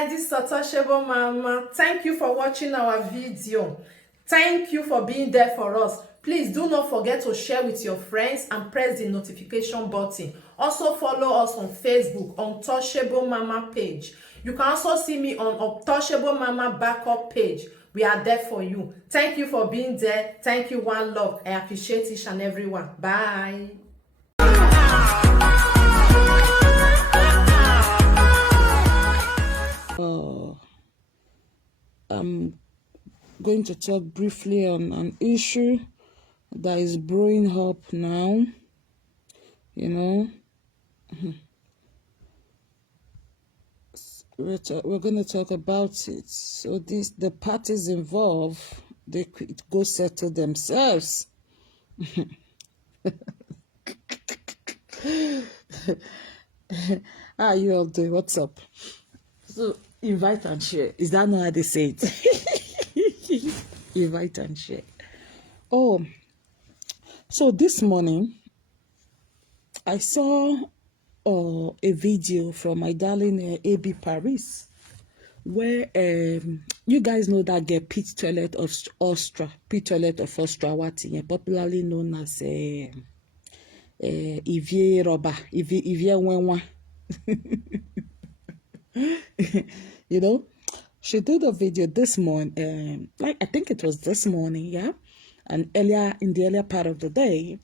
guys, this is Untouchable Mama. Thank you for watching our video. Thank you for being there for us. Please do not forget to share with your friends and press the notification button. Also follow us on Facebook, Untouchable Mama page. You can also see me on Untouchable Mama backup page. We are there for you. Thank you for being there. Thank you, one love. I appreciate each and everyone. Bye. I'm going to talk briefly on an issue that is brewing up now. We're going to talk about it. So the parties involved, they could go settle themselves. How are you all doing? What's up? So invite and share. Is that not how they say it? Invite and share. Oh, so this morning I saw a video from my darling AB Paris, where you guys know that girl Pit Toilet of Austria, Wati, popularly known as Ivie Roba, Ivie Wenwa. She did a video this morning, I think it was this morning, yeah, and in the earlier part of the day,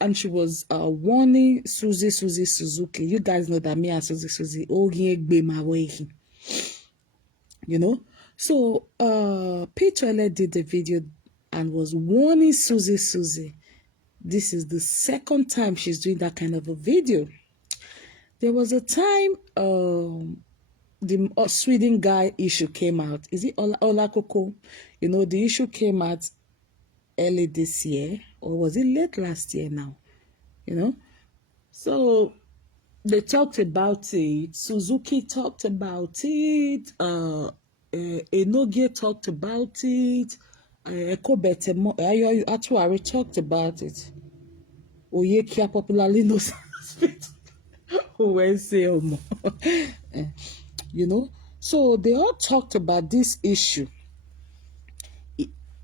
and she was warning Suzy Suzuki. You guys know that me and Suzy, So Peter did the video and was warning Suzy. This is the second time she's doing that kind of a video. There was a time the Sweden guy issue came out. Is it Ola Coco? The issue came out early this year, or was it late last year now? So they talked about it. Suzuki talked about it. Enogie talked about it. Atuari talked about it. Oyekia popularly knows So they all talked about this issue.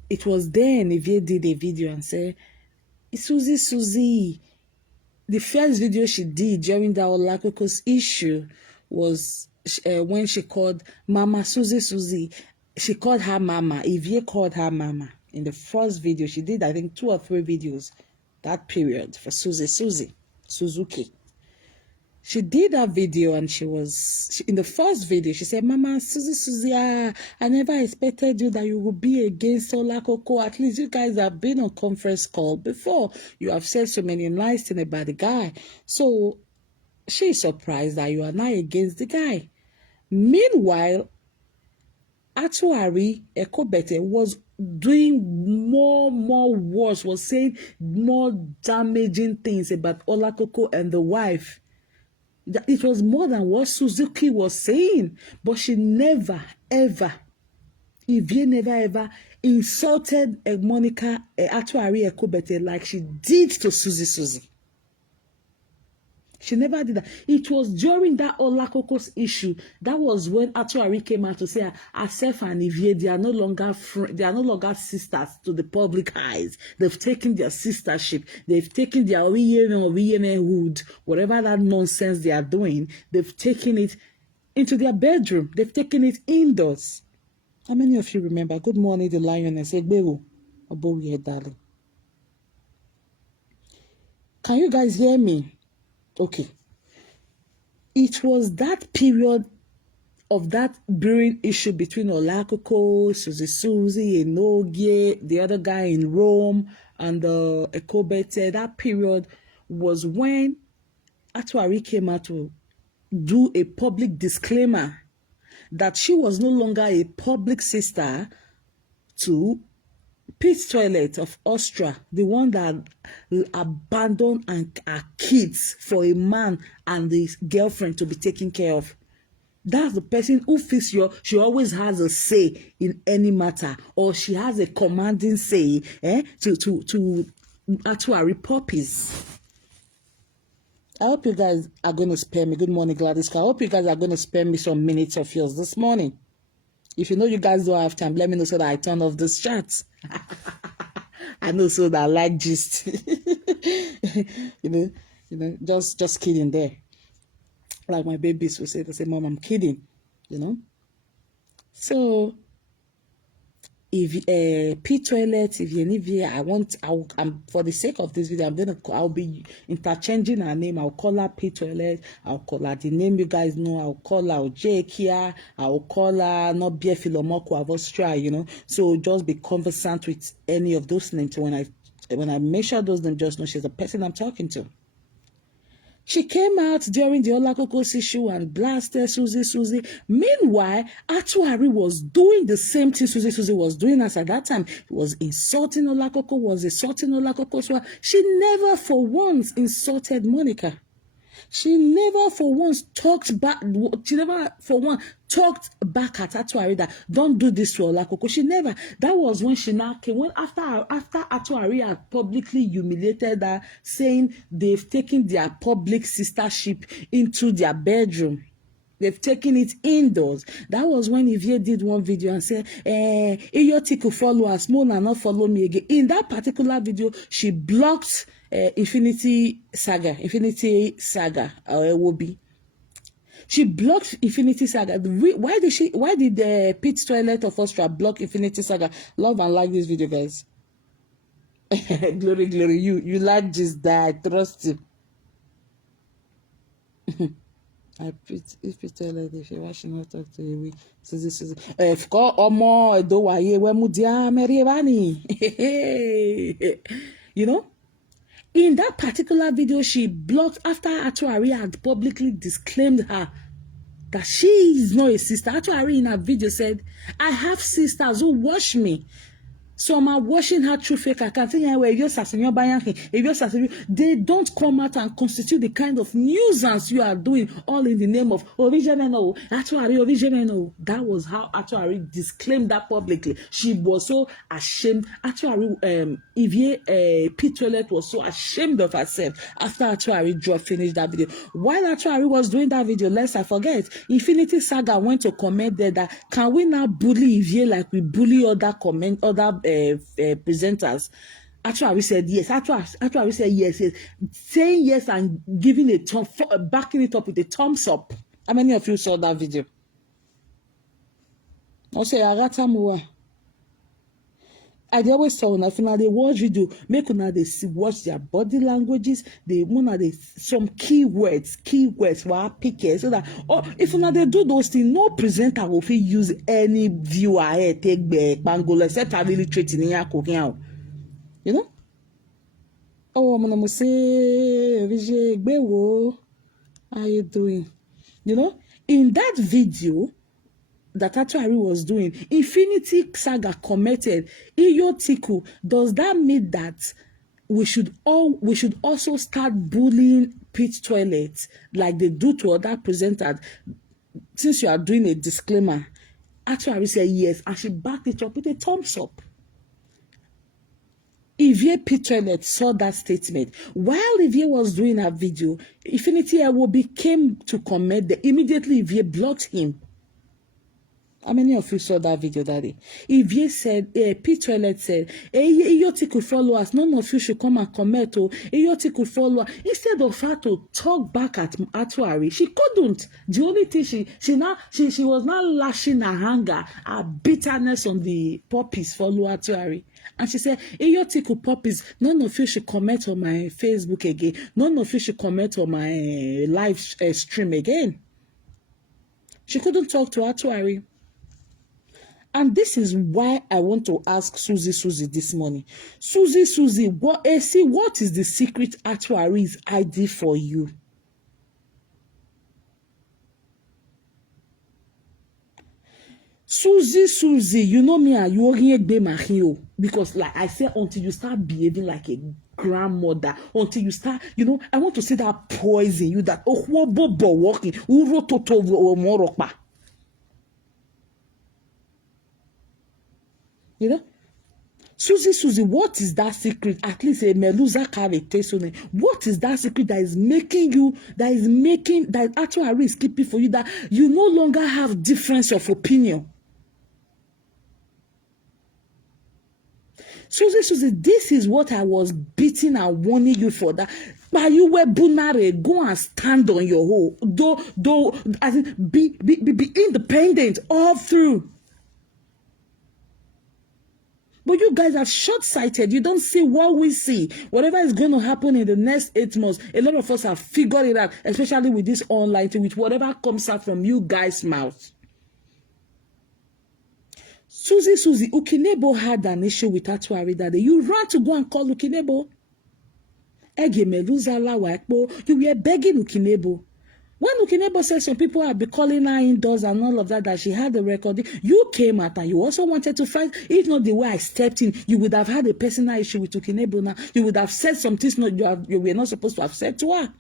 It was then Ivie did a video and said, Suzy. The first video she did during that Olakoko's issue was when she called Mama Suzy. She called her Mama. Ivie called her Mama. In the first video, she did, I think, 2 or 3 videos that period for Suzuki. She did that video and in the first video, she said, Mama, Suzy, I never expected you that you would be against Olakoko. At least you guys have been on conference call before. You have said so many nice things about the guy. So she's surprised that you are not against the guy. Meanwhile, Atuari Ekobete was doing more worse, was saying more damaging things about Olakoko and the wife. It was more than what Suzuki was saying, but she never, ever, Ivie never, ever insulted Monica Atuari Ekobete like she did to Suzy. She never did that. It was during that Olakoko's issue. That was when Atuari came out to say herself and Ivie, they are no longer sisters to the public eyes. They've taken their sistership. They've taken their hood, whatever that nonsense they are doing. They've taken it into their bedroom. They've taken it indoors. How many of you remember? Good morning, the lioness. Darling. Can you guys hear me? Okay. It was that period of that brewing issue between Olakoko, Suzy, Enogie, the other guy in Rome, and Ekobete. That period was when Atuari came out to do a public disclaimer that she was no longer a public sister to Pit Toilet of Austria, the one that abandoned her kids for a man and his girlfriend to be taken care of. That's the person who feels she always has a say in any matter, or she has a commanding say to her puppies. I hope you guys are going to spare me. Good morning, Gladys. I hope you guys are going to spare me some minutes of yours this morning. If you know you guys don't have time, let me know so that I turn off this chat. I know so that I like gist. you know, just kidding there. Like my babies will say, they say, Mom, I'm kidding. You know. So if P toilet, if you need here, I'm for the sake of this video, I'll be interchanging her name. I'll call her P toilet. I'll call her the name you guys know. I'll call her Ojekia. I'll call her not Bia Philomoko of Austria. You know, so just be conversant with any of those names. When I make sure those names, just know she's the person I'm talking to. She came out during the Olakokos issue and blasted Suzy. Meanwhile, Atuari was doing the same thing Suzy was doing as at that time. He was insulting Olakoko, was insulting Olakoko. So she never for once insulted Monica. She never for once talked back. She never for once talked back at Atuari that don't do this to Olakoko. She never. That was when she now came. When after Atuari had publicly humiliated her, saying they've taken their public sistership into their bedroom. They've taken it indoors. That was when Ivie did one video and said, Iyotiku follow us, Mona not follow me again. In that particular video, she blocked Infinity Saga, Wobi. She blocked Infinity Saga. Why did Pit Toilet of Austria block Infinity Saga? Love and like this video, guys. Glory, you like this, that I trust you. If you tell her if you she not talk to you, Suzy. Of course, Omo do waye we mudia meribani. You know, in that particular video, she blocked after Atuari had publicly disclaimed her that she is not a sister. Atuari in her video said, "I have sisters who watch me." Some are washing her through fake accounts. They don't come out and constitute the kind of nuisance you are doing, all in the name of original. Original. That was how Atuari disclaimed that publicly. She was so ashamed. Atuari, Ivie Pit Toilet was so ashamed of herself after Atuari finished that video. While Atuari was doing that video, lest I forget, Infinity Saga went to comment there that can we now bully Ivie like we bully other presenters? Atuari said yes. Atuari said yes. Saying yes and giving backing it up with a thumbs up. How many of you saw that video? I say Agata Mua. I always tell una, if una dey watch video, make una dey watch their body languages. They some keywords were pick so that if una dey do those things, no presenter will fit use any viewer here take bangolo except I really treat in here cooking out. You know? Oh, I'm gonna say, how you doing? You know, in that video that Atuari was doing, Infinity Saga commented, Iyotiku, does that mean that we should also start bullying Pit Toilet like they do to other presenters since you are doing a disclaimer? Atuari said yes, and she backed it up with a thumbs up. Ivie Pit Toilet saw that statement. While Ivie was doing her video, Infinity Awobi came to comment that immediately Ivie blocked him. How many of you saw that video that day? Ivie said, Pit Toilet said, Iyoti could follow us. None of you should come and comment. Iyoti could follow her. Instead of her to talk back at Atuari, she couldn't. The only thing she was not lashing her anger, her bitterness on the puppies follow Atuari. And she said, Iyoti could puppies, none of you should comment on my Facebook again. None of you should comment on my live stream again. She couldn't talk to Atuari. And this is why I want to ask Suzy this morning. Suzy, what is the secret Atuari's ID for you? Suzy, you know me, you already because like I said, until you start behaving like a grandmother, until you start, I want to see that poison you that walking, Suzy, what is that secret? At least a meluza have a taste on it. What is that secret that is making that actually is keeping for you that you no longer have difference of opinion? Suzy, this is what I was beating and warning you for. That by you were bunare, go and stand on your hole. Do as in, be independent all through. But you guys are short-sighted. You don't see what we see. Whatever is going to happen in the next 8 months, a lot of us have figured it out, especially with this online thing, with whatever comes out from you guys' mouth. Suzy, Ukinebo had an issue with Atuari that day. You ran to go and call Ukinebo. You were begging Ukinebo. When Ukinebo said some people have been calling her indoors and all of that she had the recording, you came out and you also wanted to fight. If not the way I stepped in, you would have had a personal issue with Ukinebo now. You would have said some things you were not supposed to have said to her.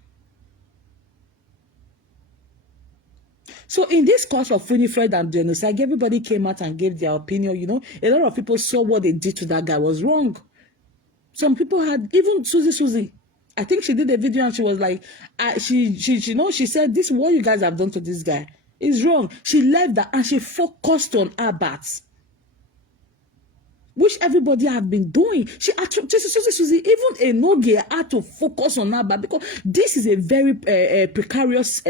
So in this course of Winifred and genocide, everybody came out and gave their opinion. You know, a lot of people saw what they did to that guy was wrong. Some people had, even Suzy. I think she did a video and she was like, she said, this what you guys have done to this guy is wrong. She left that and she focused on Abat, which everybody have been doing. Suzy, even Enoge had to focus on Abat because this is a very precarious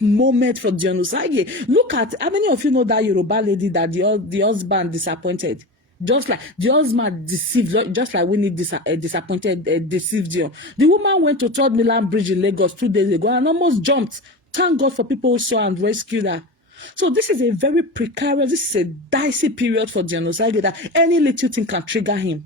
moment for genocide. Look at how many of you know that Yoruba lady that the husband disappointed. Just like the husband deceived, just like Winnie disappointed, deceived you. The woman went to Third Milan Bridge in Lagos 2 days ago and almost jumped. Thank God for people who saw and rescued her. So this is a very precarious, this is a dicey period for genocide that any little thing can trigger him.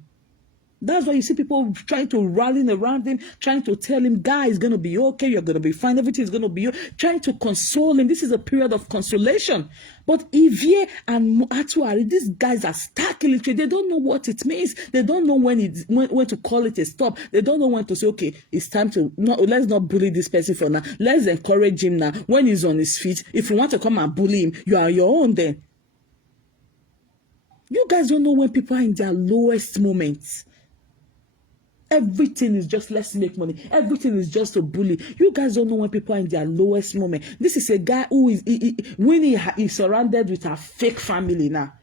That's why you see people trying to rally around him, trying to tell him, guy, it's going to be okay, you're going to be fine, everything is going to be okay, trying to console him. This is a period of consolation. But Ivie and Atuari, these guys are stark illiterate. They don't know what it means. They don't know when to call it a stop. They don't know when to say, okay, it's time to, let's not bully this person for now. Let's encourage him now. When he's on his feet, if you want to come and bully him, you are your own then. You guys don't know when people are in their lowest moments. Everything is just let's make money. Everything is just a bully. You guys don't know when people are in their lowest moment. This is a guy who is when he is surrounded with a fake family now.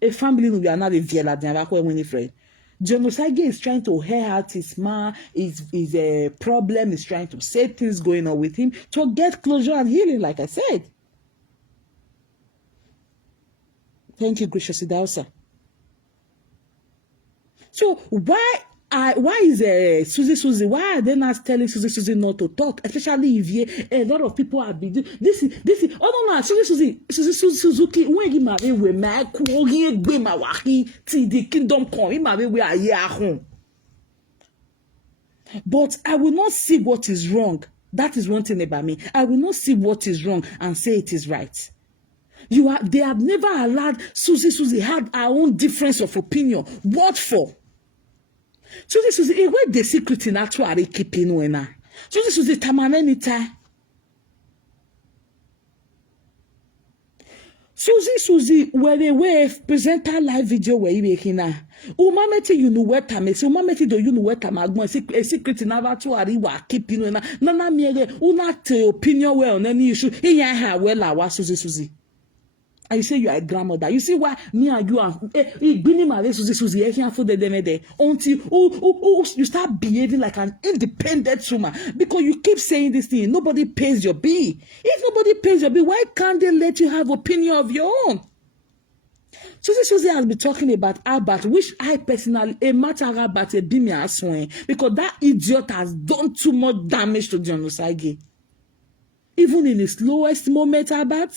A family we are not a viola Winifred. Genocide is trying to hair out his man, his a problem, is trying to say things going on with him to get closure and healing, like I said. Thank you, gracious Idausa. So why is Suzy? Why are they not telling Suzy not to talk? Especially if a lot of people have been doing this. Oh no, Suzuki. When you marry we make we gbe ma waki till the kingdom come. You marry we are here. But I will not see what is wrong. That is one thing about me. I will not see what is wrong and say it is right. They have never allowed Suzy had our own difference of opinion. What for? Suzy, where the secret in actually keeping winner? Suzy, tamanenita. Suzy, where they were present a live video where you making now. Umameti you know where tamesi, umameti do you know where tamagmo a secret in actually wa keeping winner. Nana mere unate opinion well on any issue. Here ha well our Suzy. And you say you are a grandmother. You see why me and you are Suzy until you start behaving like an independent woman because you keep saying this thing. Nobody pays your bill. If nobody pays your bill, why can't they let you have opinion of your own? Suzy has been talking about Albert, which I personally a matter about a be me aswing because that idiot has done too much damage to genocide. Even in his lowest moment, Albert.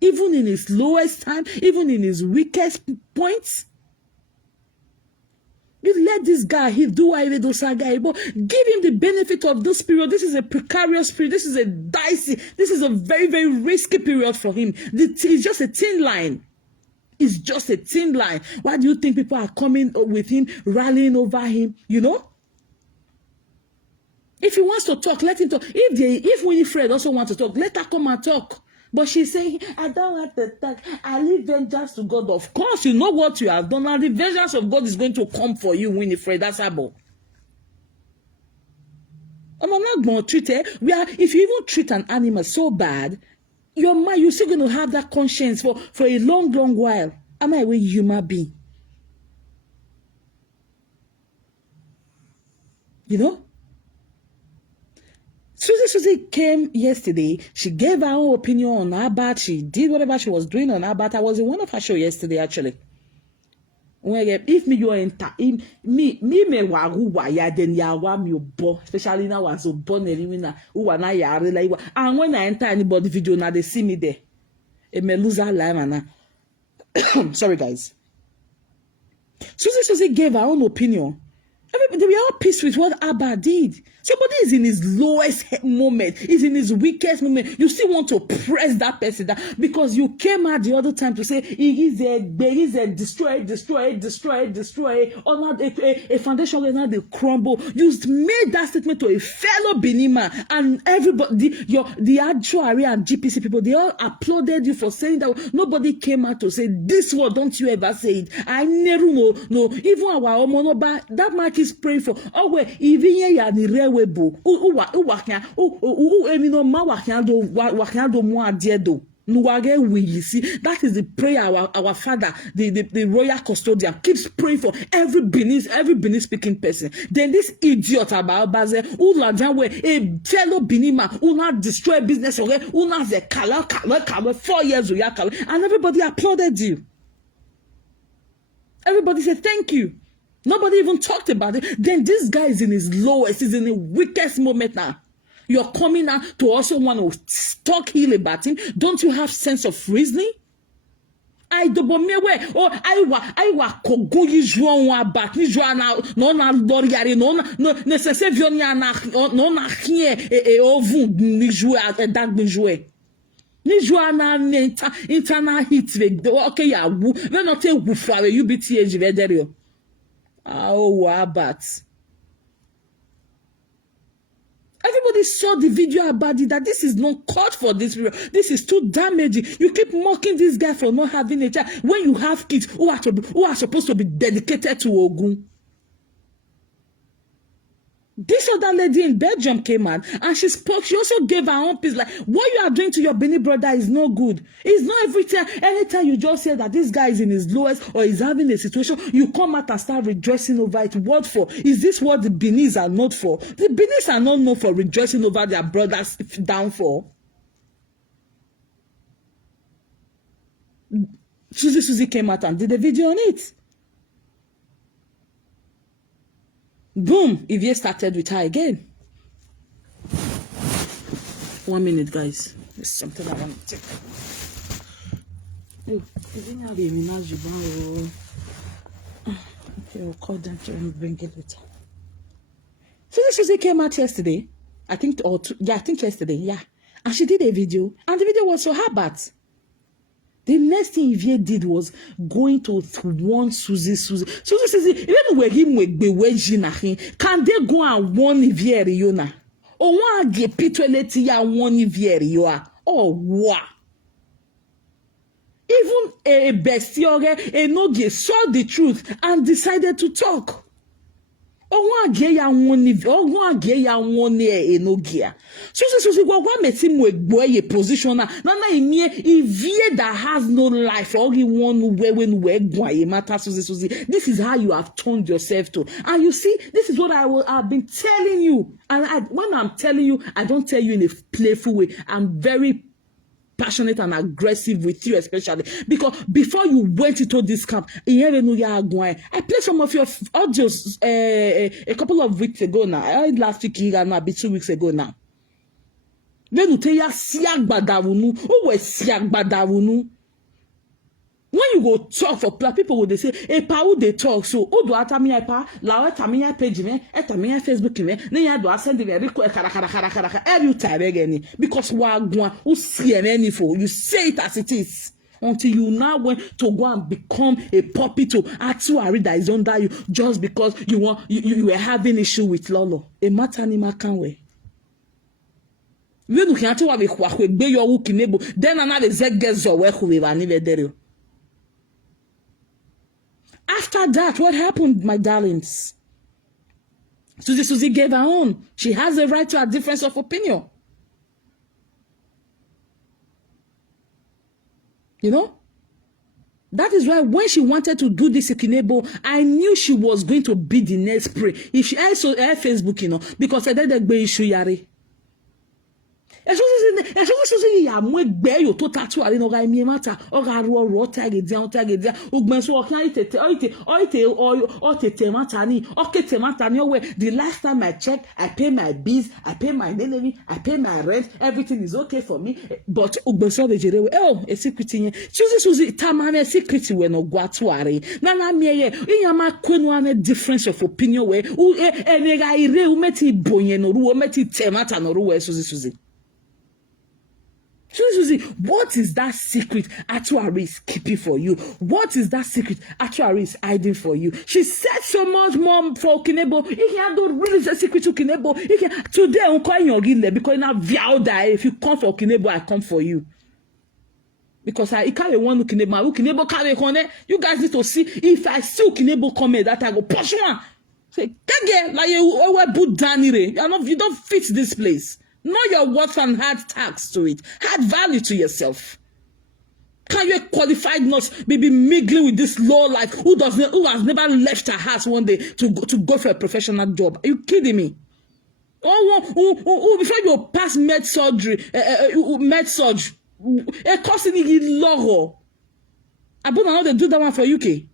Even in his lowest time, even in his weakest points, you let this guy, give him the benefit of this period. This is a precarious period. This is a dicey, this is a very, very risky period for him. It's just a thin line. It's just a thin line. Why do you think people are coming with him, rallying over him? You know? If he wants to talk, let him talk. If Winifred also wants to talk, let her come and talk. But she's saying, I don't want to talk. I leave vengeance to God. Of course, you know what you have done. And the vengeance of God is going to come for you, Winifred. That's about. I'm not going to treat it. If you even treat an animal so bad, your mind, you're still going to have that conscience for a long, long while. Am I a human being? You know? Suzy came yesterday. She gave her own opinion on her bat. She did whatever she was doing on her bat. I was in one of her show yesterday, actually. If me you enter, me wagu ya then ya wa me bo, especially now was so born na who na ya like. And when I enter anybody video now they see me there. It may lose her life and sorry guys. Suzy gave her own opinion. Everybody, we are all pissed with what Abba did. Somebody is in his lowest moment, is in his weakest moment. You still want to press that person down because you came out the other time to say he is a destroy. Or not a foundation will not crumble. You made that statement to a fellow Benima, and everybody, the actuary and GPC people, they all applauded you for saying that. Nobody came out to say this word. Don't you ever say it? I never know. No, even our Omonoba, that Mark is praying for. Oh wait, Ivie ya ni rewebo. That is the prayer our father, the royal custodian, keeps praying for every Benin speaking person. Then this idiot about Obazee, who a fellow Benima, who not destroy business, who not the color 4 years and everybody applauded you. Everybody said thank you. Nobody even talked about it. Then this guy is in his lowest, he's in the weakest moment now. You're coming out to also want to talk ill about him. Don't you have sense of reasoning? I double me way. Oh, I wa kogo yijwa wa bat ni jwa na lori yare no necessaire vionia na hie ovu ni jwa dag ni jwe. Ni jwa na internal hit okay ya wu. We not take wu for you BTH vederio. Oh, but everybody saw the video about it, that this is not called for this video. This is too damaging. You keep mocking this guy for not having a child when you have kids who are supposed to be dedicated to Ogun. This other lady in Belgium came out and she spoke. She also gave her own piece. Like, what you are doing to your Benin brother is no good. It's not every time. Anytime you just say that this guy is in his lowest or is having a situation, you come out and start rejoicing over it. What for? Is this what the Benis are not for? The Benis are not known for rejoicing over their brother's downfall. Suzy came out and did a video on it. Boom, Ivie started with her again. 1 minute, guys. There's something I want to take. Oh, you didn't have a minage. Okay, I'll call them to bring it later. Suzy came out yesterday. I think yesterday, yeah. And she did a video. And the video was so her bad. The next thing Ivie did was going to warn Suzy. Suzy, even when him can they go and warn Ivie Riona? Or one get pitoleti ya warn Ivie Rioa? Oh, wow. Even a bestiore, a nogie saw the truth and decided to talk. Owa ge ya woni enogia. Suzy what makes him a position na imie Ivie that has no life or he one when we matter Suzy. This is how you have turned yourself to. And you see, this is what I've been telling you. And when I'm telling you, I don't tell you in a playful way. I'm very passionate and aggressive with you, especially because before you went into this camp, I played some of your audios a couple of weeks ago now. I heard last week, maybe 2 weeks ago now. Then you tell ya siag badawunu, oh we siag badawunu. When you go talk for people, they say, "Hey, pa who they talk so? Oh, do I tell me pa? La tell me page me? Tell me Facebook me? Then you do I send the request every time again because wagwan who see any for you say it as it is until you now went to go and become a puppy to actuary that is under you just because you were having issue with Lolo. A matter ni makanwe. We no can wa be kwa kwe gbe yo wu kinebo. Then another zegezo we khu we ba ni be dere. After that, what happened, my darlings? Suzy gave her own. She has a right to a difference of opinion. You know? That is why when she wanted to do this Ikinebo, I knew she was going to be the next prey. If she also Facebook, you know, because I did the issue yare. Suzy ya mwe gbe yo to tattoo ari no ga mi mata o ga ro tag dia ugben so o kan itete o tete mata ni o kete mata ni o we the last time I checked I pay my bills, I pay my nene, I pay my rent, everything is okay for me, but ugben so de jere we a secret yen Suzy tamame secret we no gwa to ari na me ye inyama kwenu an difference of opinion we e ga ire u meti bonye no ru o meti temata no ru we Suzy. Suzy, what is that secret Atuari is keeping for you? What is that secret Atuari is hiding for you? She said so much more for Kinebo. He can do really the secret to Kinebo. Today I'm calling your gile because now vow that if you come for Kinebo, I come for you. Because I can't want Kinebo carry corner. You guys need to see if I see Kinebo come that I go push one. Say, like you put Danire. You don't fit this place. Know your worth and add tax to it. Add value to yourself. Can you qualified nurse be mingling with this low life who has never left her house one day to go for a professional job? Are you kidding me? Before you pass med surgery, a costing in law. I don't know they do that one for UK.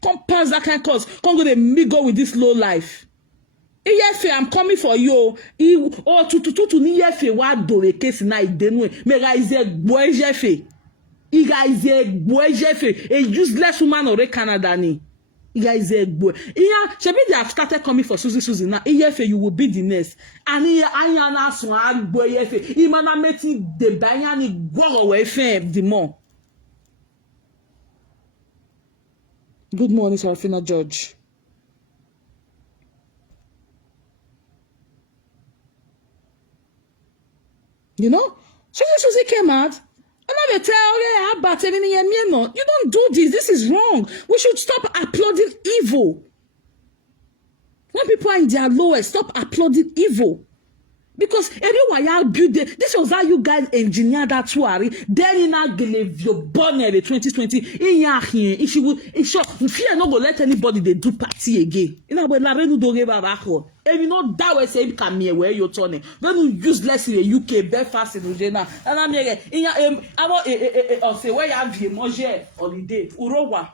Come pass that kind of course. Come go to mingle with this low life. Iyefe, I'm coming for you. Tutu ni yefe wa dore case na idenu. Me ga ize boy jefe. Iga ize boy jefe. A useless woman or Canada ni. Iga ize boy. Shebi they have started coming for Suzy now. Iyefe, you will be the next. And anya na so boy yefe. Imana meti de banya ni gwo we fe the more. Good morning, Sarafina George. You know, Suzy came out and I tell you, but you don't do this. This is wrong. We should stop applauding evil. When people are in their lowest, stop applauding evil. Because everyone y'all build it. This was how you guys engineered that Tuari. Then in our your bonnet 2020. In your here, if you would, if you not gonna let anybody they do party again. You know, but la renu do give a and you know that way say come here where you're turning. Then you useless in the UK, Belfast in Uganda. And I'm here. In your say where you have the moje holiday. Urowa,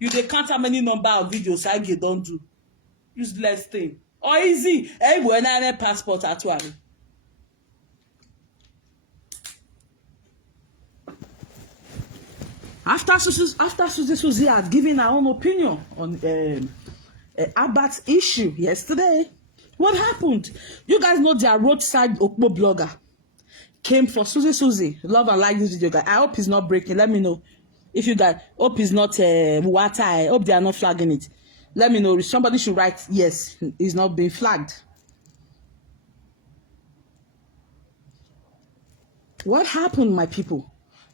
you they count how many number of videos I get don't do. Useless thing. Or easy. Hey, when I have passport at all. After Suzy had given her own opinion on Abbat's issue yesterday, what happened? You guys know their roadside Okpo blogger came for Suzy. Love and like this video, guys. I hope it's not breaking. Let me know if you guys hope it's not water. I hope they are not flagging it. Let me know. Somebody should write yes, it's not being flagged. What happened, my people?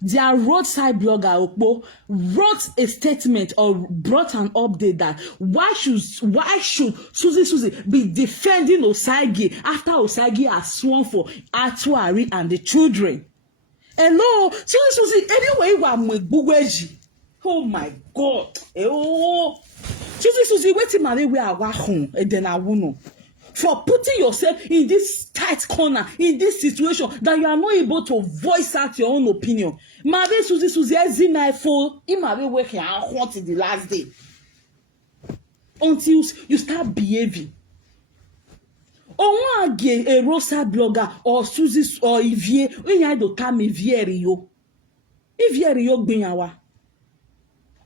Their roadside blogger Okpo wrote a statement or brought an update that why should Suzy be defending Osagi after Osagi has sworn for Atuari and the children? Hello, Suzy, anyway, oh my God, Suzy, waiting my way our home, and then I will know. For putting yourself in this tight corner, in this situation, that you are not able to voice out your own opinion. Mabe Suzy, as in my phone, in my way working hot in the last day. Until you start behaving. Oh, a roadside blogger or Suzy or Ivie, when you do come Ivie yo. Ivie yo gbenyawa.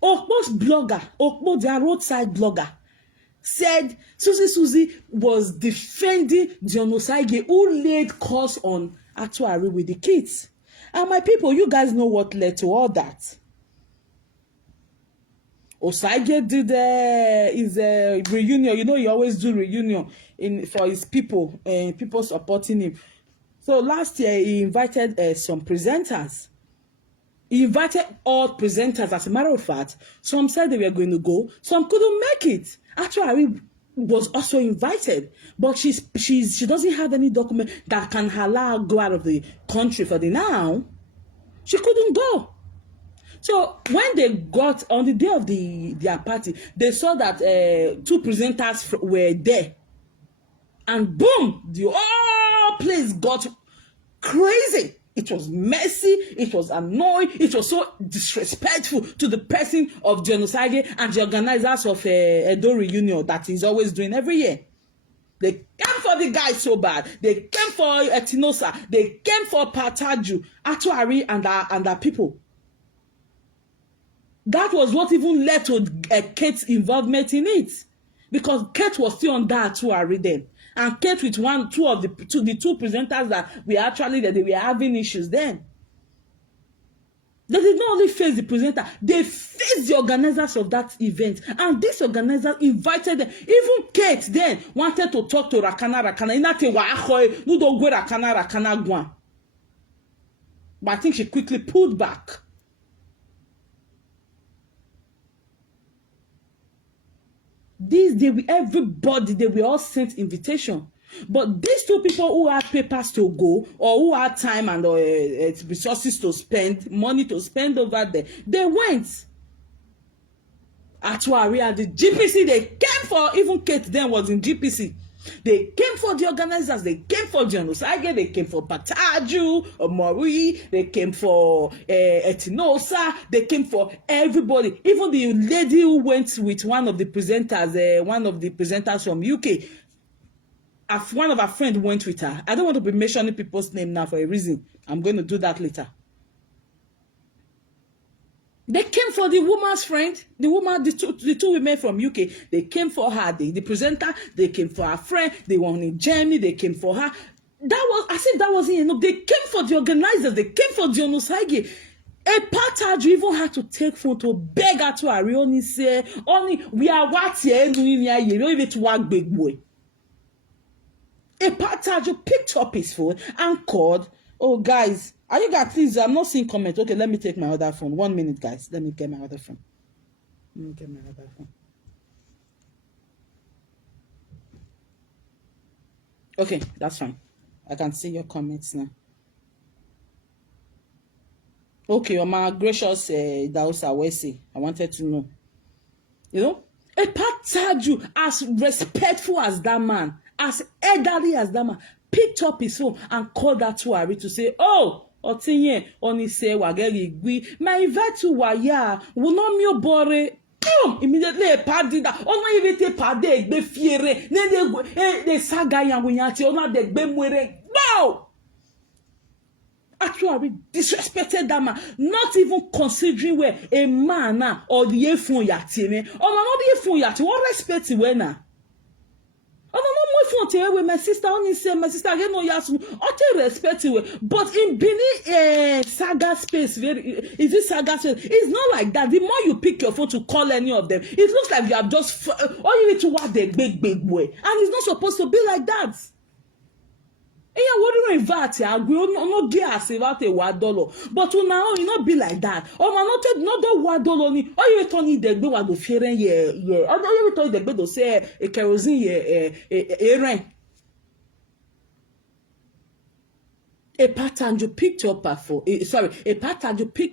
Okpo's blogger, Okpo, their roadside blogger, said Suzy was defending John Osage who laid curse on Atuari with the kids. And my people, you guys know what led to all that. Osage did his reunion. You know, he always do reunion for his people and people supporting him. So last year, he invited some presenters. He invited all presenters, as a matter of fact. Some said they were going to go. Some couldn't make it. Actually, was also invited. But she doesn't have any document that can allow her go out of the country for the now. She couldn't go. So when they got on the day of their party, they saw that 2 presenters were there. And boom, the whole place got crazy. It was messy, it was annoying, it was so disrespectful to the person of Genocide and the organizers of Edo reunion that he's always doing every year. They came for the guy so bad. They came for Etinosa. They came for Pataju, Atuari, and our people. That was what even led to Kate's involvement in it, because Kate was still on that Atuari then. And Kate with two of the two presenters that they were having issues then. They did not only face the presenter, they faced the organizers of that event. And these organizers invited them. Even Kate then wanted to talk to Rakana. But I think she quickly pulled back. Everybody, they were all sent invitation. But these 2 people who had papers to go, or who had time and resources to spend, money to spend over there, they went. Atuari at the GPC, they came for, even Kate then was in GPC. They came for the organizers, they came for Genocide, they came for Pataju, Mori, they came for Etinosa, they came for everybody. Even the lady who went with one of the presenters from UK, one of our friends went with her. I don't want to be mentioning people's name now for a reason. I'm going to do that later. They came for the woman's friend, the two women from UK. They came for her, the presenter. They came for her friend. They were in Germany. They came for her. I said that wasn't enough. They came for the organizers. They came for the Onosage. A Pataju even had to take phone to beg her to Arioni say, "Only we are what here, you don't even to work big boy." A Pataju picked up his phone and called. Oh, guys. Are you guys, please? I'm not seeing comments. Okay, let me take my other phone. 1 minute, guys. Let me get my other phone. Okay, that's fine. I can see your comments now. Okay, my gracious Dausa Wesi. I wanted to know. You know, a Pataju, as respectful as that man, as elderly as that man, picked up his phone and called that Tuari to say, "Oh, Otinye, Onise, Wageri, Gui, my invite to Waya, will not me bore." Immediately, a party that, oh, my invite party, be fiere, then they saga yang winyati, oh, not the bemwere. No! Actually, disrespected that man, not even considering where a man or the phone yati, or not the phone yati, what respect you na? With my sister, only say my sister again no yasu. I respect you, but in Benin saga space, is this saga space? It's not like that. The more you pick your phone to call any of them, it looks like you have just all you need to watch the big boy, and it's not supposed to be like that. What do you invite? We no get us about $1, but now you not be like that. Oh, man, not the $1 ni. Oh, you turn it the gbe wa do fear yeah. Oh, you turn the gbe do say a kerosene rent. A Pataju picked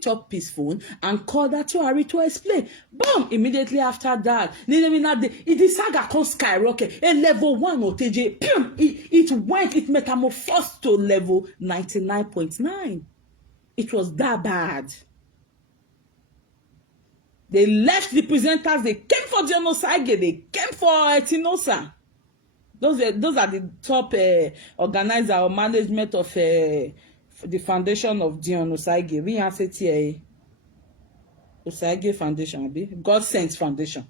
up his phone and called her to Harry to explain. Boom! Immediately after that, the saga can skyrocket. A level 1 OTJ, it metamorphosed to level 99.9. It was that bad. They left the presenters, they came for Genocide, they came for Etinosa. Those are the top organizer or management of the foundation of Dion Osaige. We have said here Osaige Foundation, God Sent Foundation.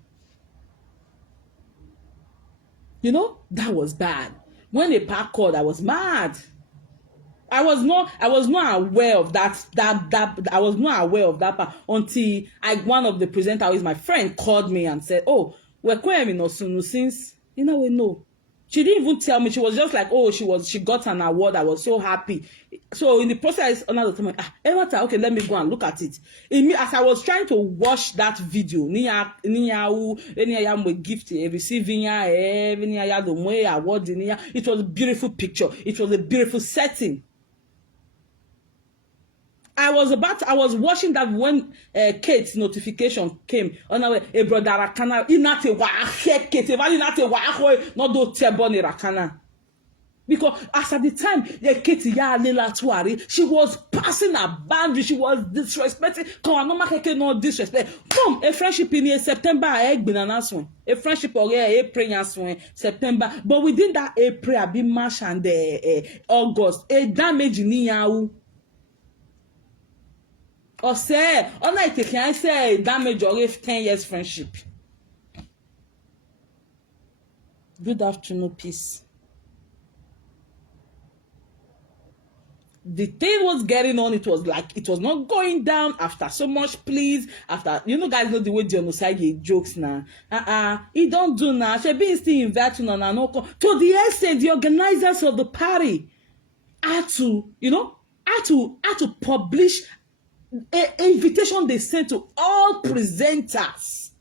You know, that was bad. When the park called, I was mad. I was not aware of that. I was not aware of that part until one of the presenters, who is my friend, called me and said, "Oh, we're going in Osunu since we know." She didn't even tell me. She was just like, oh, she got an award. I was so happy. So in the process, another time, okay, let me go and look at it. As I was trying to watch that video, gift receiving award. It was a beautiful picture. It was a beautiful setting. I was watching that when Kate's notification came on our way, a brother Rakana, inate wa Kate, inate wa not do teboni Rakana. Because as at the time, Kate ya Lela Tuari, she was passing a boundary, she was disrespecting, no disrespect. Come, a friendship in September, a friendship or April September, but within that April, be March and August, a damage in Niau. Or say, unlike can I say damage or if 10 years friendship. Good afternoon, peace. The thing was getting on, it was like it was not going down after so much please. After guys know the way Genosai jokes now. He don't do now. She be still inviting on no to the extent the organizers of the party had to publish an invitation they sent to all presenters.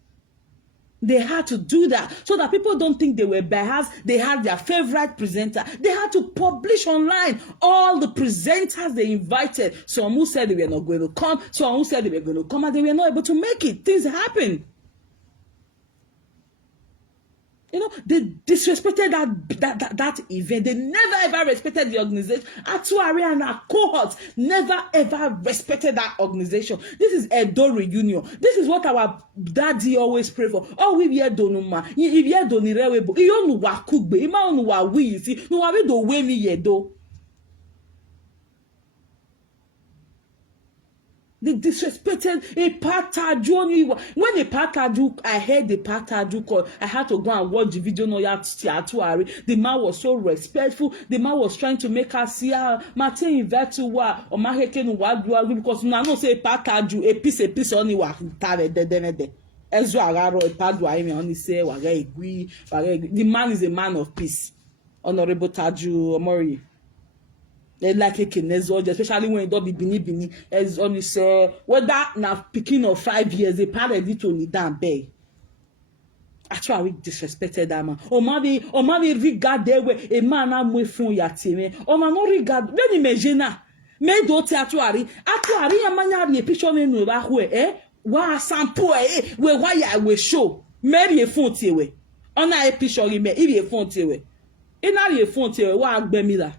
They had to do that so that people don't think they were biased. They had their favorite presenter. They had to publish online all the presenters they invited. Some who said they were not going to come, some who said they were going to come, and they were not able to make it. Things happen. They disrespected that event. They never ever respected the organization. Atuari and our cohorts never ever respected that organization. This is Edo reunion. This is what our daddy always pray for. Oh, we hear donuma. If you hear donirewebo, you know wa kugbe. Ima onu wa we see. No wa we do we mi yedo. They disrespected a pataju. When a pataju, I heard the pataju call. I had to go and watch the video. No, the man was so respectful. The man was trying to make us see how Martin Vetua or Maheken Wadua because no say pataju a piece only wa tare de. Ezra Agaro a padua only say agree. The man is a man of peace. Honorable Taju Omori. They like a especially when it don't be bini as only say whether now picking of 5 years they parted it only damn bay. Actually, we disrespected that man. O mami regard there where a man am way from yatime. O man no regard when imagine me do actually amanya picture me no ba hwe wa sample we why we show maybe a phone tewe. Ona a picture me if a phone tewe. Ina a phone tewe wa agbe la.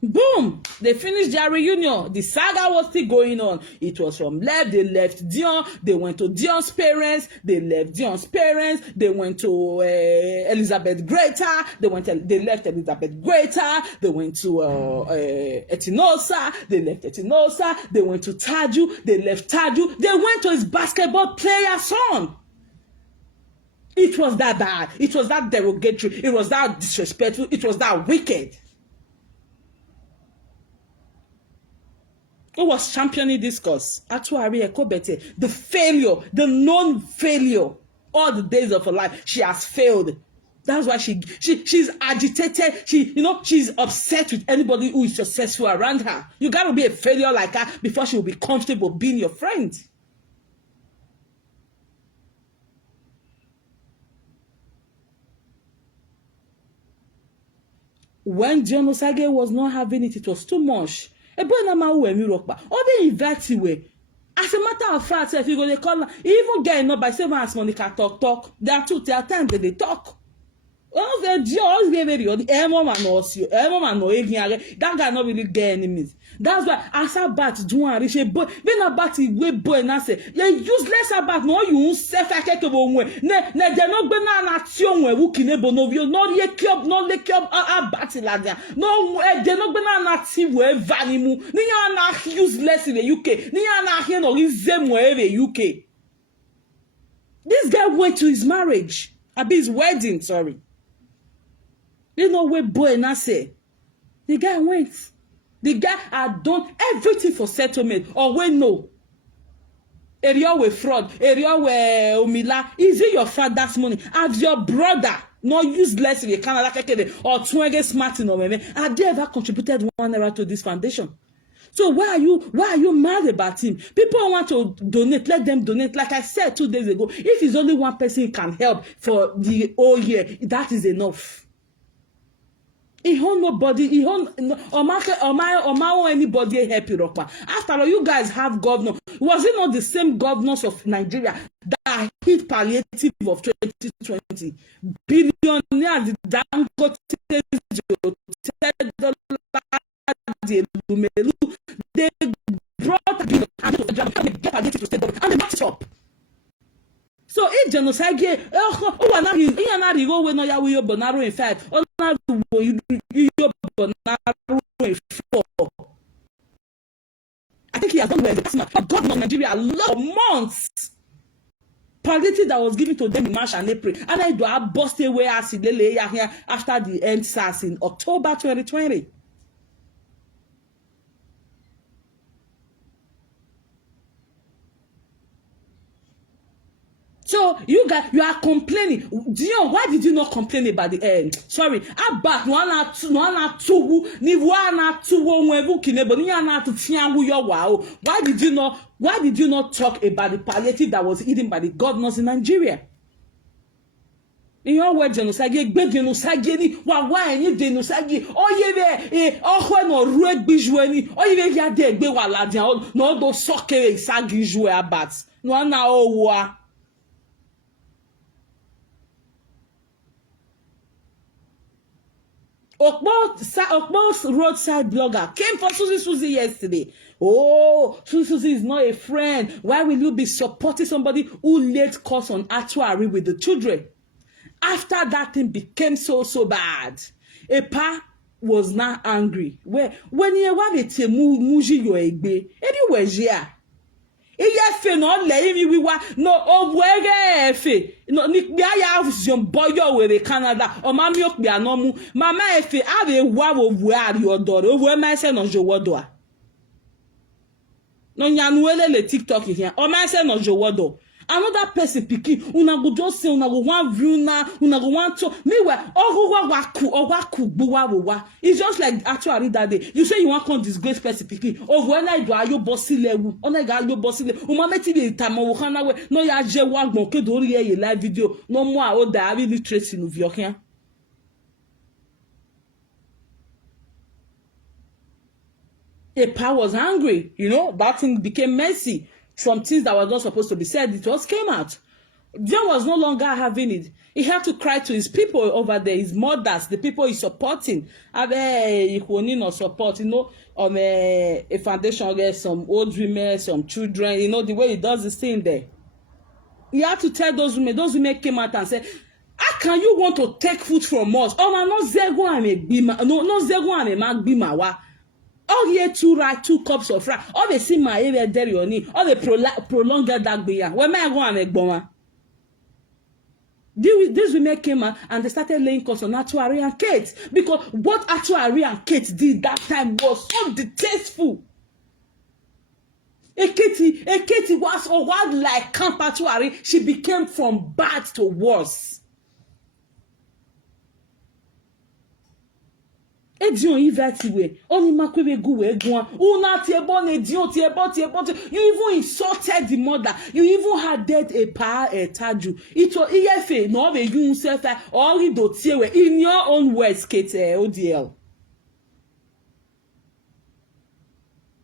Boom! They finished their reunion. The saga was still going on. It was from left. They left Dion. They went to Dion's parents. They left Dion's parents. They went to Elizabeth Greater. They left Elizabeth Greater. They went to Etinosa. They left Etinosa. They went to Taju. They left Taju. They went to his basketball player son. It was that bad. It was that derogatory. It was that disrespectful. It was that wicked. Who was championing this cause? Atuari Ekobete. The failure, the known failure. All the days of her life, she has failed. That's why she's agitated. She's upset with anybody who is successful around her. You gotta be a failure like her before she will be comfortable being your friend. When John Osage was not having it, it was too much. A boy na ma we mi ropa. All they invite you. As a matter of fact, if you go they call, even get enough by 7 as Monica talk. There are times that they talk. Oh, they just very that guy not really get enemies. That's why as a bat do and reach a boy. When a bat is way boy and say, you useless about no you self capable way. Ne they not be na nation we who kine bonovio no ye club no le club a bat ladia. No they not be na native we vanimu. Ni na useless in the UK. Ni na here no zem we the UK. This guy went to his marriage. His wedding, sorry. You know where boy and I say. The guy went. The guy had done everything for settlement. Or when no. area with fraud, area where omila. Is it your father's money? As your brother, not useless in Canada or twenge smart in Omeme, have they ever contributed 1 naira to this foundation? So why are you mad about him? People want to donate, let them donate. Like I said 2 days ago, if it's only one person who can help for the whole year, that is enough. He own nobody, he own anybody help you. After all, you guys have governor. Was it not the same governors of Nigeria that hit palliative of 2020? Billionaires, they brought palliative to state government and they matched up. So if genocide we no ya we bonaro in 5 I think he has done well. God in Nigeria a lot of months. Palliative that was given to them in March and April, and I do have bust away as here after the end SARS in October 2020. So you guys, you are complaining. Dion, why did you not complain about the end? Sorry, about why did you not talk about the palliative that was eaten by the governors in Nigeria? In your word, genocide, genocide, genocide, no red bijoueni, ya de wala no do soccer sagi jouer abat. No na Okpo's roadside blogger came for Suzy yesterday. Oh, Suzy is not a friend. Why will you be supporting somebody who laid course on actuary with the children? After that thing became so bad, Epa was now angry. When you want to muji your egbe, anywhere here. Iye no le mi wiwa no obwege efe no ni gbe aya zion boyo were Canada o ma mi okpe anomu mama efe ave wa wo bu ari odore owo ma se no jowodo a no nyanu le TikTok here o ma se no jowodo. Another person pikin una go just say una go wan view na una go wan to meanwhile owaku gbowa. It's just like actually that day you say you wan come disgrace person pikin over na do ayo bossy level ona ga ayo bossy level o ma meti dey tamo wo kan na we no ya je wa gbon ke do ri ye live video no mo a o da abi literacy no vio kan. Epa was angry, you know, that thing became messy. Some things that was not supposed to be said, it just came out. John was no longer having it. He had to cry to his people over there, his mothers, the people he's supporting. He need no support, you know, a foundation, there's some old women, some children, you know, the way he does this thing there. He had to tell those women came out and said, how can you want to take food from us? Oh, man, no zego ame bima, no zego ame mag bima wa. All here 2 cups of rice. All they see my area there you need. All they prolong that beer. Where may I go and make bomber? These women came out and they started laying calls on Atuari and Kate because what Atuari and Kate did that time was so distasteful. Eketi was a wild like Camp Atuari. She became from bad to worse. Edion Ivie only makwebe guwe gwan una tiebo ne dion tiebo you even insulted the mother, you even had dead a pa a taju it was iyefe no be you self or do tiewe in your own words Kate ODL.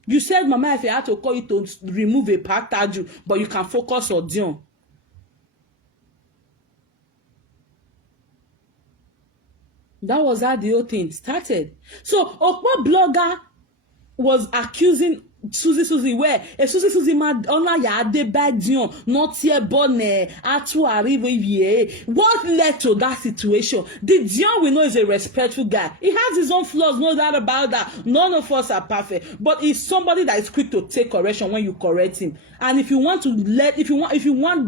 You said mama if you had to call it to remove a pa taju but you can focus on Dion. That was how the whole thing started. So Okpo blogger was accusing Suzy where a Suzy mad ona ya de badion not here born atu arrive. What led to that situation? The Dion we know is a respectful guy. He has his own flaws, no doubt about that. None of us are perfect, but he's somebody that is quick to take correction when you correct him. And if you want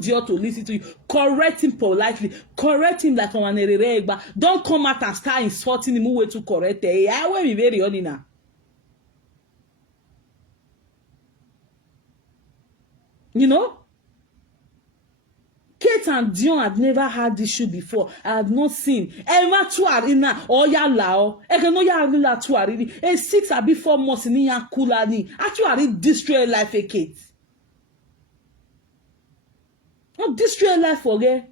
Dion to listen to you, correct him politely. Correct him like on a don't come out and start insulting him way to correct it. I will be very ordinary. You know? Kate and Dion had never had issue before. I had not seen. Emma tuarina or ya lao. Ekeno ya rila tuari. A 6 or before months in ya kulani. Actually destroy life a Kate. Not destroy life for her.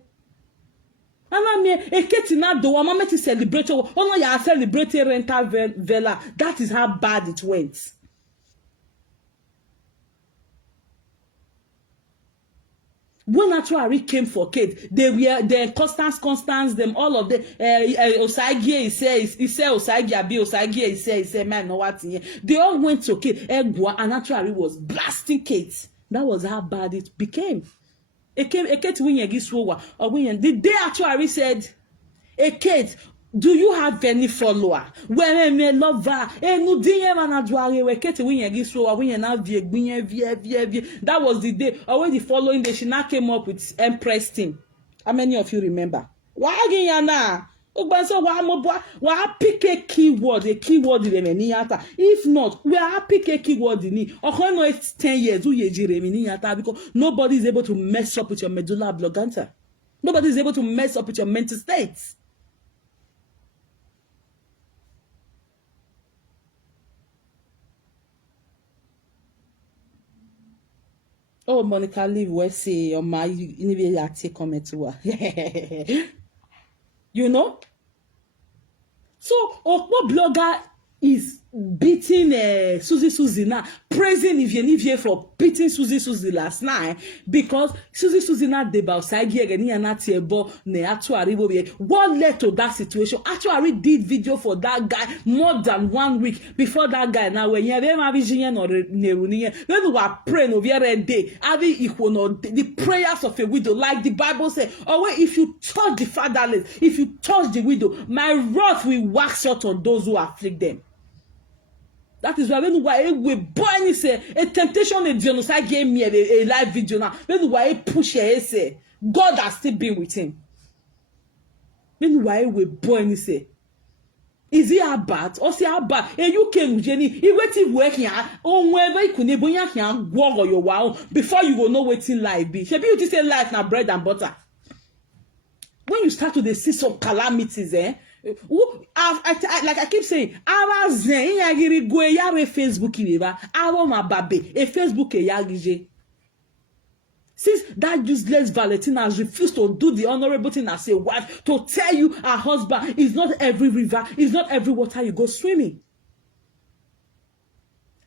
And I mean, a Kate in that door. Mama to celebrate. Oh no, ya celebrate rental vela. That is how bad it went. When actually came for Kate, they were the Constance, them all of the Osagie, he said Osagie, Abi Osagie, he said, man, no what here. They all went to Kate, Egwa, and actually was blasting Kate. That was how bad it became. It came a Kate when you get slower, or when the day actually said, a Kate, do you have any follower? When me lover, no DM and adware we Kate when you get slower, when you now vie. That was the day. Or when the following day, she now came up with Empress thing. How many of you remember? Why again na? So why pick a keyword in the if not, we are pick a keyword in it. Or no, it's 10 years. Because nobody is able to mess up with your medulla oblongata. Nobody is able to mess up with your mental states. Oh, Monica, leave where say my you take comment to her. You know? So, Okpo blogger is beating Suzy now, praising Ivie for beating Suzy last night because Suzy now deba side again and not what led to that situation. Actually did video for that guy more than 1 week before that guy now when you have vision or neruni when we are praying over every day the prayers of a widow like the Bible says if you touch the fatherless, if you touch the widow, my wrath will wax out on those who afflict them. That is why we born say a temptation a genocide gave me a live video now. When why push say God has still been with him. When why we born say is he a bad or say a bad? And you came Jenny, he waiting work here on wherever you could never here walk or your wow before you go know waiting life be. Should you just say life now bread and butter. When you start to see some calamities, like I keep saying, our zen yagiri go yare Facebook iba, our mababe, a Facebook yagije. Since that useless Valentine has refused to do the honorable thing as a wife, to tell you her husband is not every river, is not every water you go swimming.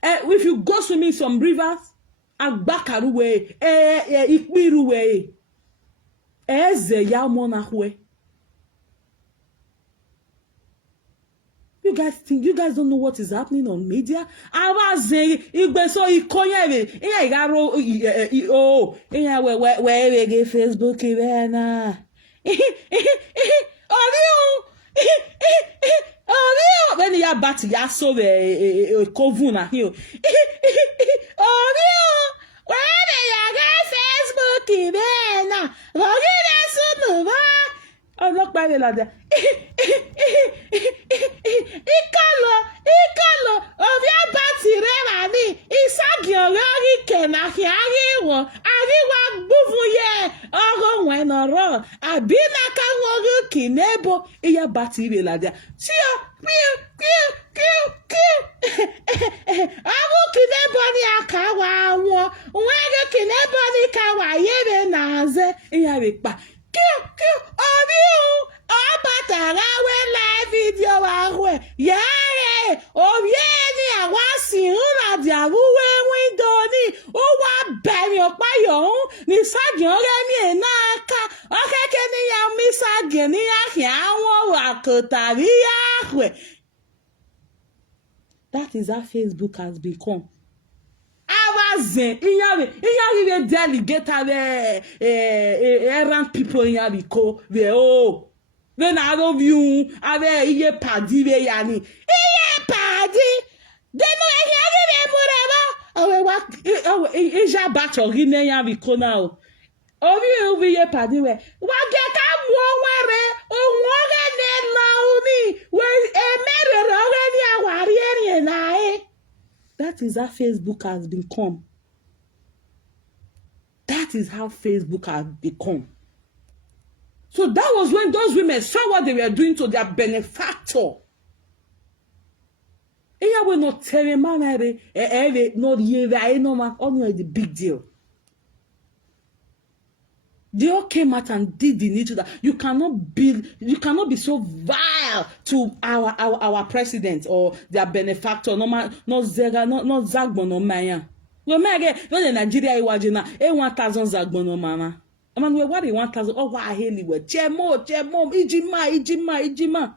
If you go swimming some rivers, Agbakaruwe, Ikpiruwe, Eze Yamonahwe. You guys don't know what is happening on media. Obazee, igbe so ikoye me. Iya igaro iya we get Facebook ibe na. Oriu. When you bat ya so kovu na hiyo. Oriu. When you get Facebook ibe na. Ogire sunu ba. Ọlọ́pàá ilé lọ́dẹ. Ìkọlọ, òbí àbátì rẹ̀ wà ní ìságì ọ̀rọ̀ orí kẹ̀nà kí àríwọ̀, àríwá gbúfú yẹ ọ̀rọ̀ wọn ọ̀rọ̀, àbí nàkàwọ̀ orí kì n'ebo, ìyá bàtì ilé lọ́dẹ. Tí ó, ọ̀rọ̀ kì n'ebo ni àkàwà wọn, wọ́n ẹ̀rọ kì n'ebo ni kàwà yẹ̀rẹ̀ nàzẹ́, ìyá rẹ̀ pa. Ọbatarawe live video ahụ yare obieni awasi ụlọdị arụwe windoni ụwa bẹ̀rẹ̀ ọ̀páyọ̀ ọ̀hún ní ságìn ọ̀rẹ́ ní ẹ̀nà aka ọ̀kẹ́kẹ́ ní ya míságìn ní àhìn àwọn àkọtàrí àhùẹ̀. That is how Facebook has become. Awazen inyari delegate errand people inyari ko when I love you ave iye padi we yani iye padi denu ehiari be mureba owe wa ija bacho gine inyari ko na o obi iye padi we wa ge ka wo were ohun ore ne launi we emere ore ni awari eri na. That is how Facebook has become. That is how Facebook has become. So that was when those women saw what they were doing to their benefactor. Eya we not tell man not ye no man only the big deal. They all came out and did the need to that. You cannot be so vile to our president or their benefactor. No man, no Zega, no Zagbo, no Maya. No Maya, no the Nigeria Iwajina, 1,000 Zagbo no mama. I mean, we what 1,000? Oh, why heli we? Chemo, ijima.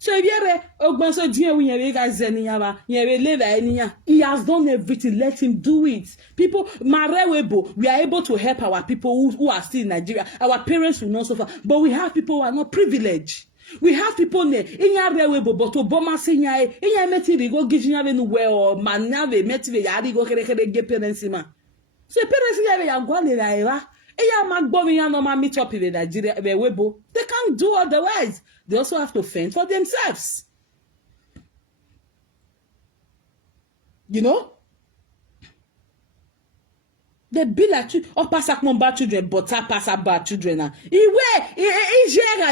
So if you're Ogbanso Dia, we have guys Zeniaba, you have a he has done everything. Let him do it. People, Marewebo, we are able to help our people who are still in Nigeria. Our parents will not suffer, but we have people who are not privileged. We have people ne inya rewebo but Obama senya inya meti rigo gijinya venu we or manave meti ve yari go kere ge parents ma. So parents ya ya gwale la era. Eya magbo ya no ma meet up in Nigeria webo. They can't do otherwise. They also have to fend for themselves. You know? They be like oh pass up bad children, but pass up bad children. Ijera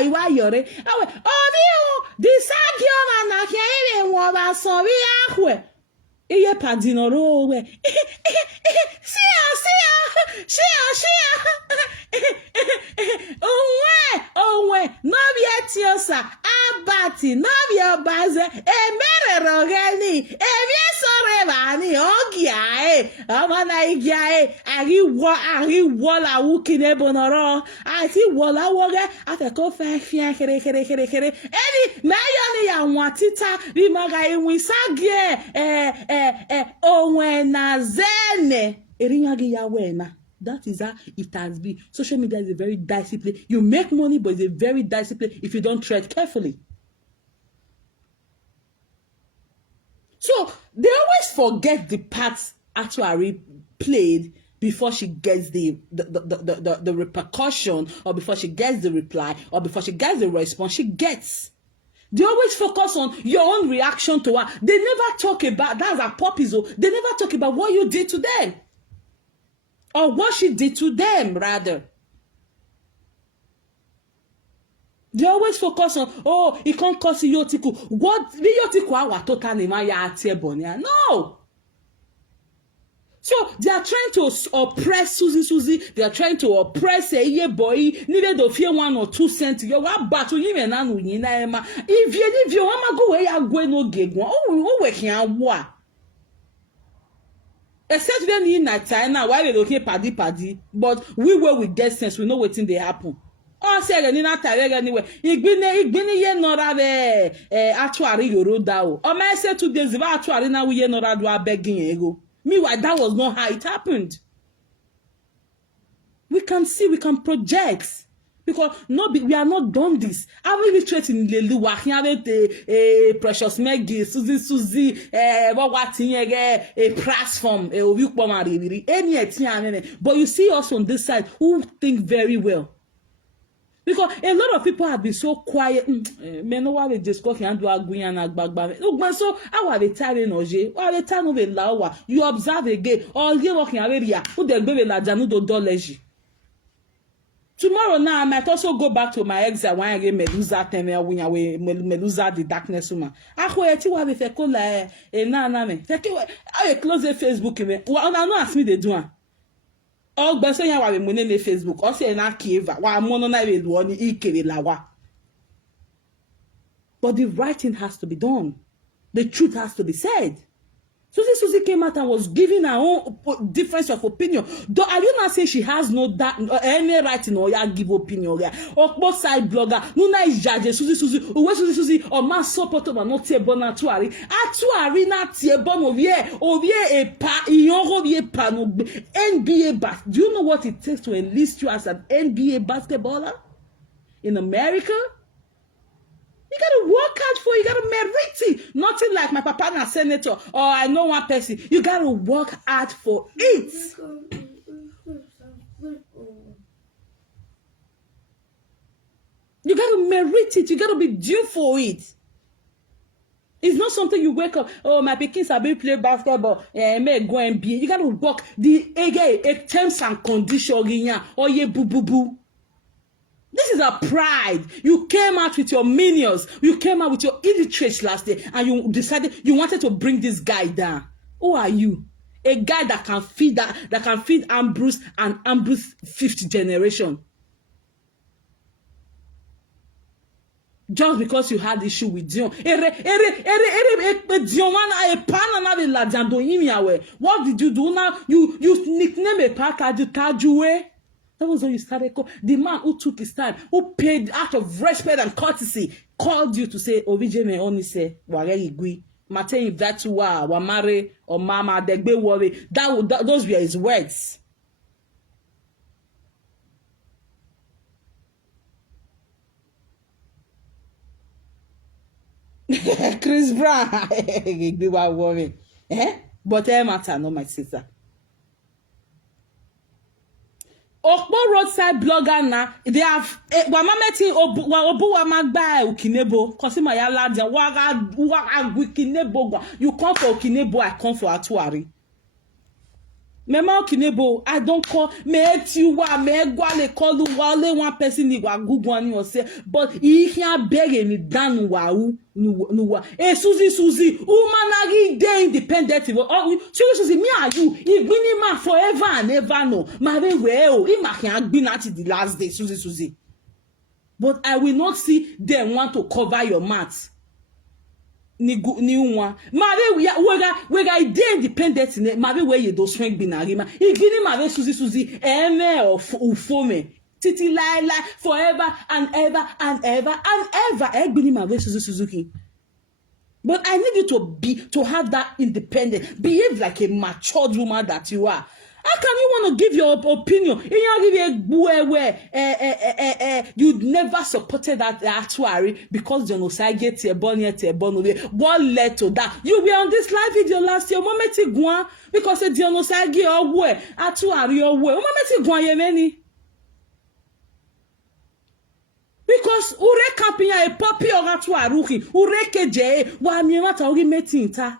iwa yore. Oh the sagio na kere won ba so wi ahwe. Iye padinoro we. See. Onwe, no bietiosa, abati, no biobaze, emere rogani, evie sorevani, ogia, amana igia, ari wola wukine bonoro, ati wola woge, ateko fe kere, eni, mayoni ya watita, rimaga iwisagie, onwe na zene, erinyagi ya wena. That is how it has been. Social media is a very dicey place. You make money, but it's a very dicey place if you don't tread carefully. So they always forget the parts Atuari played before she gets the repercussion, or before she gets the reply, or before she gets the response she gets. They always focus on your own reaction to her. They never talk about, that's a puppies. They never talk about what you did to them. Or what she did to them, rather. They always focus on, oh, it can't cause yotiku. What yotiku awa totally ma ya bonia? No. So they are trying to oppress Suzy. They are trying to oppress a ye boy. Needed of fear 1 or 2 cents. You want battle even anu yina ema. If you want go away, I'm going no gig. Oh, we can what? Except when in China, why they okay paddy, but we get sense, we know what thing they happen. Oh, say again, in anyway. Igbini ye nora be Atuari Yorodao. Or may I say 2 days about Atuari now we ye nora do a begging ego. Meanwhile, that was not how it happened. We can see, we can project. Because we are not done this. I'm illustrating the Luwahiave, Precious Maggie, Suzy, what a platform, any. But you see us on this side who think very well. Because a lot of people have been so quiet. Men know why they discuss and do agree and agbagba. So how they telling oje? How they tell no lawa? You observe again. Or you working area. Who they go la janu do doleji. Tomorrow now I might also go back to my ex when I get Medusa Medusa the darkness woman. Eti wa be fe ko la na me. Fe ki I close the Facebook me. Wa na no ask me dey do am. O gbe so yan wa be mo ne Facebook. O se na kieva. Wa mo no na be do ni ikere la wa. But the right thing has to be done. The truth has to be said. Suzy came out and was giving her own difference of opinion. Though are you not saying she has any right in Oya give opinion? Okpo side blogger, Nuna is judge Suzy, Suzy, or mass support of not Tiebona Tuari. Atuari na Tiebon ovie a pa Yongo pano NBA bas. Do you know what it takes to enlist you as an NBA basketballer in America? You gotta work hard for it. You gotta merit it. Nothing like my papa na senator or I know one person. You gotta work hard for it. You gotta merit it. You gotta be due for it. It's not something you wake up, oh, my pikin sabi play basketball, may go and be. You got to work the terms and conditions, or ye boo boo boo. This is a pride. You came out with your minions. You came out with your illiterates last day, and you decided you wanted to bring this guy down. Who are you? A guy that can feed Ambrose and Ambrose 5th generation. Just because you had issue with Dion. What did you do now? You nickname a Taju. That was when you started. The man who took his time, who paid out of respect and courtesy, called you to say, Obije me only say, Ware igui. Mate if that you are, Wamare or Mama, Degbe worry. Those were his words. Chris Brown, but matter, no, my sister. Okpo roadside blogger na they have wamameti obu wamagba Ukinebo kosima ya ladia waga Ukinebo. You come for Ukinebo, I come for Atuari. Mema Ukinebo, I don't call me etiwa me gwale call wale one person ni wa gugwani or say, but he can beg me down wa nuwa. Suzy, umanagi day independent. Suzy, me are you? If winning man forever and ever no. Mare well, he can be at the last day, Suzy. But I will not see them want to cover your mouth. Ni one mave wega ide independent ne mave where you do swing binarima igini mave Suzy eme of ufome titi la forever and ever and ever and ever egbini mave Suzuki. But I need you to have that independent, behave like a matured woman that you are. How can you want to give your opinion? You never supported that actuary because genocide get what led to that? You were on this live video last year. Because the genocide get away actuary away. Because ure camping a puppy or actuary ure keje wa mi mata ori metinta.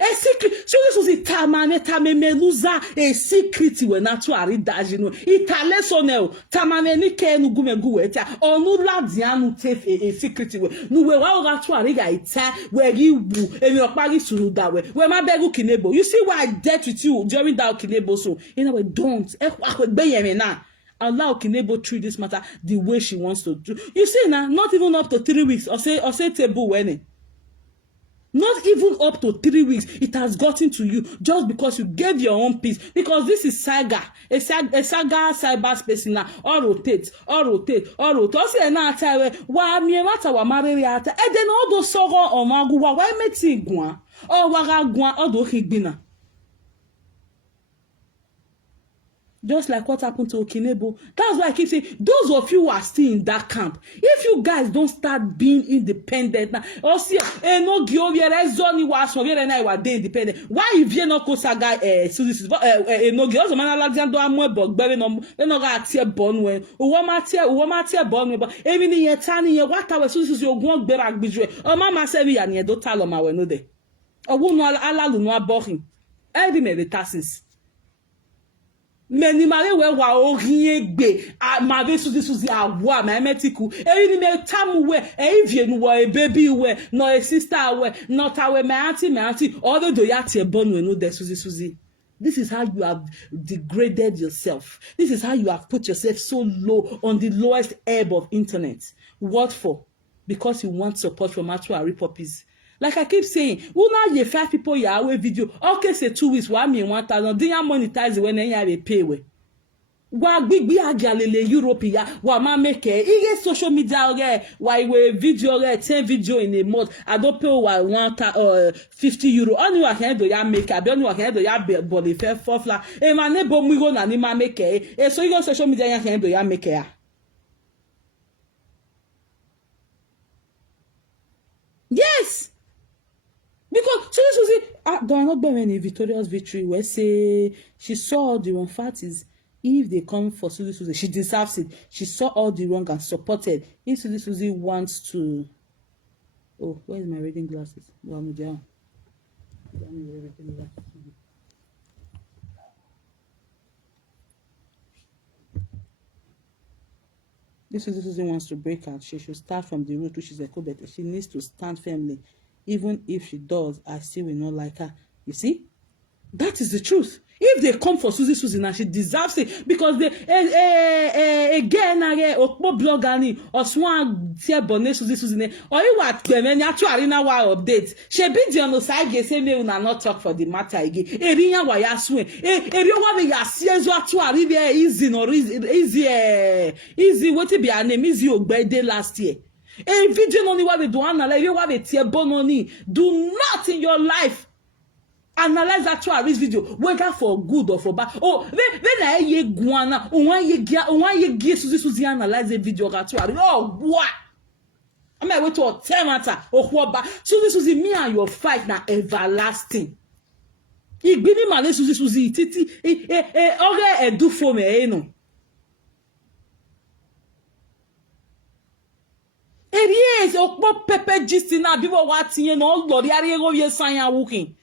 A secret, so this was a tamame luza a secret when not to read that you know. Italesonel, tamame ke no gumegueta, or no ladianu tef a secret way. No, we are to a riga ita where you boo and your party to that way. Where my begu kinebo. You see why I dealt with you during that kinebo so. In a way, don't. Allow Kinebo treat this matter the way she wants to do. You see now, not even up to 3 weeks, or say table when. Not even up to 3 weeks, it has gotten to you just because you gave your own peace. Because this is saga, a saga cyberspace now. All rotate. Also, na tell why me matter wa marry ata. And then all those sorrow or magu why meeting gwa or waga gwa or do higbina. Just like what happened to Okinebo. That's why I keep saying, those of you who are still in that camp, if you guys don't start being independent now, or see, no zoni was for and I were independent. Why if you not saga so this is no girls man do amwe bury no got tear born when Uwama tear born but even in your tani what I was so you won't be like bijou or mama say we and do tell ma we no de. Or won't ala no boring. Every meditations. Many mare we wa orin egbe mave Suzy awa ma emetiku eri ni me tamu we Ivie nu wa baby we no a sister we not awe my auntie although do ya tie born we no de Suzy. This is how you have degraded yourself. This is how you have put yourself so low on the lowest ebb of internet. What for? Because you want support from actual puppies. Like I keep saying, una ye 5 people ya away video. Okay, say 2 weeks, 1 million, 1,000. Then you monetize when you pay we. Wa gbigbi agalele Europe ya wa ma make ige social media ore wa iwe video ore 10 video in a month. I don't pay wa 50 euro. Only wa can do ya make abi only wa can do ya body fair fofla. E ma ne bo mu go na ni ma make e so you social media ya can do ya make ya. Yes. Because Suzy, don't not buy any victorious victory where say she saw all the wrong parties. If they come for Suzy, she deserves it. She saw all the wrong and supported. If Suzy wants to Oh, where's my reading glasses? Reading glasses. This Suzy wants to break out. She should start from the root, which is a better. She needs to stand firmly. Even if she does, I still will not like her. You see? That is the truth. If they come for Suzy now, she deserves it because they again Okpo blogger ni oswan tie bonne Suzy ne or you what men actually na wa update. She be the on side say me una not talk for the matter again. Eriyan wa ya swen. Eri wa be ya siezo actually be easy no easy wetin be her name easy ogbede last year. A video no ni wa be do analyze you wa be tie bononi. Do not in your life analyze that this video whether for good or for bad. Oh, when I ye guana, one ye gear Suzy analyze the video actually. Oh, what? I mean, wait to a matter. Oh, what? But Suzy, me and your fight now everlasting. It be me Suzy, titi. Okay, do for me, no. Yes, Okpo pepper gist na people watching no Lord, yari go ye sign walking.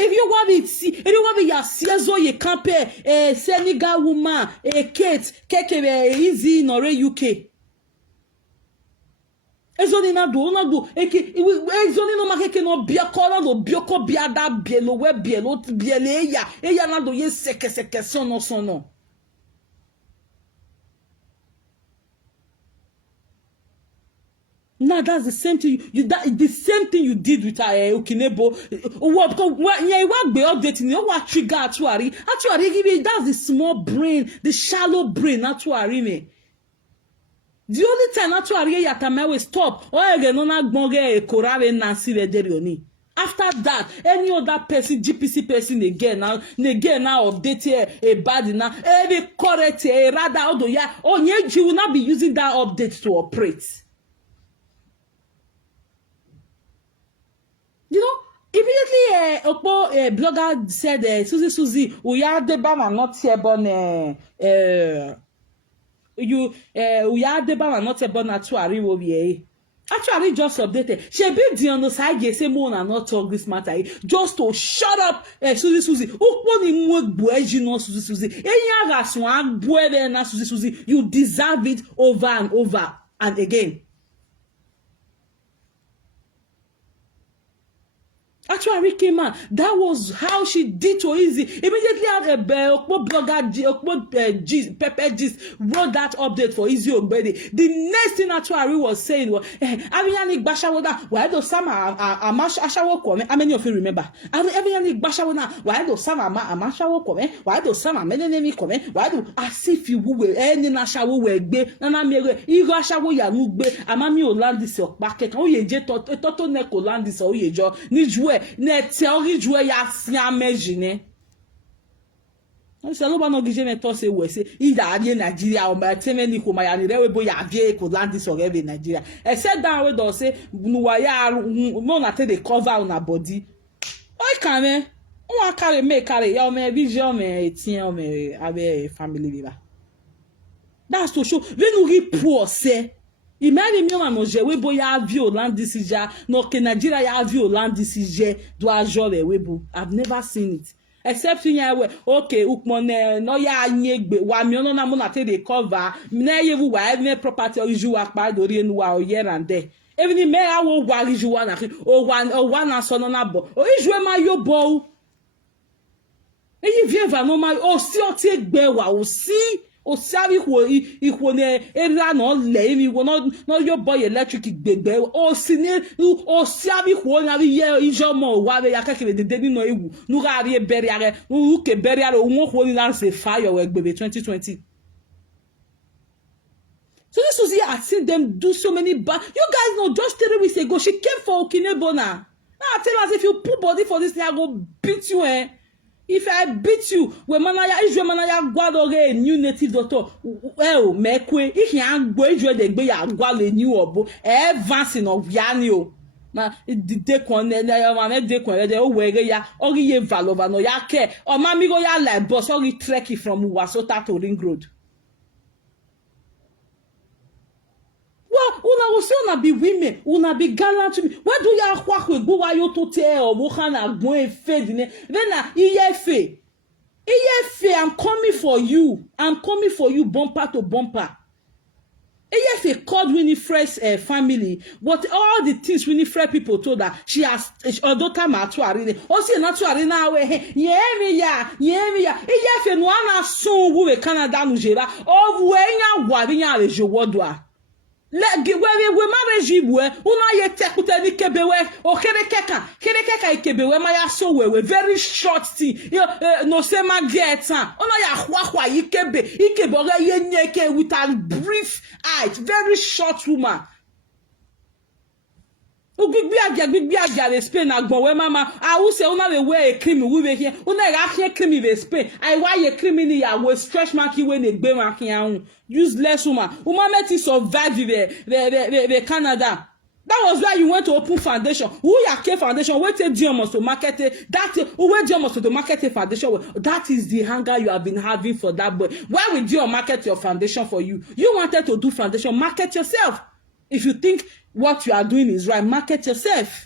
If you want to see, if you want to ya siezo ye campe Senegal woman Kate keke easy no re UK. Ezoni na do ezoni no makeke no biakora no bioko biada bielo we bielo biele ya na do ye seke sono. Now that's the same thing the same thing you did with Okinebo. What be updating you what trigger actually give that's the small brain, the shallow brain actually me. The only time actually yatame will stop or again no na gbonge korave Nancy Vederioni. After that, any other person, GPC person again now update a bad now, every correct rather although yeah, you will not be using that update to operate. You know, immediately Okpo blogger said Suzy, we are the bama not here born we are the bama not here born actually wo be actually just updated. She be the on the side say mo na not talk this matter just to shut up Suzy. Okpo ni mo gboeji no Suzy. Eyan ga so agboe na Suzy. You deserve it over and over and again. Actually, came out. That was how she did so easy. Immediately, Okpo blogger Pepper Gist wrote that update for Easy Ogbede. The next thing actually was saying was, "Everyone Bashawoda, why do some Amashawo come? How many of you remember? Everyone Bashawoda, why do some Amashawo come? Why do some Amenemi come? Why do as if you will any Nashawo will be Nana Mere, Igo Ashawo Yanugbe, Amami Olandis or Packet, oh ye jet Toto Neko Landis or ye jo, Nijwe. Ne teori jouer ya si imagine. On se lo ba no gije ne to se we se ida adie Nigeria o ba teme ni ko ma ya ni rewe bo ya vie ko land so reve Nigeria. E said that we do say nu wa ya no na te dey cover una body. Why can me? Won carry me carry ya me vision me tien me ave family viva. That's to show we nu ri poor say imani mi ma moje we bo ya violent decision no ke Nigeria ya violent decision do ajore we bo. I've never seen it except in here okay ukmone no ya anyegbe wa mi ono na mo na te dey cover na ye wu wa any property or iju wa pa do ri enu wa o here and there even me awo wa iju wa na o wa na so no na bo o iju e ma yo bo eyi vie va no ma o si o ti egbe wa o si o sabi ihwo ne era no le mi wo no your boy electric gbegbe o si ni o sabi ihwo na bi ye ijo mo wa be ya kekele de ni no ewu nu ga ri beri are u ke beri are won hwo ni lan se fire we gbebe 2020. So this was here I seen them do so many bad. You guys know just 3 weeks ago she came for Okinebo now. I tell us if you put body for this thing I go beat you If I beat you, we manaya Israel manaya gwadore new native doctor. Well, mekwe if you angbo Israel de gbe ya gwale new obo advancing of yanio. Na de kon na ma me de kon de o wege ya ori ye valova no ya ke o ma mi go ya like bus ori trek from Wasota to Ring Road. Well, una will say una be women, una be gallant to me. Why do ya walk with go you to tell or wohana go and fade in then iyefe. Iyefe, I'm coming for you. I'm coming for you bumper to bumper. Iyefe called Winifred's family, but all the things Winifred people told her, she has her daughter matuari. Also not to arena we yeah me ya. Iyefe no ana so we Canada no jera. O we nya wabinya le jowodwa. We marriage we una ye tekute ni kebewe o kere kebewe ma ya so we very short thing no se ma get una ya hwa ikebe ore ye nyeke with a brief height, very short woman. Gbigbi agya le Spain agbon we mama I will say una we wear a cream we here una ga here cream we Spain I why ye cream ni ya we stretch mark we ne gbe mark yan useless woman met to survive the Canada. That was why you went to open foundation. Who ya care foundation? Wait till Dion must to market it. That who Dion must to market a foundation. That is the hunger you have been having for that boy. Why would Dion market your foundation for you? You wanted to do foundation, market yourself. If you think what you are doing is right, market yourself.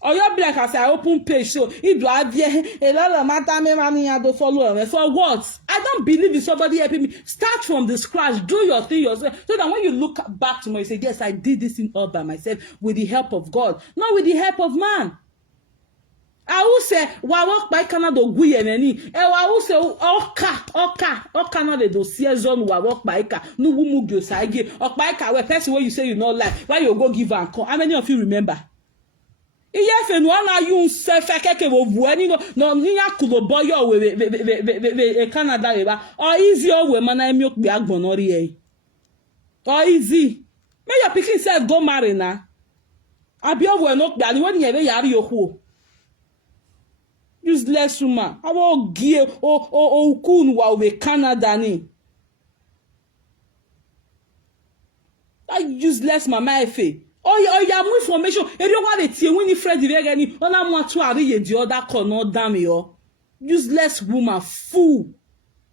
Or you'll be like, as I open page, so it do have a lot of matter me money I don't follow me. For what? I don't believe in somebody helping me. Start from the scratch, do your thing yourself. So that when you look back to me, you say, yes, I did this thing all by myself with the help of God, not with the help of man. I will say, wa work by Canada guye neni. I will say, oka na the dossier zone wa work by ka. No wumu gyo saigi. Ok by ka, where person where you say you not like, why you go give and come. How many of you remember? Iyefe no na you se fekeke wo vuani no niya kulo boyo we Canada we ba. Or easy o we mana emi okpe agbon ori e. Or easy. May your pikin self go marry na. Abi o we no okpe ani when ye yari yoku. Useless woman. Abo gie o kun wa we Canada ni. That useless mama efe. Oh ya more information. E don't want to tie Winifred the ni. Ona mo atu ari ye the other corner damn yo. Useless woman, fool.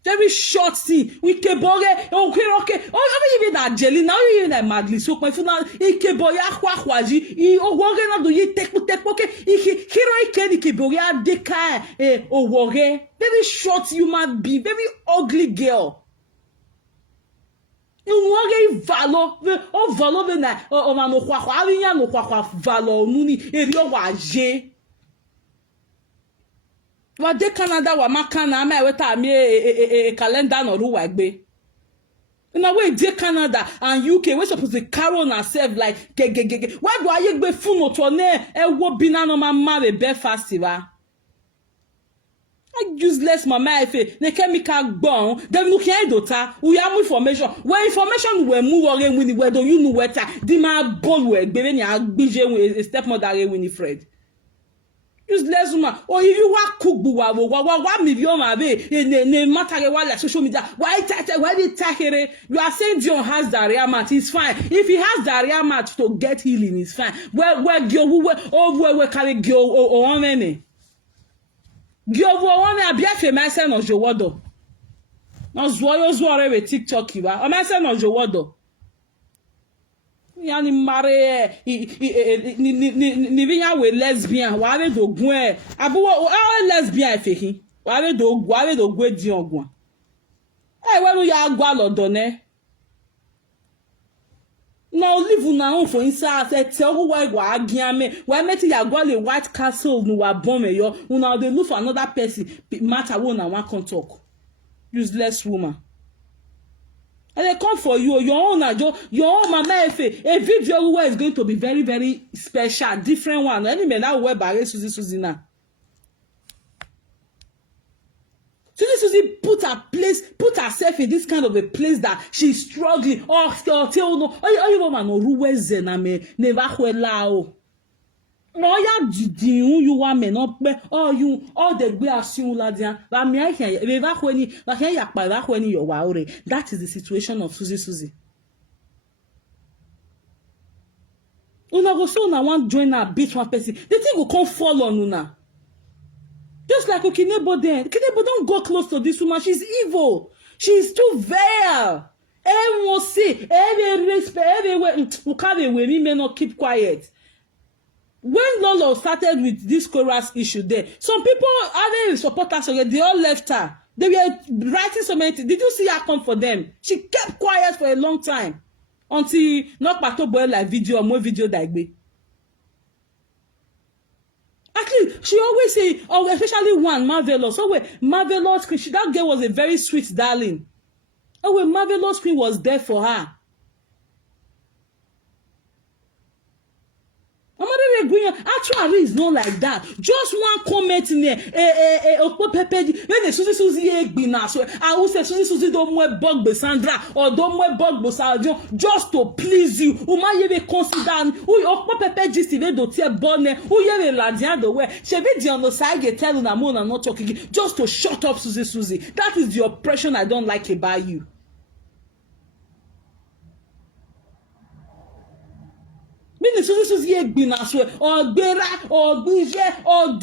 Very short thing. We kebore okay. Oh, even that jelly now even that madly so my phone ikeboya kwaji. O wore na do ye take okay. Hero ikeni keboya deka o wore. Very short human being, very ugly girl. You valo o valo na o ma no kwakwa awinya no kwakwa valo nuni eri o waje wa de Canada wa makana ma weta mi calendar no ru wa gbe na we de Canada and UK we supposed to carry on ourselves like why do I gbe fun oto na e wo bina no ma marry be festival. Useless mama efe ne chemical gbon dem look here dota we have information where information we move again when we do you know wetter di ma ball we gbere ni agbije a stepmother Winifred. Useless woman or if you wa cook wa 1 million abe ne matter wa social media why they take you are saying John has diarrhea mat it's fine if he has diarrhea mat to get healing is fine where girl we carry girl o onene Giovo one abia fe mese no jowodo. No zuore we TikTok iba. O mese no jowodo. Yani mare ni binya we lesbian wa re do gun e. Abu o lesbian fe hin. Wa re do gwe di ogun. We no ya gwa lodo ne. No live na on for inside tell why wa agiame why make ya go le White Castle no wa bomb yo una dey look for another person matter we na wan come talk. Useless woman. And they come for you your own mama efe a video where is going to be very very special different one any man that wear bare Suzy na. Suzy put herself in this kind of a place that she's struggling. Oh no. Oh, woman no ruweze na me never hwela o. No ya didin you wa me no pe. Oh you all the gbe asun la dia. Ba mi a here never hweni ba here ya pa ba hweni your wa ore. That is the situation of Suzy. Una go so na wan join her beat one person. The thing will come fall on una. Just like Okinebo then. Okinebo don't go close to this woman. She's evil. She's too vile. Everyone see, every respect, everywhere. We may not keep quiet. When Lolo started with this chorus issue there, some people, other supporters, they all left her. They were writing so many things. Did you see her come for them? She kept quiet for a long time. Until not pato boy like video or more video that way. Actually, she always say, oh, especially one, Marvelous. Oh, wait, Marvelous Queen. That girl was a very sweet darling. Oh, wait, Marvelous Queen was there for her. Actually, it's not like that. Just one comment in there. Okpo Pepe. When the Suzy Egbina, so I will say Suzy don't wear bug Sandra or don't wear bug Bosaldion just to please you. Uma ye be consider who Okpo Pepe just even do tear bonne. Who ye be ladian the way. She be the on the side you tell na mo na not talking just to shut up Suzy. That is the oppression I don't like about you. Meaning Suzy Egbina swear or gbera or gbije or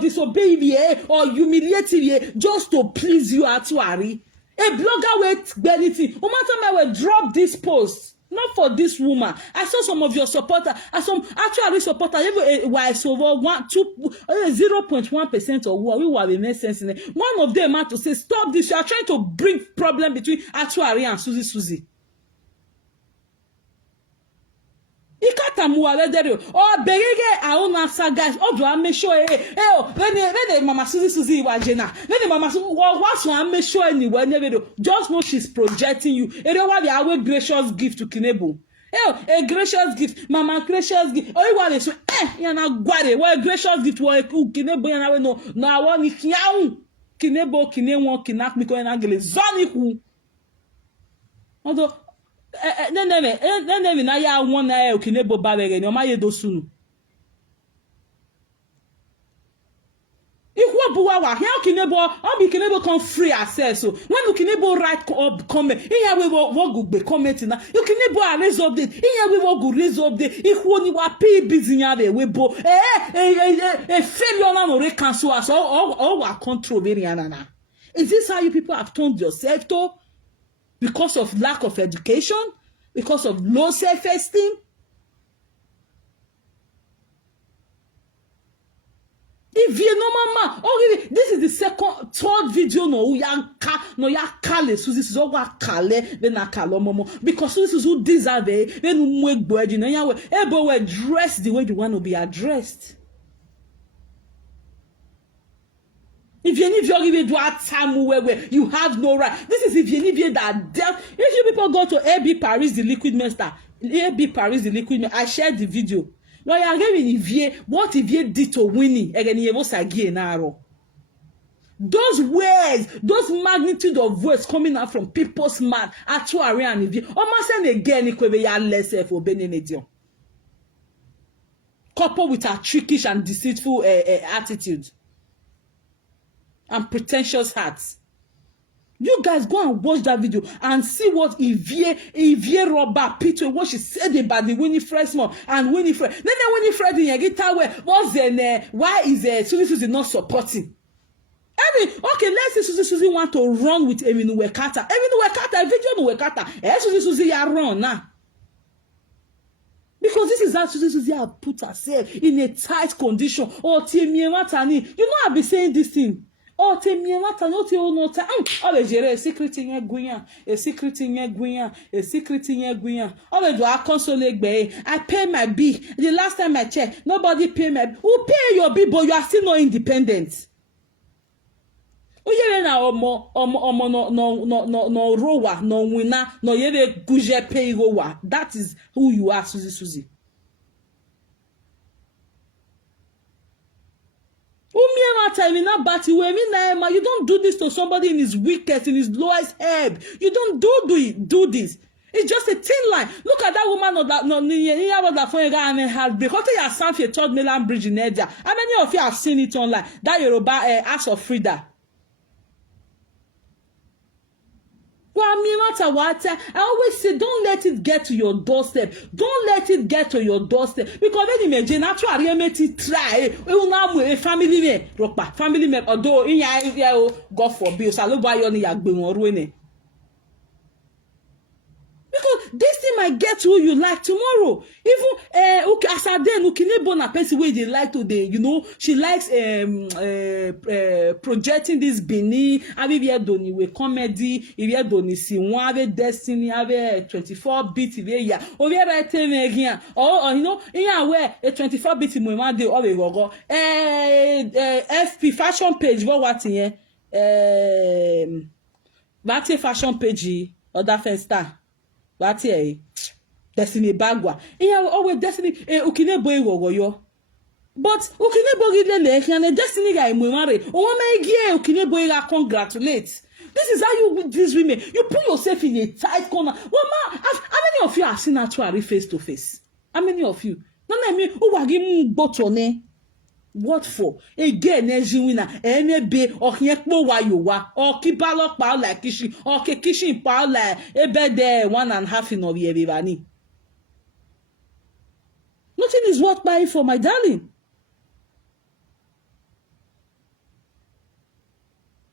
disobey or humiliate just to please you Atuari. A blogger will anything. No matter will drop this post. Not for this woman. I saw some of your supporters. Some actually supporters even was over 0.1% or what we were in essence. One of them had to say, stop this. You are trying to bring problem between Atuari and Suzy. Ikatamuale dere o berege auna sagas o do make sure when mama Suzy wajena when mama what make sure anywhere never just know she's projecting you why they are gracious gift to Kinebo a gracious gift mama gracious gift o wa le so yana gware what gracious gift wo Kinebo yana no na won kiaun Kinebo kinewon kinak mi ko yana gele zoni hu odo then na ya won na Kinebo babere ni o ma ye do sunu ikwo buwa wa here Kinebo o bi Kinebo come free access so when Kinebo write up comment here we wo gbe comment na Kinebo raise update here we wo go raise update ikwo ni wa p busy nya be we bo failure na no re cancel us all wa control very na. Is this how you people have turned yourself to? Because of lack of education? Because of low self-esteem? If you know mama, already this is the third video no ya kale Suzy is all kale then na kalo momo because Suzy is who deserve it then mwegbo eji na yawe ebo we dress the way you want to be addressed. If you do a time where you have no right. This is if you that dealt. If you people go to AB Paris, the liquid master, AB Paris, the liquid master, I shared the video. Now you are giving Ivie what Ivie did to Winnie. Again, you was again narrow. Those words, those magnitude of words coming out from people's mouth, Atuari and Ivie. Almost again, it could be less for Benediction. Coupled with a trickish and deceitful attitude. And pretentious hearts. You guys go and watch that video and see what Ivie Robert Peter what she said about the Winifred Small and Winifred. Then Winifred in your guitar what's why is Suzy not supporting? I mean, okay, let's say Suzy want to run with Eminu Wekata. Eminu Wekata, video no Wekata. Suzy ya run now. Because this is how Suzy have put herself in a tight condition. Oh, Timmy Matani. You know I've been saying this thing. Oh, Timmy Matani, no time. Oh, a secret in your guian, a secret in your guian, a secret in your guian. Oh, do I console I pay my bill. The last time I checked, nobody pay my bill. Who pay your bill, but you are still not independent. Oye na no rowa no winner no yere guje pay rowa. That is who you are, Suzy. You don't do this to somebody in his weakest, in his lowest ebb. You don't do this. It's just a thin line. Look at that woman of that that phone and had because you have signed a third Milan bridge in India. How many of you have seen it online? That Yoruba Ask of Frida. I always say, don't let it get to your doorstep. Don't let it get to your doorstep. Because when you imagine, actually, you try. A family member, although in your God forbid, so I don't buy your ruin. this thing might get who you like tomorrow. Even as a then ukinebo na person wey dey like today, you know, she likes projecting this Benin, Ivie doni we comedy, Ivie doni si one ave destiny, ave 24-bit Ivie ya. Ovi ebe teme gian. Or you know, in where a 24-bit mo ma dey ove gogo. FP fashion page what here. Bati fashion page other festa. Bati Destiny bagwa. Iya always Destiny ukinebo igogo yo. But ukinebo gidele and Destiny guy mware. O ma gie ukinebo ira congratulate. This is how you these women. You put yourself in a tight corner. Well, ma, how many of you have seen actually face to face? How many of you? No, I mean, who are giving botone? What for? Again, winner, NB, or Yekmo Wayuwa, or Kipalo Pao like Kishi, or Kishi Pao like a bed there 1.5 in of Yevani. Nothing is worth buying for my darling.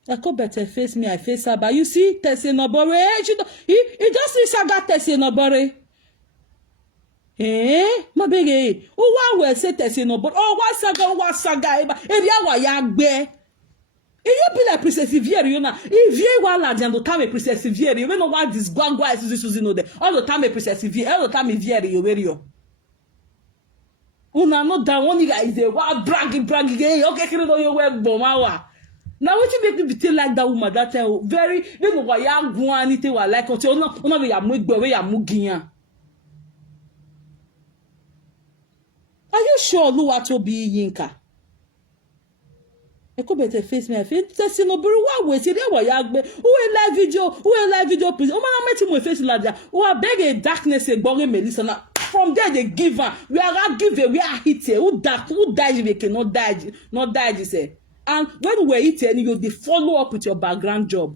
I could better face me, I face her, but you see, Tessie Nobore, he just see Saga Tessie Nobore. My baby, who will say Tessie Nobore? Oh, what Saga, if you are yagbe. If you be like Princess Ivie, you know, if you Wahala, then the time a Princess Ivie, you know what this Gwangwa is Suzy know there. All the time a Princess Ivie, all the time Ivie, you wear you. Una no that one guy is there, what bragging, okay, can you your work, Bomawa. Now what you make me feel like that woman that very you know why you go anything wa like until no be ya mu gbe we ya mu giyan. Are you sure Oluwa to be Yinka? I could better face me. I feel testing no buru wa we say there wa ya gbe. Who live video please. O ma met him with face like that. Who are beg a darkness e gbore Melissa na. From there they give her. We are give we are hit here. Who dies if they cannot die? Not die this say. And when we're eating, you they follow up with your background job.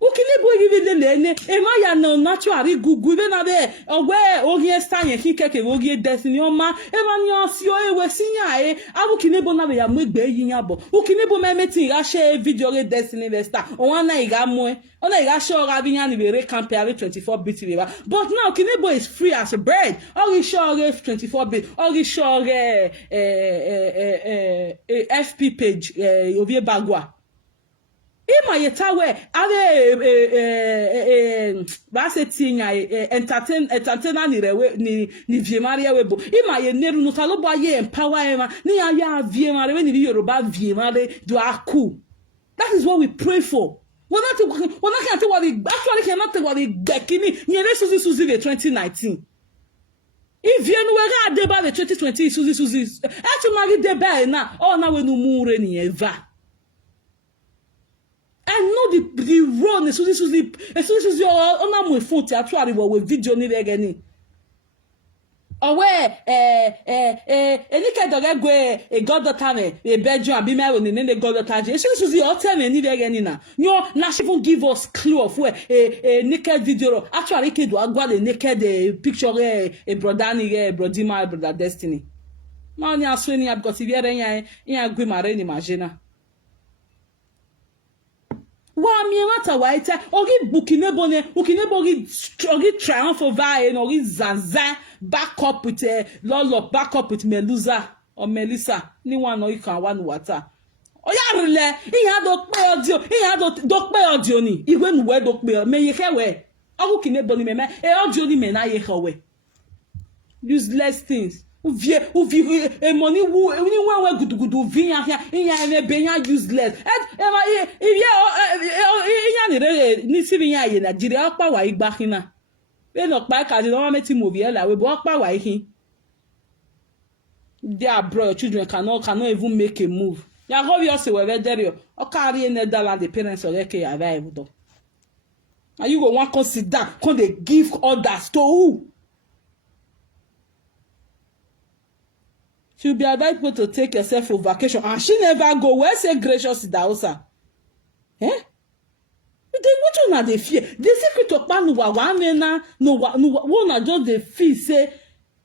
Ukinebo even the Emaya no naturally gugu even ave where ogie stand he keke ogie destiny oma emanyo sio we sinya abukinebo na ya mwegbe yinya bo ukinebo memeti ga share video re destiny vesta ona iga mo ona iga show ga binya ni be compare 24-bit river but now ukinebo is free as a bird or he show 24-bit or he show FP page ovie bagwa Ima yetawe ave ba se tinya entertainer ni rewe ni viemaria webo ima ye neru no talo bo ye empower ema ni ya viemare we ni Yoruba viemare do aku. That is what we pray for. We're not can't what we actually cannot take what we bekini ni Suzy 2019. If you know we ga deba 2020 Suzy actually magi deba na all na we no mure ni eva. I know the run Suzy on my phone actually with video ni regeni. Owe any kind of go a goddaughter me a Belgium abi me we ni goddaughter Suzy all tell me ni regeni na. No na she even give us clue of where a naked video actually ke do agwa the naked picture a brother ni brother brother Destiny. Ma ni aso ni because if you yan gwe mare ni imagine. Wa mi mata waita ogi bukinebo ogi triumph over ogi zanza back up with lolo back up with Meluza or Melissa ni one no you can one water oya rile iya do pe audio ni iwe nu we do pe me ye kewe ogu kinebo ni me audio ni me na ye kewe useless things money wu ni wan we gudugudu vin ahia iya me be yan useless iya ni sibi yan ye Nigeria opa wa igba hina be no pa ka di no meti movie la we bo opa wa hin their bro your children cannot even make a move ya go you say we there o carry Netherlands the parents o ke arrive do and you go wan consider come dey give orders to who. She'll be advised to take yourself for vacation. And she never go. Where say gracious is the house? Then what you na the fear? The secret of man no one just the fear say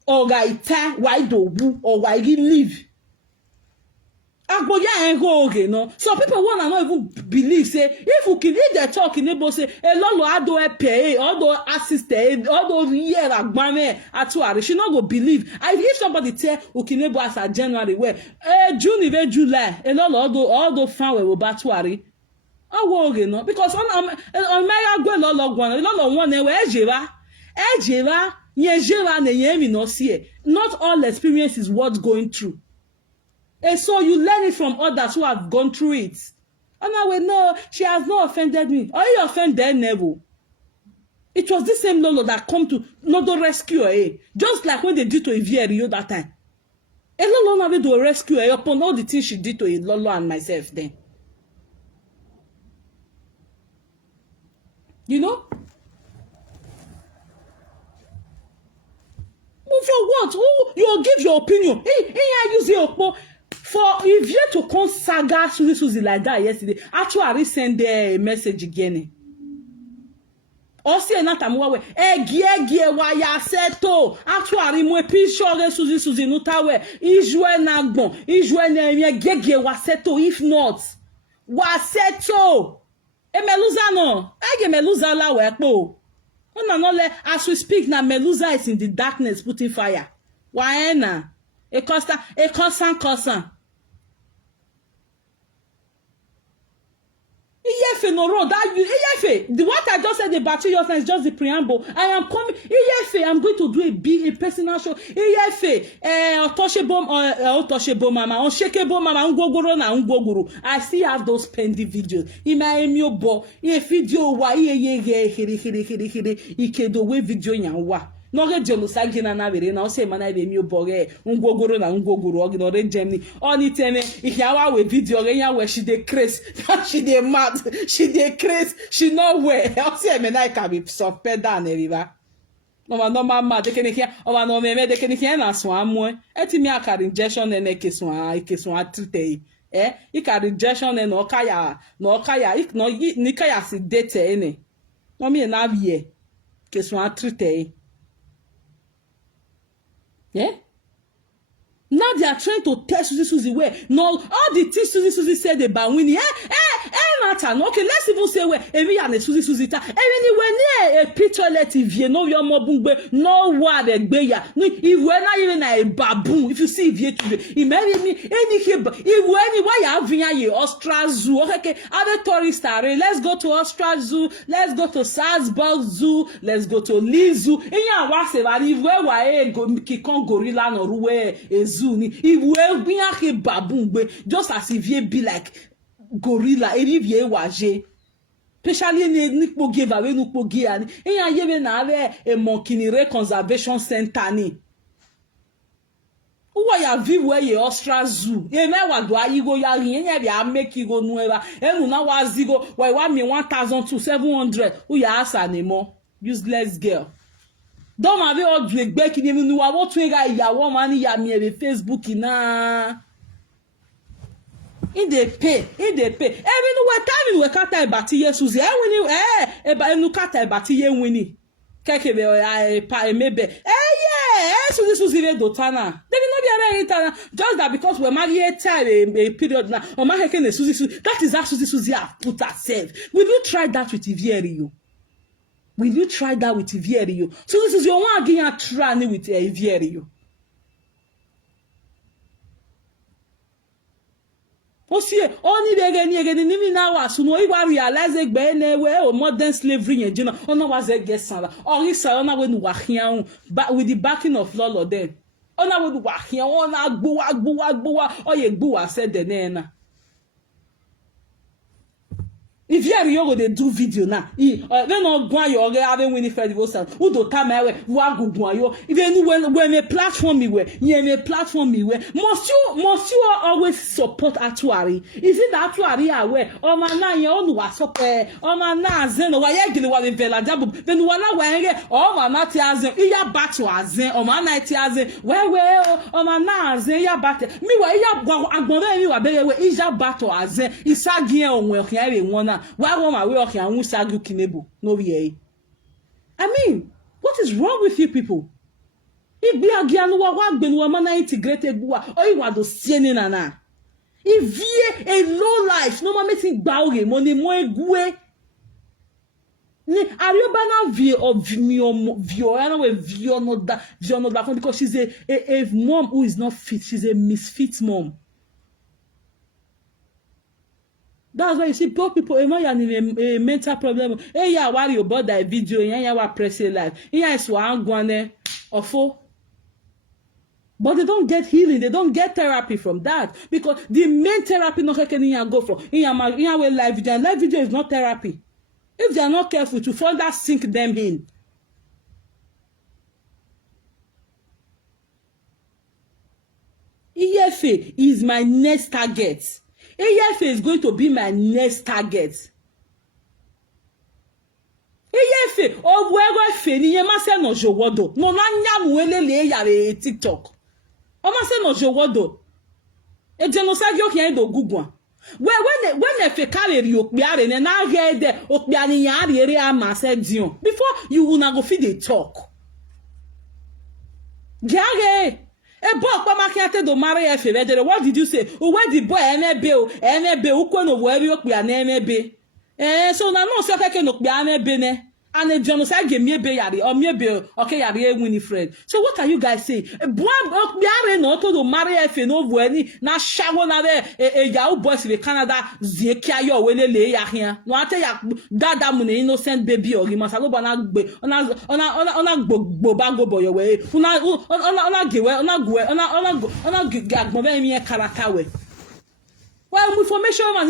or gaita why do or why he leave. Agboya ain't go okay, no. So people wanna not even believe, say, if they talk in able say, a lot of ado pay, all the assistant, all those year agbame atuari, she not go believe. If somebody tell Ukinebo as a January, where, June, even July, a lot of all those fan will batuari. I will okay, no, because on my go a lot of one, where Ejeva, Yejeva, ne yemi no see. Not all experience is worth going through. And so you learn it from others who have gone through it. And I will know she has not offended me. Or you offended Neville. It was this same Lolo that come to not to rescue her. Just like when they did to Ivie that time. A Lolo never do a rescue her upon all the things she did to Lolo and myself then. You know? But for what? Who you give your opinion? Hey, I use your Okpo. For if you to come saga Suzy like that yesterday, actually send a message again. Osi enata muwe egie wa ya seto actually mo picture Suzy nutawe ijwe na gbon ijwe na emi gege wa seto if not wa seto e meluza no ege meluza la we po una no le as we speak na meluza is in the darkness putting fire wa ena e constant Iyefe no road that you Iyefe. The what I just said about your friends is just the preamble. I am coming. Iyefe, I'm going to do a personal show. Iyefe, Otoshebo mama, Onshekebo mama, Ungogoro na Ungogoro. I still have those pending videos. Ima emio bo. Iye video wa iye here. Ikedo we video nyanwa. Noge jealousy gina na vere na ose mana be mi oboge ngogoro na ngogoro oginore Germany oni teme ihyawa we video ge ya we she dey craze she dey mad she dey craze she no way ose me na ka be so peda na riba no mama de kene kia o ma no me de kene kia na so amu eti mi aka injection na keso atrite ika rejection na okaya no ni kaya si date ene no me na vie keso atrite. Yeah? Now they are trying to tell Suzy where. No, all the things Suzy said about Winnie. Matter. Okay, let's even say where. Every and Suzy ta. Anywhere near a picture let Ivie. No, your mobungbe. No, what a beya. No, if we're not even a baboon. If you see Ivie today, imagine me. Any here, if we're anywhere you have Vinaya, Austria Zoo. Okay, other tourists are. Let's go to Austria Zoo. Let's go to Salzburg Zoo. Let's go to Lee Zoo. Enya wase bari. If we're go kikon gorilla no ruwe a zoo ni. If we're being a baboon, just as Ivie be like. Gorilla Ivie waje especially ni kpo give away no kpo gi ani eyan yebe na ave e monkinire conservation center ni uwa ya vive where ye Austria Zoo e me wa do ayigo ya yin yen bia make go nu eba enu na wa zigo wa me 1,700 u ya asa ni mo useless girl don ma be o du egbe kini mi nu wa wo tun ga iyawo ma ni ya mi e Facebook na in the pay even we we kata ibati ye Suzy wini enu kata ibati ye wini keke be pa emebe Suzy ve dotana they will not be able to just that because we marry a time a period now or ma heke ne Suzy that is how Suzy have put herself. Will you try that with Ivie? Will you try that with Ivie? Suzy you want again try with Ivie? Osie oni bege ni ege ni na wa suno igwa realize egbe na we o modern slavery yen jina ona wa ze gesala ori sa ona we nu wa hian with the backing of lolo then ona we nu wa hian ona agbo oye gbo wa said the na if you are yogo they do video now when no gwan yo ge ave win festival sound who do time we wa gugun ayo even when me platform me we must you always support Atuari? Is it that Atuari aware o ma na yen onu wa support o ma na azen wa ye gele wa vela jabu then wa na wa yen o ma na ti azen iya back to azen o ma na ti azen we o ma na azen iya back mi wa iya agbon mi wa bere we iya back to azen isagien onwe okin ere won why won't my way okay and won't argue kinebo no be I mean, what is wrong with you people? If be again wa gbenu wa mana integrated buwa o iwa do sieni na Ivie a low life. No man making baure money more gwe. Ni Ariobana vio no da because she's a mom who is not fit. She's a misfit mom. That's why you see poor people a mental problem. Hey, yeah, worry about that video. Yeah, wa press it live. Yeah, it's one guane awful. But they don't get healing. They don't get therapy from that because the main therapy no can go for. In your live video. And live video is not therapy. If they are not careful to further sink them in. EFA is my next target. EFA is going to be my next target. EFA, oh, where I ni ma se no jowodo. No na nyamu elele yare TikTok. O ma se no jowodo. E genocide yo kian do gugwa. When efe carry okpiare ne na hear de okpiani yan ere ama se dion. Before you una go feed the talk. Jare e boy pa makiate do marry efe vedere. What did you say? O where the boy enebe ukwo no where okpiane enebe. So na no se keke no okpiane ebe ne. And a genocide game maybe yari or maybe okay yari Winifred. So what are you guys saying? Boy okpiare no to do marry efe no vweni na shawo na de yawo boys in Canada zekia yo welele ya hia. No ate ya dada mu ne innocent baby or masalo bana gbe ona gboba go boyo we. Ona gewe ona gagbo be mi e character we. Well, information man,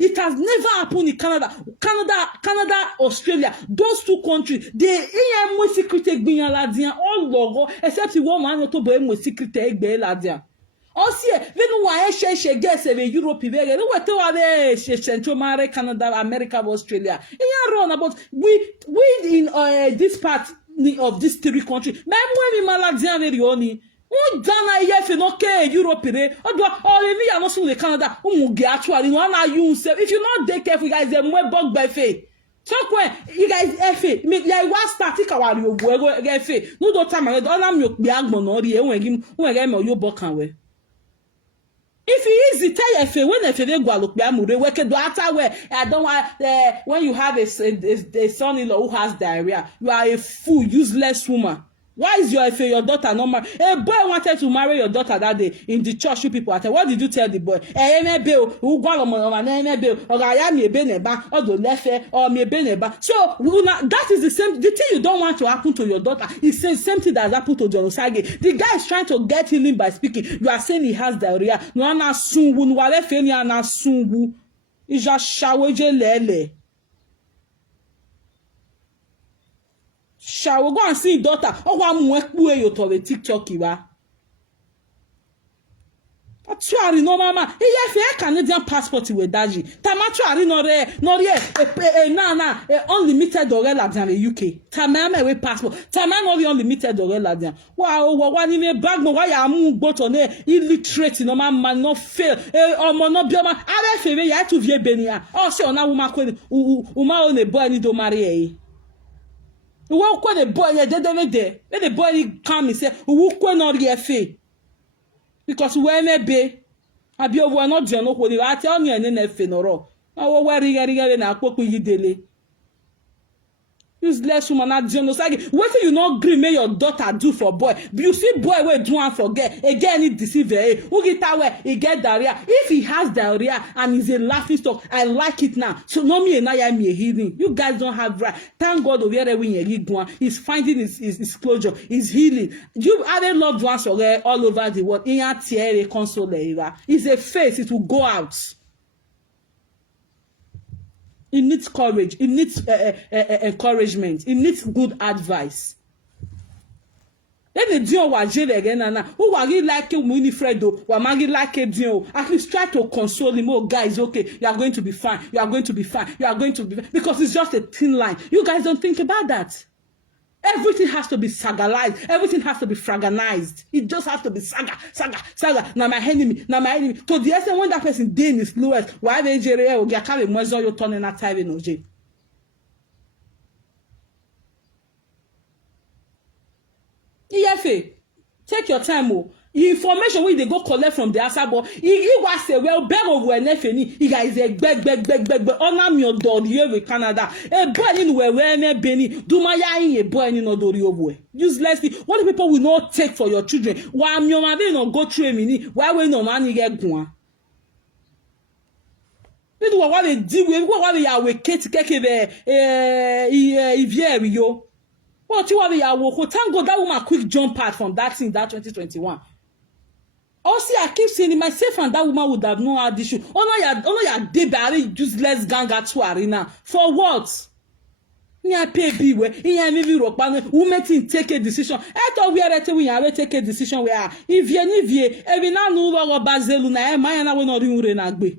it has never happened in Canada, Australia. Those two countries, they ain't more secret ladian all logo, except the one man to be more secret ladian. Also, when why she guess Europe, what to Central America, Canada, America, Australia. It run about we in this part of these three countries. Même when we maladian very only. Dana yefe no ke Europe re odo me ya no so le Canada umuge actually no na you say if you not take careful guys dem we bug by fe so when you guys efe me like one start kawari ogu efe no do time do na mi okpi agbon no ri enwe me oyo bokan we if it easy tell efe when efe dey gwa lokpi amure we ke do ata we I don't want when you have a son-in-law who has diarrhea you are a fool useless woman. Why is your daughter not married? A boy wanted to marry your daughter that day in the church. You people what did you tell the boy? So that is the same. The thing you don't want to happen to your daughter is the same thing that happened to John Osage. The guy is trying to get healing by speaking. You are saying he has diarrhea. No na sungu. No wale feni ana sungu. Ija shaweje lele. Shall we go and see daughter? Oh, one more you to the TikTok iwa. Actually, no mama. If you Canadian passport with daji, tamatuari na unlimited orel in the UK. Tamama we passport. Tamama no unlimited orel. Wow, one in a bag mo why am go to ne illiterate no man no fail. Omo no bioma. Are feve ya to vie benia. Oh, say ona woman ko uma on a boy ni do marry. Who call the boy there? Let the boy come and say, who call not the FA? Because we may be, I be over not journal for the art on your NF in or all. Worry, and I spoke with you daily. Useless woman at genocide. What do you not agree may your daughter do for boy? You see boy where do and forget. Again, it deceive who get that way, he get diarrhea. If he has diarrhea and he's a laughing stock, I like it now. So no me and I am healing. You guys don't have right. Thank God over there when you he's finding his closure, he's healing. You other loved ones all over the world. In a tier console. It's a face, it will go out. It needs courage. It needs encouragement. It needs good advice. Then the deal was jail again and who are you like Winifred or Magi like a deal? At least try to console him. Oh, guys, okay, you are going to be fine. You are going to be fine. You are going to be because it's just a thin line. You guys don't think about that. Everything has to be sagalized. Everything has to be fraganized. It just has to be saga. Now my enemy. To the extent when that person day in his lowest, why they jere or get carry measure you turn in that time in OJ. EFA, take your time. information wey dey go collect from the outside, but he was say well bero we nefeni he guys gbeg ona mi odo we Canada e boy ni we ne beni duma ya yin boy ni no dori obo uselessly. What the people will not take for your children wa mi o ma be no go through me ni why we no man ni get gun we do what they do we ya we keke be Ivie yo what you want ya wo thank God that woman quick jump out from that thing that 2021. Also, I keep saying myself and that woman would have known how this should. Oh no, ya debari useless ganga to arena. For what? Nya pay be we. Nya maybe ropa. Women take a decision. I thought we are we are take a decision where Ivie, every now no Obazee luna. My na we not doing renagbe.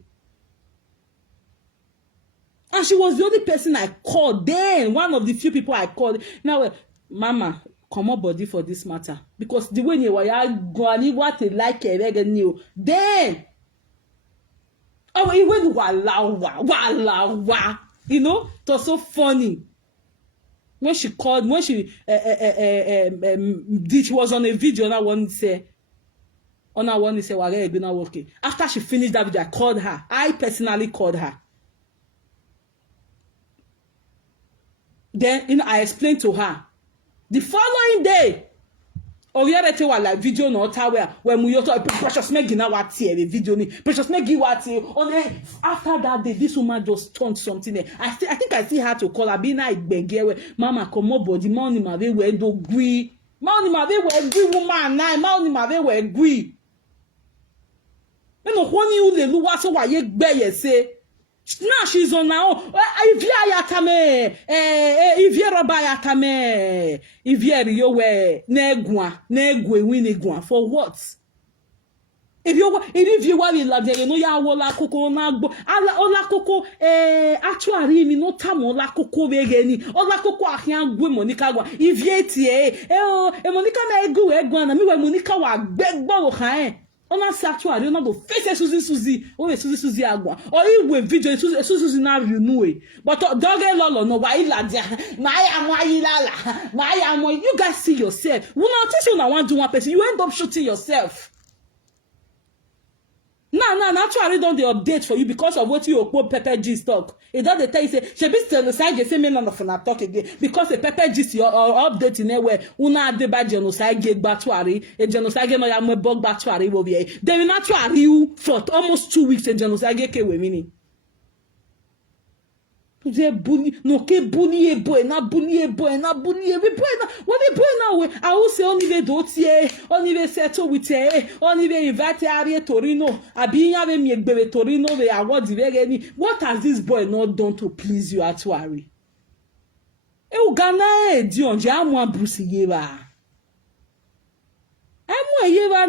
And she was the only person I called. Then one of the few people I called. Now, Mama. Come on body for this matter because the way you were going what like a new then oh it went wala you know it was so funny when she called when she she was on a video and I want to say okay. After she finished that video I called her. I personally called her. Then I explained to her. The following day, Oriarete wa like video no tower when we to precious Maggie na what here the video ni precious Maggie what only after that day this woman just turned something. I think I see her to call her be na igbege mama come up body money ma we do gree money ma we woman na money ma we gree me no honi u le lu wa so wa ye gbe ye say now she's on her own. Ivie ayatame, Ivie roba ayatame, Ivie riyo we negwe winegwa for what? If you want to love you know ya wola koko na gbo ola koko actually mi no tam ola koko begeni ola koko ahian gwe Monica gwa Ivie tie Monica na egwa na mi we Monica wa gbegbo wo kan ona actually ona go face Suzy Suzy agwa or iwe video Suzy na renew but doge lolo no wa iladia my am you guys see yourself we not teach you na one do one person you end up shooting yourself. Now, actually don't they update for you because of what you Okpo Pepper Gist talk. It does they tell you say she be still the side you say me none of na talk again because the Pepper Gist your update in where una de ba genocide get batwari a genocide no ya mo bug batwari will be they will not try you for almost 2 weeks a genocide get we meaning. They bully no ke bully boy na bully boy na what the boy now I will say only the dotier only the settle with only the invite Ari Torino abi nya be mi egbe Torino we award the what has this boy not done to please you at Wari e u Ghana di onje amu abrusi yeba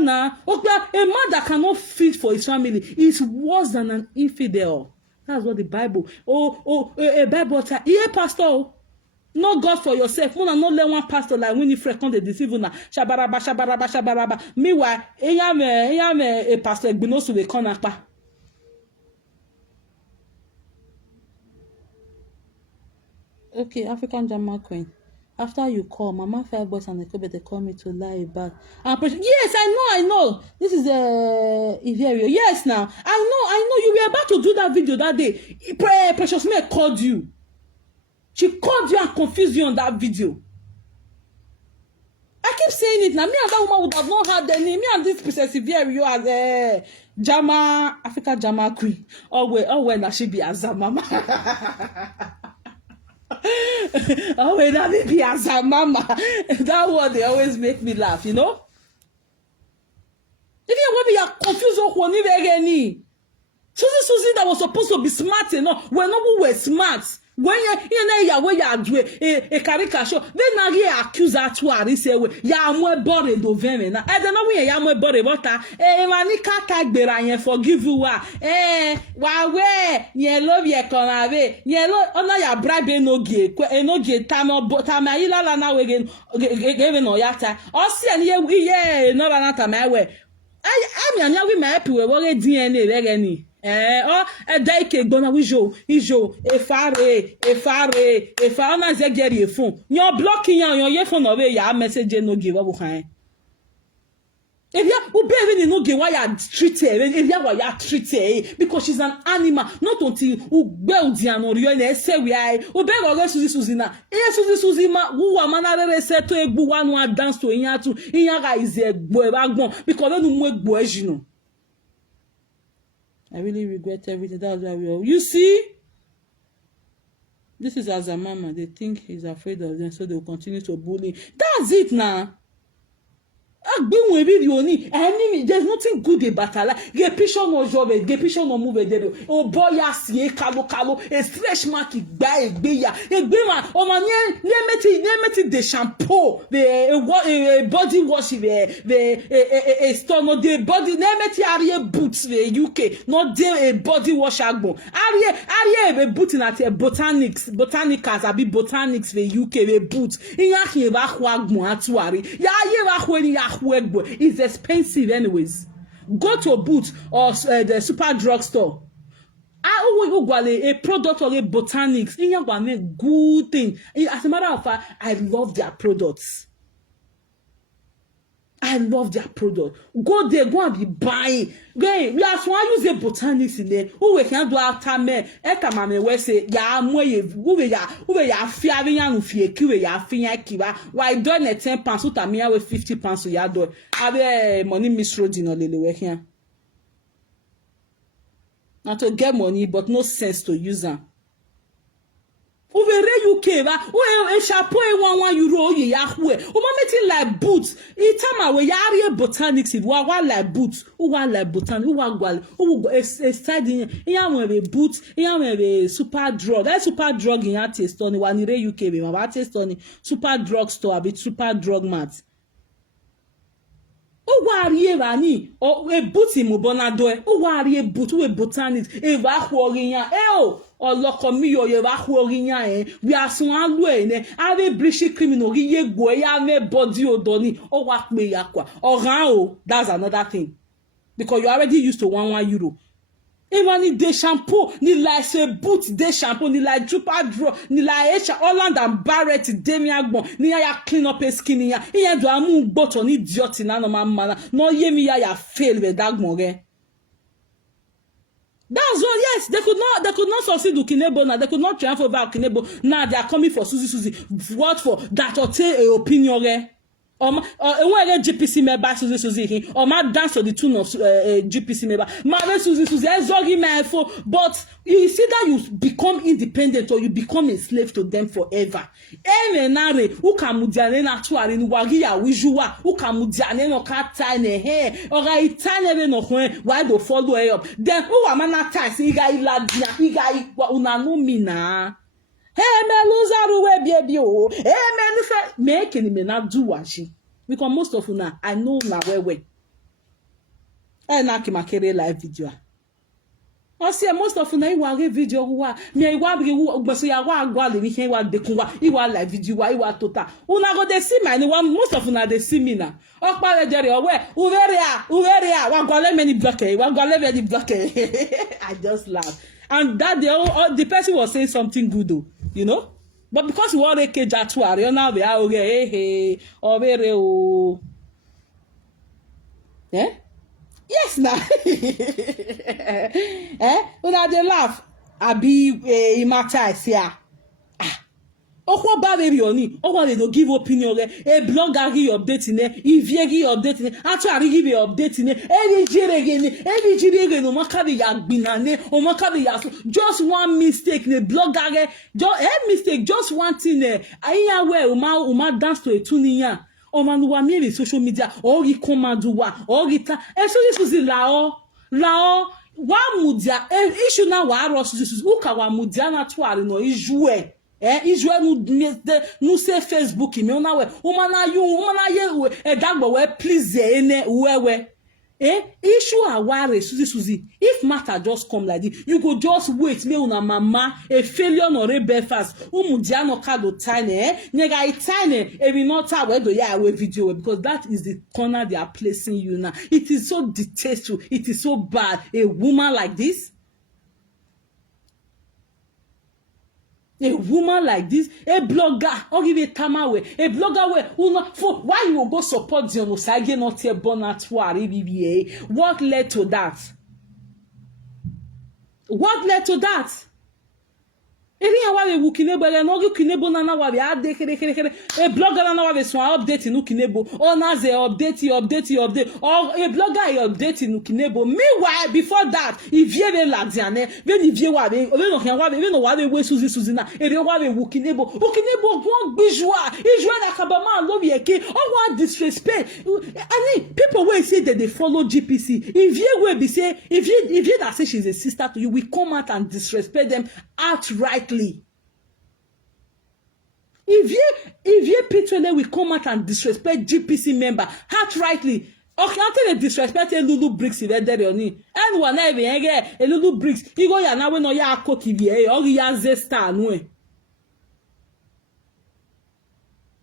na okpa a man that cannot feed for his family is worse than an infidel. That's what the Bible. A Bible. Yeah, pastor. Not God for yourself. Mona not let one pastor like when you frequent the deceive na. Shabaraba. Meanwhile, a pastor Gbinosu we corner pa. Okay, African Jama Queen. After you call, Mama Fireboys and the Kobe, they call me to lie back. Yes, I know. This is Ivie. Yes, now. I know. You were about to do that video that day. Precious May called you. She called you and confused you on that video. I keep saying it now. Me and that woman would have not had the name. Me and this Princess Ivie as Jama, Africa Jama Queen. Oh, well, now she be as a mama. Oh, wait, that baby as a mama. That one they always make me laugh, you know. If you want to be confused or any Suzy that was supposed to be smart enough, when no were smart. When you do a caricature, then now you accuse her to her. Say, ya more body do veme na. I don't know when ya more body but manika tag berayen forgive you wa. Wawe ye love ye konawe ye lo ona ya bribe no ge tama ila la na we give no yata. Osi ani ye no la na tama we. I mi anya we my happy we DNA regeni. Daike gbona wijo ijo efare na zegeri phone your blocking your phone away ya message no give up kan If you be no get why you treat her, if you why you treat her, because she's an animal. Not until you be odiano you say we are. Ube go Suzy na. Suzy ma who wa manare say to egbu one dance to inya to inya is egbo ebagbon because no mu egbo ejino. I really regret everything. That's why we are. You see, this is as a mama. They think he's afraid of them, so they will continue to bully. That's it now. There's nothing good about her. Get picture no job, get picture no move there. Oh boy, see kalo, a stretch mark buy a man. Oh man, nemeti the shampoo, the body wash, the store no the body nemeti area boots the UK, not there a body wash agbo. Area a boot in at botanicals, abi botanics the UK the boots. Inyaki ba kwagmo atuari. Ya it's expensive anyways. Go to a Boots or the super drugstore. A product or a botanics. Good thing. As a matter of fact, I love their products. I love their product. Go there, go and be buying. We are so use a botanics in there. Who we can do after me? Mame we say ya moye. Who we ya fiavi ya nufie kiwe ya finya kiwa. Why don't let £10 uta miya we £50 so ya do. Abe money misroad no lele we here. Not to get money, but no sense to use them. Over UK ba o chapeau €1 ye yahwe o ma meeting like boots itama we yare botanics wa like boots o wa like botanics o wa gwale o study yan we boots yan we super drug that super drug in taste on wa ni re UK be ma taste on super drug store abi super drug mart o wa rie rani o e boot mo bonado e o wa rie boot we botanics e va hworin yan o oloko mi yo ye ba hworin yan e we asun alu e ne ave brishi criminal ye gbo ya me body odo ni o wa pe ya kwa oran o that's another thing because you already used to €1 even the shampoo ni like say boot de shampoo ni like super draw ni like Holland and Barrett demiagbon ni ya clean up his skin ya iyan do amu gboto ni idiot na no man no ye mi ya fail with dagbon re. That's all. Yes, they could not succeed with Kinebo now. They could not triumph over Kinebo. Now they are coming for Suzy. What for? That or take a opinion re. When GPC member Suzy or my dance to the tune of GPC member. My Suzy Zogi my for. But you see that you become independent or you become a slave to them forever. Nare ukamudiane na tuari ni wagia wijua ukamudiane no kata ne he ora itane no hwe why go follow up then who amana ties iga iladia iga unanu mina. Hey me loser we baby o. Hey me nufa make any me na do washi. Because most of una I know na we. E na kimakere live video. O see most of una iwa re video wa me iwa bi gbeso ya wa agwa le bi wa dekun wa iwa live video wa iwa total. Una go dey see my one most of una dey see me na. Okpa le jere owe uveria wa go le many block I just laugh. And that the person was saying something good though, you know? But because we want to cage at two, now we are okay, o. Eh? Yes, now. When they laugh, I be immature here. Okpo ba baby oni okwa they give opinion a blogger give update ne Ivie give update ne atu give update ne every jire no maka be ya gbina ne o maka be ya just one mistake ne blogger just one thing ne ayiya we o ma dance to a tune yan o ma no wa mi social media or he command wa or gita so this lao wa mudia issue na wa ro Suzy uka wa mudia na tuare no ijue Israel no say Facebook me una we umana ye dagbo we please ene we issue aware Suzy if matter just come like this you go just wait me una mama a failure no rebel fast umudia no kado tiny nyega itane e be not we do ya we video because that is the corner they are placing you now. It is so distasteful, it is so bad a woman like this. A woman like this, a blogger, or give a tamawe, a blogger where who not for why you will go support the Onosage not here born at BBA? What led to that? What led to that? Eri awa we kinebo ya no kinebo na na wa be ade kere a blogger na wa be so update nu kinebo or na ze update or a blogger update nu kinebo. Meanwhile before that Ivie be ladiane when Ivie wa be no kan wa be no wa be we Suzy na eri wa be kinebo gon bijwa ijwa na kabama lo be ke o wa disrespect. I mean people wey say that they follow GPC Ivie wey be say Ivie that say she's a sister to you, we come out and disrespect them outrightly. If Petrole will come out and disrespect GPC member outrightly, okay, until they disrespect a Lulu Bricks if they're on it. And whenever you get a Lulu Bricks, you go ya na we no ya koki vie or ya zesta no.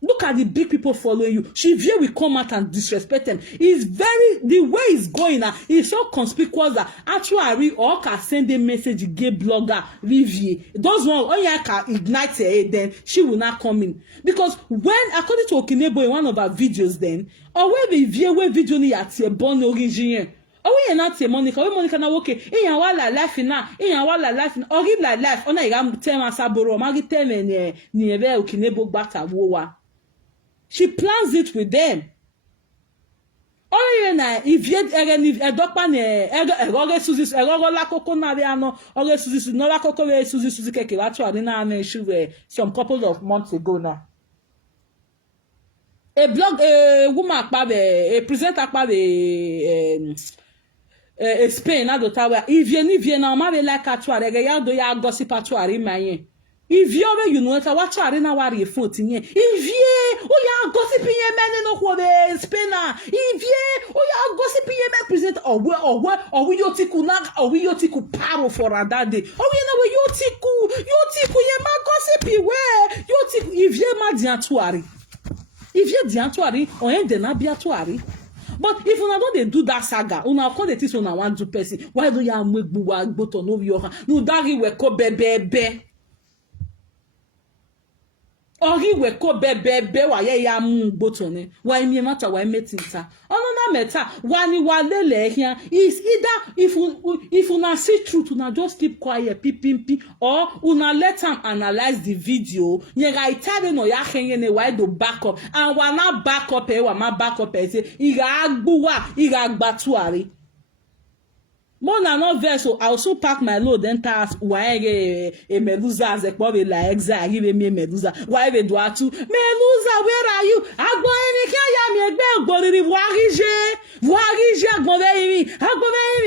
Look at the big people following you. Shivie will come out and disrespect them. It's the way it's going now. It's so conspicuous that actually or can send a message gay blogger Ivie. Those one when you can ignite her, then she will not come in. Because when according to Okinebo in one of our videos, then or where the video ni at your born origin. Oh, we are not Monica. We Monica na okay. In wala life na. In wala life. Or give like life. Ona igam tema saboro. Magi teme ni ebe Okinebo bata wowa. She plans it with them. Only na if a doctor ne Suzy la koko na be ano Suzy no la koko we Suzy keke wa to na na issue some couple of months ago now. A blog woman pa be a presenter pa be Spain na do ta we Ivie na ma be like to are ya do ya gossip to are mayen. Ivie owe you know ta wa to are na wari phone tinye Ivie o ya gossip yen men no ko be Spain Ivie o ya gossip yen men present or we yotiku na or we yotiku paro for that day o we na we yotiku yen ma gossip we yotiku Ivie ma di atuari Ivie di atuari o yen de na bi atuari. But if una don't they do that saga, una call the things una want to person. Why do you make buwa gboto no your hand? No dagi we ko bebe. Ori we ko bebe wa ye ya mu gboto ne. Wa mi mata wa metinta. Ono na meta wani wa lele here is either if una see truth una just keep quiet pipimpi or una let am analyze the video. Nye ga itade no ya kenye ne wa do back up and wa na back up wa ma back up say iga agbuwa iga gbatuari. Mona no verso I also pack my load enter waege a medusa as a bobe la exa give me medusa why we do atu medusa where are you agbo emi kan ya mi egbe ogbori voirije agbo be mi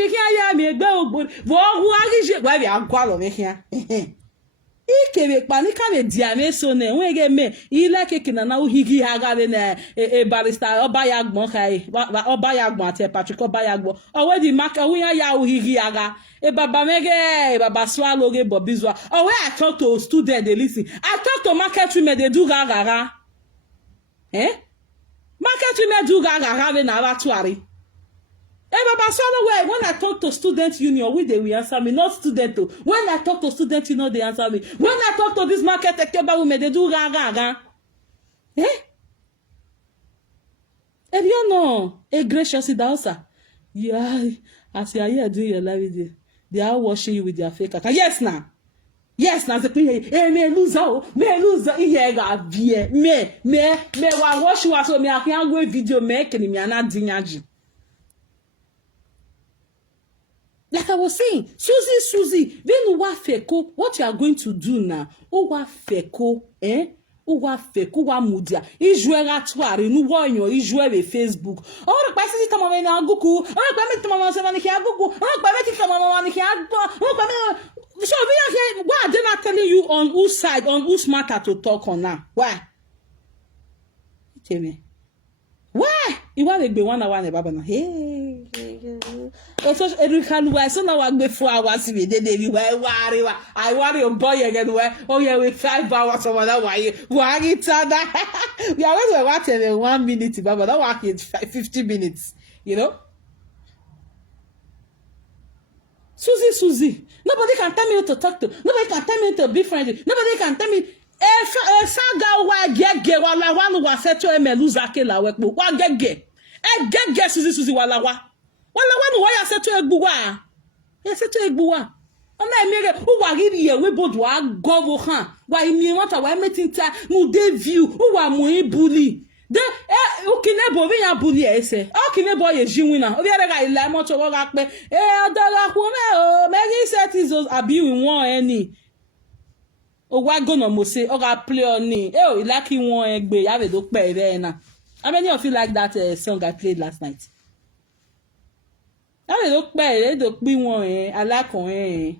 kan ya mi egbe ogbori voirije why we agwa lo me kan ikebe panika be diame so ne wege me ile keke na uhigi haga be na e barista obayagbon kai obayagbon ate Patrick obayagbon owe di maka wuya ya uhigi haga e baba mege baba swallow ge bobizwa owe I talk to student they listen I talk to market women they do gaga market women do gaga be na abatuari. Baba swallow when I talk to student union, they will answer me, not student. When I talk to student union, they answer me. When I talk to this market women, they do gaga. And you know, gracious daughter. Yeah, as you are here doing your live video, they are washing you with their fake account. Yes, now. Yes, now the me loser, here ga vie, me wa wash you so me I can go video make ni me ana dinyaji. Like I was saying, Suzy, then what you are going to do now? O wa feko, O wa feko wa mudia. Ijouera tuari, nou wanyo, ijouere Facebook. O re pa si tama me na guku, o re pa me tama ma se mani ki aguku, o re pa me tama ma mani ki agbo, o re pa me. So we are here. Why are they not telling you on whose side, on whose matter to talk on now? Why? Tell me. Why? You want to be 1 hour and Baba na. Hey. So Erikaluwa so now I 4 hours we dey worry. I worry your boy again where oh yeah we 5 hours over that why it that we always watching 1 minute Baba that work it 50 minutes, you know. Suzy. Nobody can tell me who to talk to. Nobody can tell me who to be friendly. Nobody can tell me. Saga wa gege wala wanu wa seto emeluza ke la wekpo wa gege. Gege Suzy wala wa. Wala wanu wa ya seto egbu wa. Ya seto egbu wa. Ona emere u wa riri ye we bodu wa govo han. Wa imi wanta wa metinta mu de view u wa mu ibuli. De ukine bo we ya buli ese. Okine bo ye jinwina. Obi are ga ile mo to wo ga pe. Odara ku me o. Mary set is abi we won any. O wa gonna mo say o ga play on ni. O like won egbe ya we do pe there na. How many of you like that song I played last night? Ya we do pe do pin won alakon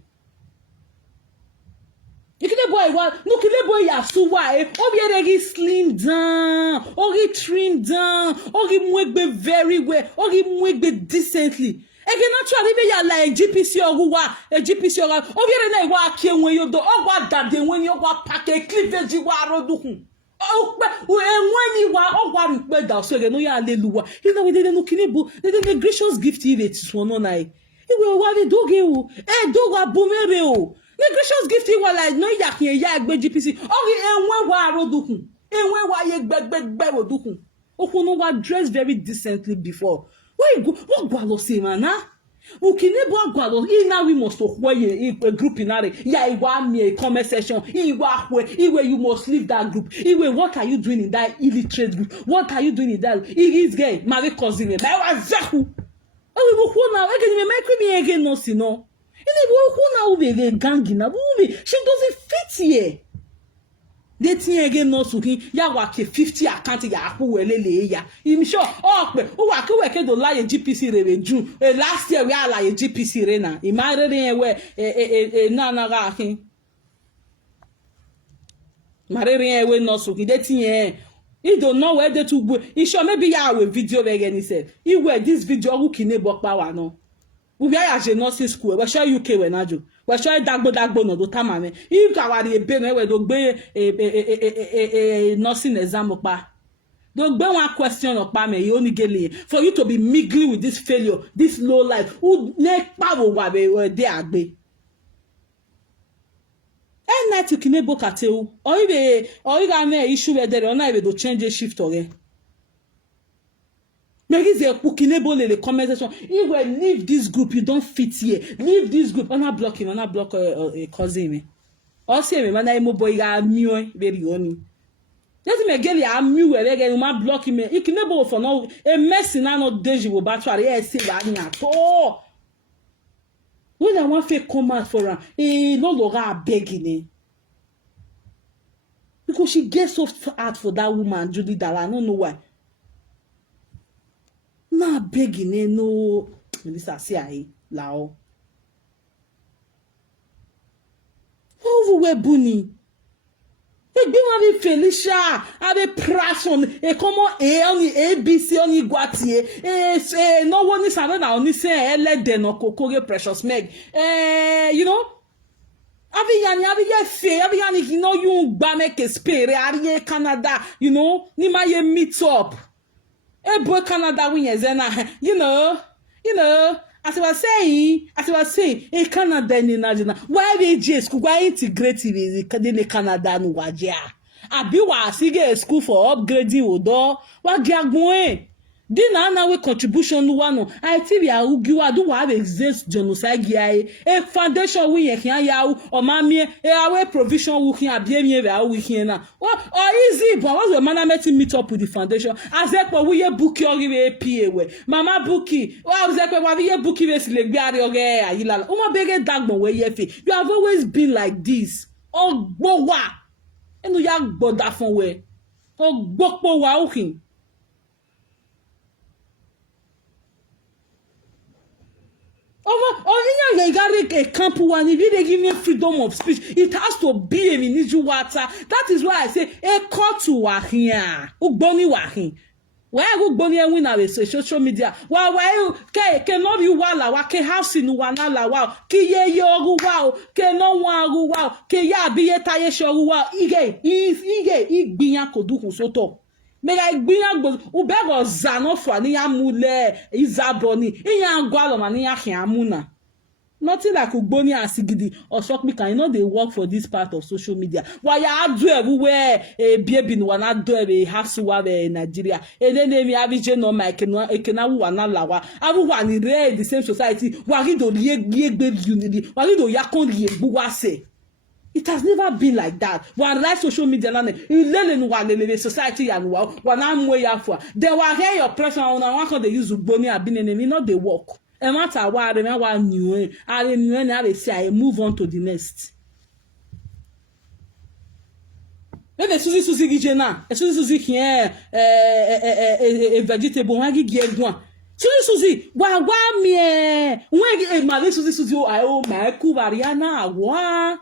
Ikile boy wa no kile boy ya suwa obi ere slim down, ogi trim down, ogi mwegbe very well, ogi mwegbe decently. Ege naturally be ya like GPC oruwa, GPC oruwa. Obi ere na iwa akenwe yodo, ogwa dade wen yo gwa pack cleavage wa rodukun. Okpe enweni wa ogwa rikpe da so ege no ya hallelujah. You know we dey no kile bo, dey gracious gift ire tso no na Iwe wa le doge o. Dogwa bumere o. The gracious gift you were like no yakin ya egbe GPC. Ori enwe wa rodukun. Enwe wa ye gbegbe rodukun. Okunu wa dress very decently before. Where you go? What gwalo say man na? Ukine bo gwalo. Ina we must okwe a group in are. Ya iwa me a comment section. Iwe you must leave that group. Iwe what are you doing in that illiterate group? What are you doing in that? Is gay. Marry cousin. Me wa zaku. Oh we go now. Again me make me again no si no. She doesn't fit here. They think again no suki ya wa ke 50 account ya apu welele ya. Im sure Okpo o wa ke we ke do lie GPC re June. Last year we are lie GPC re na. Imare re we na ga akin. Mare re we no suki they think he don't know where they to go. He sure maybe ya we video again he said. He wear this video who kine bokpa wa no. We are at a nursing school. We show UK when I do. We show dagbo no do tamame. You can worry a pen where do be a nursing exam pa. Don't be one question of pame. You only get for you to be mingling with this failure, this low life. Who neck power wabe they agbe. And night you can book at you. Or you got issue where there or not able to change a shift again. Maybe they put in the comment section. If we leave this group, you don't fit here. Leave this group. I'm not blocking. I'm not block a cousin. Also, me man, I'm boy. I'm new. Very only. Just me get I'm new. Again, I'm blocking me. You can never for now. A mess in no danger will battle. Yes, see that at all. When I want to come out for her, no longer begging. Because she gets so hard for that woman, Judy Dalla. I don't know why. Na begging no Melissa say ai lao ovu we buni egbe wan be Felicia ave prason e comment oni ABC oni gwatie no woni sabe na oni say elede no kokore precious meg you know abi ye fe abi yani you know you gba make spere ari Canada you know ni ma ye meet up boy Canada win you know, as I was saying, in Canada in Nigeria, why we just could integrate in Canada no wajia. Abi wa sige school for upgrading odo, wa giagwe. Dina na we contribution no one. I think we are ugiwa do have exist genocide a foundation we yan ya o mami our provision we can abie me we here na. Or easy but was the management meet up with the foundation. As ekpo we book your PA we. Mama bookie. Wa ekpo we bookie we sile gbe ari oge ayilala. O ma bege dagbon we yefe. You have always been like this. Ogbo wa. Enu ya gboda fun we. Ogbopo wa okin. A camp one, if they give me freedom of speech, it has to be a ministry water. That is why I say a call to wahia. Ugboni wahin. Why go boni and win our social media? Why cannot you wala wa ke house in wana la wow. Ki ye yo wow. Ke no one wow. Ke ya be ye taye show wow. Ige igbiyan ko du kun soto. Me ga igbiyan gbo ubego zano fo ni ya mule izaboni. Iyan gwa lo ma ni ya hiamuna. Nothing like Ugboni and Sigidi or Shokmika. You know they work for this part of social media. Why you do everywhere? A baby no one do a hasuwa in Nigeria. And then they have vision no my ekena wana lawa. Everyone in the same society. Wagi do lieg unity. Wagi do yakon lieg buwase. It has never been like that. One right social media na ne society and one am way for. Then wa hear your pressure on one can they use Ugboni and Binenemi not they work. And matter what I want new I say I move on to the next. Maybe Suzy gijena, Suzy here a vegetable wagi giegwa. Suzy wa me when my Suzy I oh my kubariana wa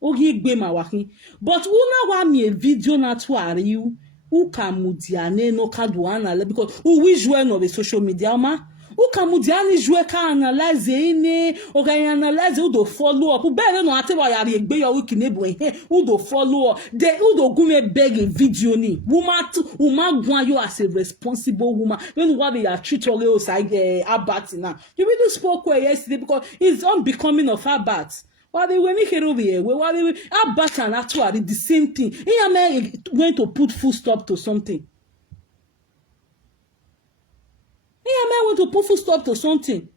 ogi gbe ma wakin. But una wa me video na to are you who can mudiane no kadwana because who wish when of the social media ma. Ou kamudiani jouer ka analyze ine o ka analyze ou do follow up ou be no ate wa yari egbe yo wiki nebu ou do follow up de ou do gume beg a video ni woman gwan you as a responsible woman when what they are treat all those Abat now you really spoke well yesterday because it's unbecoming of Abat. Why they when here over here why they Abat and actually the same thing he am going to put full stop to something. I want to put full stop to something.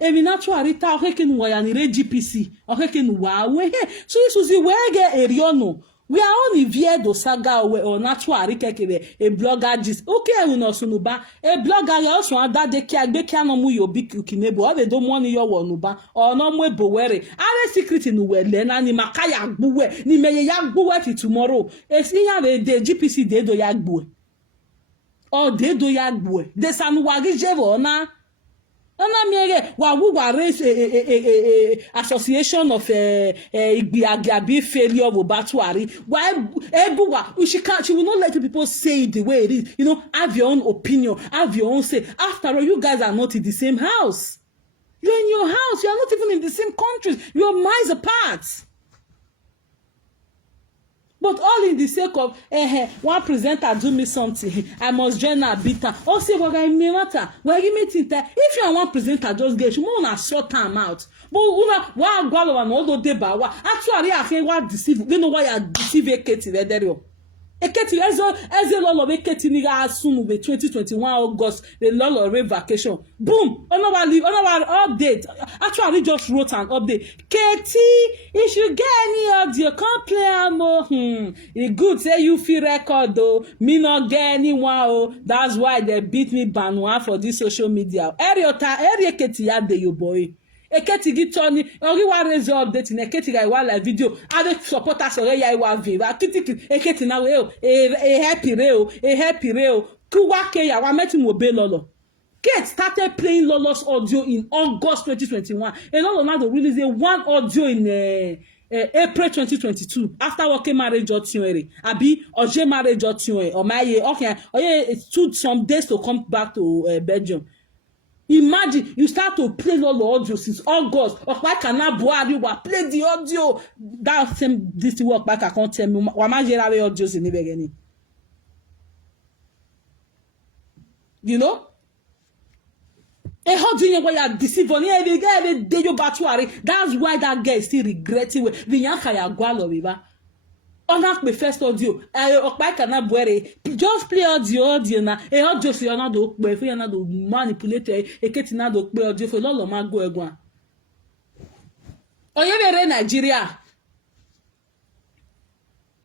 Emi natural rita okekin wa ya ni GPC okekin wa we so Suzy we get eriono we are only via do saga we or natural rikekere a blogger gist okay we no sunuba a blogger ya so ada de ki agbe ki anu mu yo bi kinebo o be do money yo wonuba or no mu ebowere are secret nu we le na ni makaya gbuwe ni meye ya gbuwe fi tomorrow esi ya de GPC de do ya gbuwe. Oh, they do yagwe. They san wagi jevo na. Ana miere wa raise association of Igbiagabi failure of Obatuari. Why ebuwa she will not let people say it the way it is. You know, have your own opinion, have your own say. After all, you guys are not in the same house. You're in your house. You're not even in the same countries. You're miles apart. But all in the sake of one presenter do me something, I must join her bitter. Oh, say what I mean matter. Well, you meet it. If you are one presenter, just get you wanna sort time out. But una wa gwalo wa no do deba wa. Actually, I think what deceive. You know why you deceive Katie there. Eketi eze lolo Eketi ni ga assume be 2021 August the lolo re vacation. Boom! On our update. Actually, just wrote an update. Katie, if you get any audio, come play am. It good say you feel record though. Me not get anyone. Oh, that's why they beat me banwa for this social media. Eri Eketi ya de your boy. Eketi gi toni ori wa raise update na Eketi ga wa live video ade supporters ore ya wa viva kitiki Eketi na we a happy reo ku wa ke ya wa meti mo be lolo. Kate started playing Lolo's audio in August 2021 and Lolo now release one audio in April 2022 after working marriage or theory abi oje marriage or theory or my okay it took some days to come back to Belgium. Imagine you start to play Lolo audio since August. Why can I play the audio? That same this work back. I can't tell me. Why am I hearing audios in the beginning? You know? How do you know why you deceive on every day you battery? That's why that girl is still regretting the yanka ya gwalo riba. Onak me first audio. Okpa kana buere. Just play audio na. Audio so na do pe for na do manipulate Eketi na do pe audio for lolo ma go egwan. Oyebere Nigeria.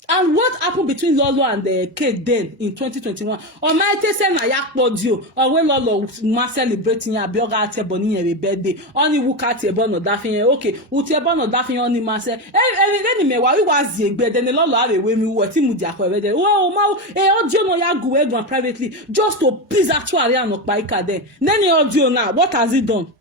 And what happened between Lolo and Kate then in 2021? Almighty say na yak audio. Or when Lolo ma celebrating ya bioga teboni ye birthday. Only who cat ebono dafin okay. Uti ebono dafin only ma say. Any me wa we was ye gbe then Lolo have we mi wo ti mu dia ko be. Wow ma audio no ya go egwan privately just to please actually an Okpa then. Then the audio now what has it done?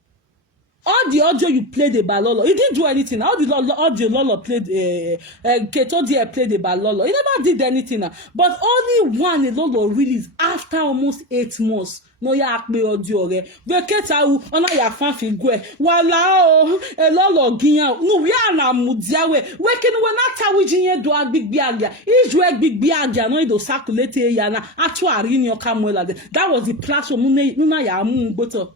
All the audio you played about Lolo, he didn't do anything. All the audio Lolo played, Ketodia played about Lolo. He never did anything. But only one Lolo released after almost 8 months. No ya akpe audio re. Veketa u ona ya fan figwe. Wala o Lolo giyan. No we are na mudiawe. Weken we na tawijinye do big biagia. Ijwe big biagia no do circulate ya na atu ari ni okamwela de. That was the platform nuna ya mu boto.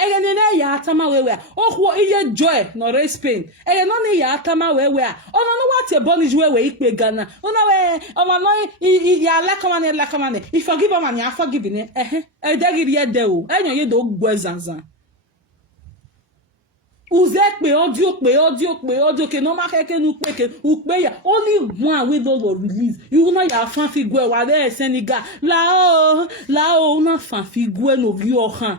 Egene ya atama wewe. Okwo iye joy no re Spain. Egene no ya atama wewe. Ono no what e bonage wewe ikpe Ghana. Ono we oma no ya lakamane. If forgive man ya forgive ne. Edegiri ye de o. Enyo ye do gwezanzan. Uze pe audio ke no ma keke nu peke ukpe ya only one we don't release you know ya fan figure wa there Senegal la o na fan figure no vi ohan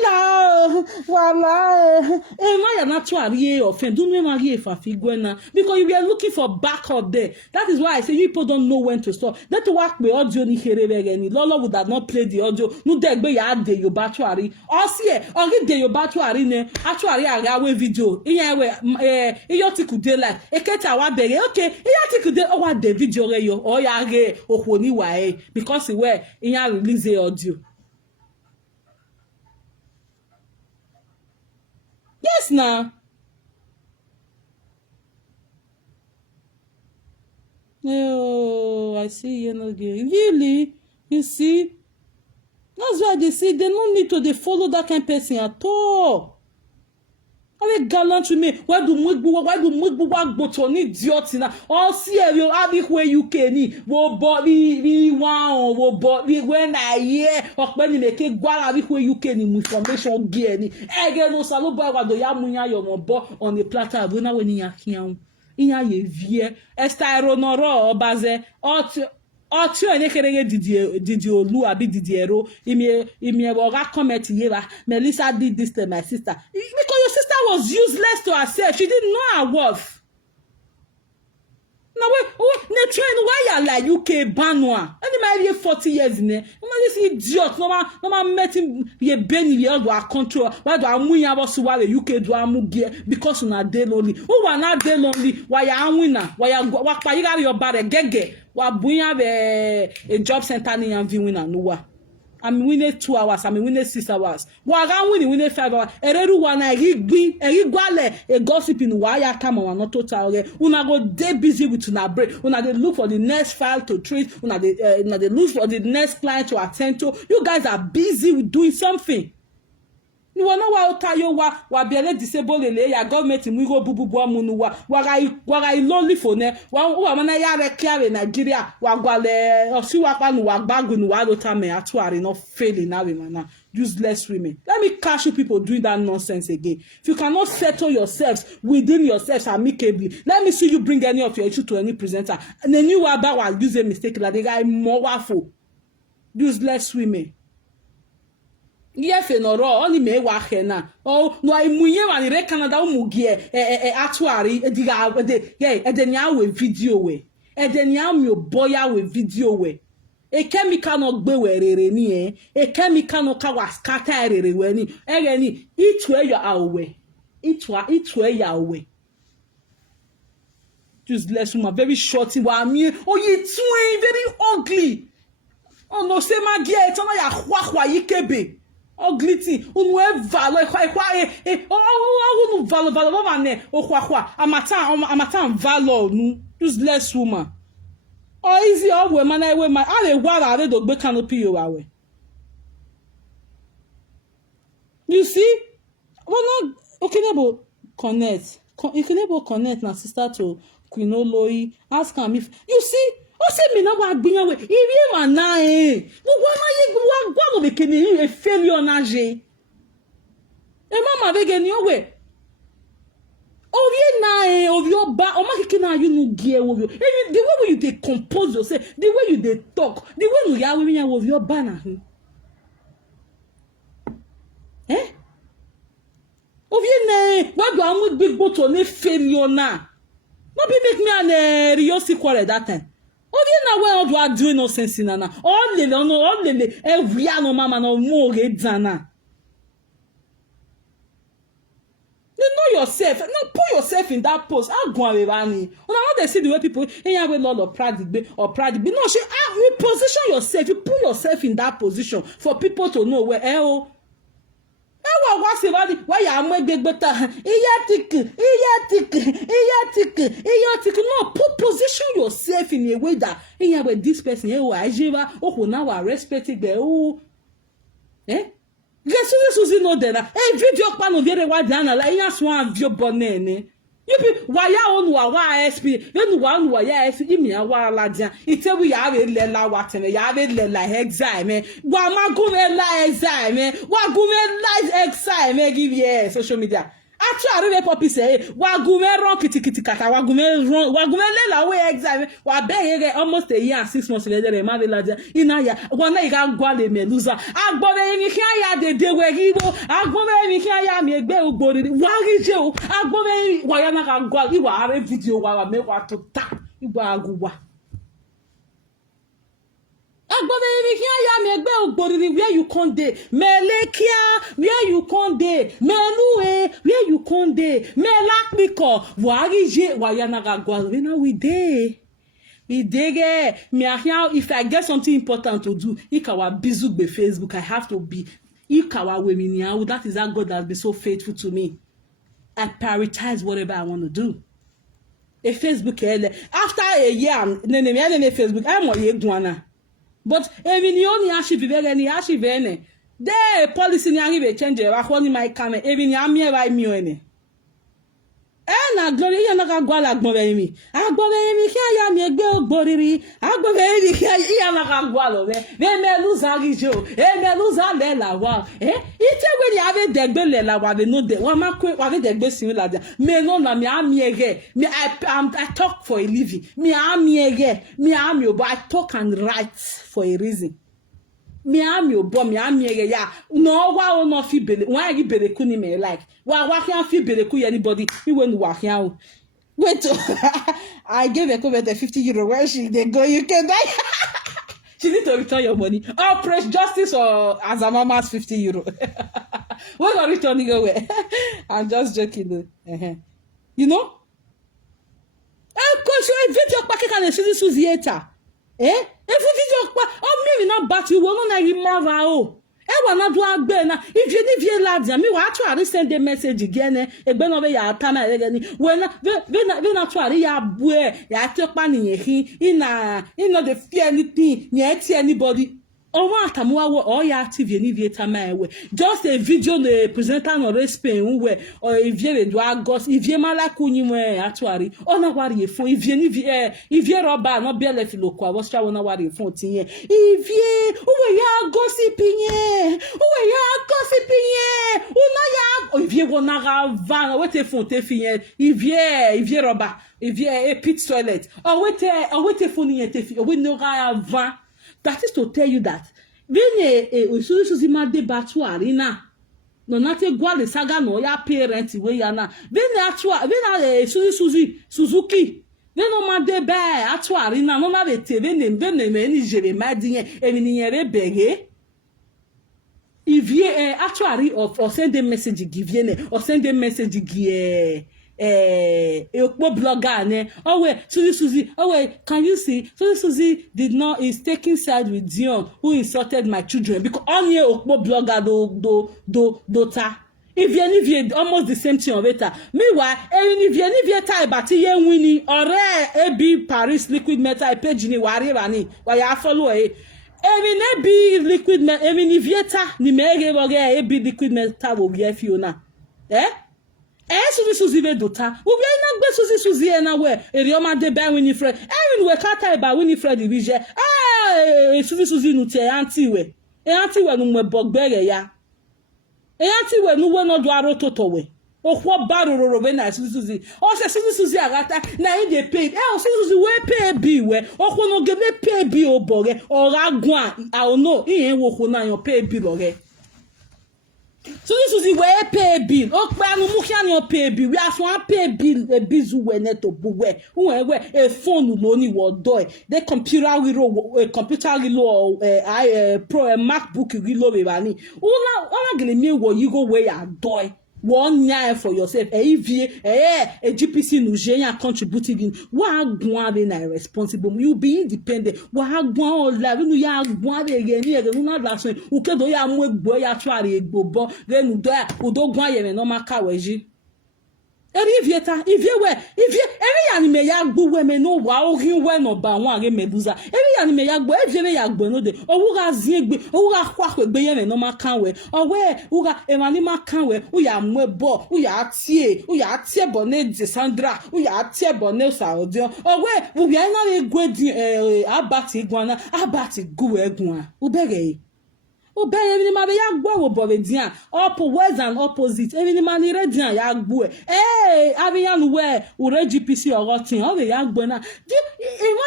la wala ma ya na to ari offend do me marry fan figure na because you are looking for backup there. That is why I say you people don't know when to stop. That to work pe audio ni herebe ni lolo would have not play the audio nu de gbe ya de yo ba to ari o si e o gi de yo ba to ari ne actually aga we video iyan we iyo ti ku de like eketa wa bere okay iya ti ku de o wa de video re yo o ya re okwo ni wa because we iyan release the audio. Yes now. Oh, I see you know really. You see, that's why they say they don't need to they follow that kind of person at all. Are gallant with me? Why do mugbu go to ni idiot na? All see you have where you can ni. Wo body we want wo body when I hear Okpo ni make gwara bi where you can ni information gear ni. Ege no salo boy wa do ya munya yo mo bo on the platter we na we ni ya kian. Inya ye vie estiro noro Obazee Otu ene kerege didi olu abi didi ero imi oga comment ye ba Melissa did this to my sister because your sister was useless to herself. She didn't know her worth. Now ne train why you like UK banwa any marry 40 years ne no this idiot no ma met him ye beni ye do control why do amunya bo so why UK do amugie because una dey lonely who wa na dey lonely why ya anwina why ya wa pa you got your bare gege wa bunya be a job center ni yan vi winner no wa I'm winning 2 hours. I'm winning 6 hours. Waga winning 5 hours. Ereru wana erigwale a gossip in wire come on not total. Una go dey busy with una break. Una dey look for the next file to treat. Una dey look for the next client to attend to. You guys are busy with doing something. You wanna wa otayo wa biele disable le ya government mu go bububu amunu wa lonely for ne wa mana ya re clear Nigeria wa gwale osiwa panu wa gbagunu wa lotame atuari not failing now man useless women. Let me catch you people doing that nonsense again. If you cannot settle yourselves within yourselves amicably, let me see you bring any of your issue to any presenter and then you about use a mistake like the guy more waffle. Useless women. Yefe noro oni me wa hena o no imunye wa ni re Canada umugie atuari ediga edenya we video we edenya mi oboya we video we e chemical no gbe we rere ni e chemical no ka wa scatter rere we ni ni itwe your awe itwe your awe just less woman very short wa mi o yi twin very ugly oh no say ma gie e tono ya hwa yikebe ugly thing unwe valo valo mama ne okwa amatan valo nu useless woman or easy we man we ma are wara do gbe canopy yo awe. You see well not okay nebo connect you can nebo connect na sister to Queen Oloyi ask am if you see o se mi na wa gbiyan we iri ma na gbogbo na ye gwa no be kini e failure na je e mama bege ni owe owie na owie oba o ma kiki na you no gie owie the way you dey compose yourself the way you dey talk the way you ya we yan owie oba na owie na wa do amu gbigbo to ni failure na no be make me an Riosi quarrel that time. Ovi na we all do no sense na all lele every ano mama no more dana. You know yourself. No, put yourself in that post. I'll go away bani. Una how they see the way people have a lot of pride or pride. No, you position yourself. You put yourself in that position for people to know where why you am better no position yourself in a way that this person now I respect it Suzy no dena. Eh video pa no viere wa dana la iya so an vio bonene. Yipi wa ya onu wa SP. Yenu wa onu wa ya SP imi ya wa la dia. Ite wi ya we le la watene ya we le la exam. Wa ma go me la exam. Wa go me la exam give ye social media. Actually, the poppy say, Wagume run kitty kata, Wagume lela way exam, Wabe almost a year and 6 months later, a mother ladder, Inaya, one night I got a melusa. I bought any kaya the day where he go, I go any kaya me a bell body, Wagi Joe, I bought any Wayana got you are a video while I make what to tap, you are. Where you con de melekia where you con de melue where you con de melakbiko warije wayanaga gwalvina we dey me ahia if I get something important to do ikawa bizu be Facebook I have to be ikawa weminia that is how God has been so faithful to me. I prioritize whatever I want to do. A Facebook after a year nene Facebook I'm on ye but even you only achieve any achieve any. The policy ni arrive change. I want my camera. Even you me by me any. Na glory ya na ka gwa la gbon be mi. Agbon be mi ki ya mi egbe ogboriri. Agbon be mi ki ya na ka gwa lo be. Be me lose arijo. Me lose le la wa. Ite we ni ave degbe le la wa be no de. Wa ma kwe wa be degbe sin la dia. Me no na me am ege. Me I talk for a living. Me am ege. Me am yo but I talk and write for a reason. Me am your boy, me am ya. No, why no fi bele? Why you bele kuni me like? Why can't fi bele ku anybody? You went to walk here. Wait, I gave a comment €50. Where she they go? You can die. She need to return your money. Oh, press justice or as a mama's €50. We're not returning away. I'm just joking though. You know? Because you video packet and Suzy if you video maybe not but you will not remember want to do agbe na if you need your lads me wa to send the message again egbe no be ya tama again when we na to ya bue ya tepa ni ina the fear anything ni anybody ya active any vieta my just a video the presenter no respect we or if you do agos if you mala kunyi we atuari ona wari phone if you roba no be left loco I was try ona wari phone tin if you ya gossiping una ya if you wanna van what phone te fin if you roba if you a pit toilet or wait phone in te fin we no ga van. That is to tell you that when Suzy ma debatu arena no na te gwa le saga no ya parent we ya na when Suzuki when no ma de ba atu arena no na be tv ne me ni jere ma din e ni yere bege if ye actually or send a message give ye or send a message give Okpo blogger ne Suzy can you see Suzy is taking side with Dion who insulted my children because on ye Okpo blogger do ta if you almost the same thing of it meanwhile if you tie but ye winning or AB Paris liquid metal page ni wari rani wa ya follow be liquid metal if you ni mege boge AB liquid metal wo ye fiona Suzy ve dota we na gbe Suzy na we erioma de ba Winifred we kata ba Winifred bije Suzy nu te anti we nu me bogbere ya anti we nu we no do arototo we okwo baroro be na Suzy se Suzy agata na in dey pay Suzy we pay bi we okwo no gebe pay bi oboge ora gwan I know iyen wo ko na yon pay bi lore Suzy we pay bill. Anu mukiani o pay bill. We aso an pay bill e bizu we neto buwe. We phone lo ni wo do. The computer lo pro MacBook lo be bani. Ona gele mi wo you go we ya do. One year for yourself. Ivie GPC no jenya contributing. Wa gwan be na responsible. You be independent. Wa gwan la nu ya gwan be ni nu na blaso. Ukedo ya mu egbo ya tware egbo bo. Then do gwan ye me no maka weji. Vieta, Ivie, every anime yagbu women no wow, he went no ba one again medusa. Every anime yagbu, every yagbu no de, or Uga Zigby, Uga Quack Bayan and no macanwe, or where Uga Emanima canwe, Uya Mwebo, Uya Tie, Uya Tie Bonnet de Sandra, Uya Tie Bonnet Saudio, or where Uyana Gwedi Abati Guana, Abati Guegua, Ubege. Obe every man ya gbo wo bobe dia oppo words and opposite every man ire dia ya gbo abiyan we ure GPC orotin o ya gbo na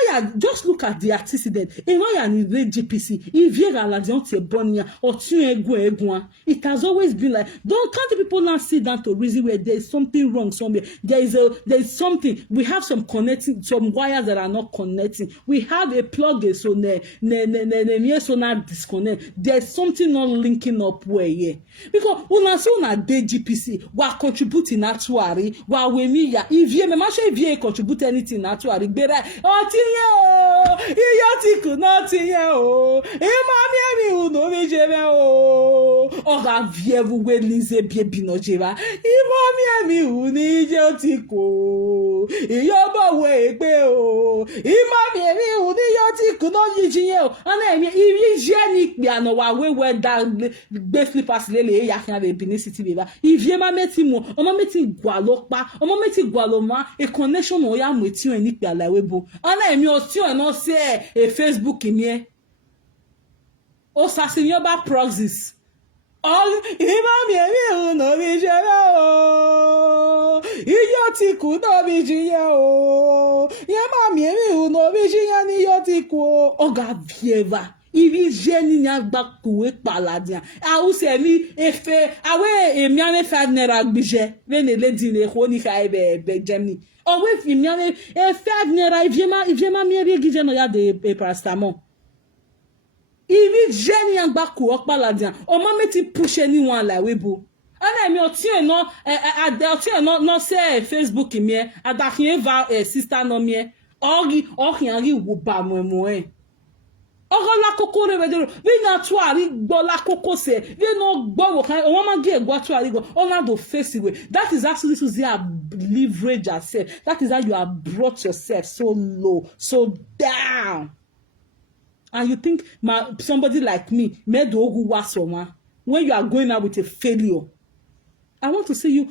ya just look at the antecedent ya ni re GPC Ivie la di on ti bonia otun egun it has always been like can't people now sit down to reason where there is something wrong somewhere there is something we have some connecting some wires that are not connecting we have a plug so so now disconnect there's something not linking up where yeah because una say una dey GPC wa contribute in atuari wa we mi ya Ivie me ma se Ivie contribute anything na atuari gbera o ti yen o iyo ti ku no ti yen o ma mi uno mi je me o ga vie bu we lize bie bi no je ba ma mi uni je ti ku iyo bo we pe o ma mi uni yo ti ku no yi ji yen o ana mi Ivie je ni pe ana wa we that gbe slippers lele ya kan be Benin City beba Ivie ma meti mo o ma meti gwa lo pa o ma meti gwa lo ma a connection o ya mo ti o ni pe alawe bo ana emi o ti o no se e Facebook mi e o sasin yo ba proxies all ima mi no mi je o iyo ti ku no mi jiye o ya ma mi no mi jiye ni yo ti ku o ga vieva Ivie jeni nyagba kuwe paladia au se mi efe awe emiane 5 naira gbije we ne lady ne khoni ka be Germany owe fi miane 5 naira Ivie ma mi ri gije no ya de paracetamol Ivie jeni nyagba kuwe paladia o ma meti push anyone like webo ana mi oti no no say Facebook mi adafin va sister no mi ogi wo ba mo la koko revedero we na tuari gbo la koko se we no gbo wo kan o ma ge gbo tuari go o na do face way that is actually Suzy have leverage herself that is how you have brought yourself so low so down and you think somebody like me made ogu wasoma when you are going out with a failure I want to see you,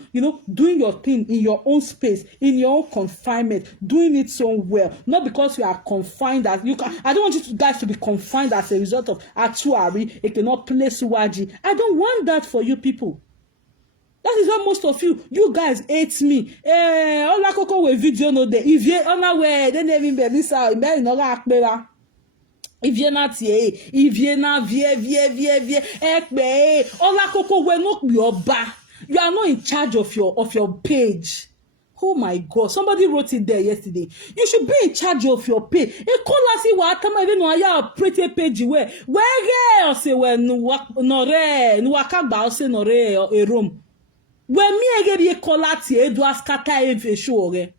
doing your thing in your own space, in your own confinement, doing it so well. Not because you are confined as you can. I don't want you guys to be confined as a result of Atuari. It cannot play Suwaji. I don't want that for you people. That is what most of you guys hate me. Ola koko we video no de. Ivie ona we they never be lisa. Imbe no ga akpera. Ivie na tie. Ivie na vie. Ekpe. Ola koko we no be oba. You are not in charge of your page. Oh my God. Somebody wrote it there yesterday. You should be in charge of your page. E kola si wa kama even no ya pretty page where o se we no re no akagba o se no re e room. When me ege bi kola ti e do askata e show re.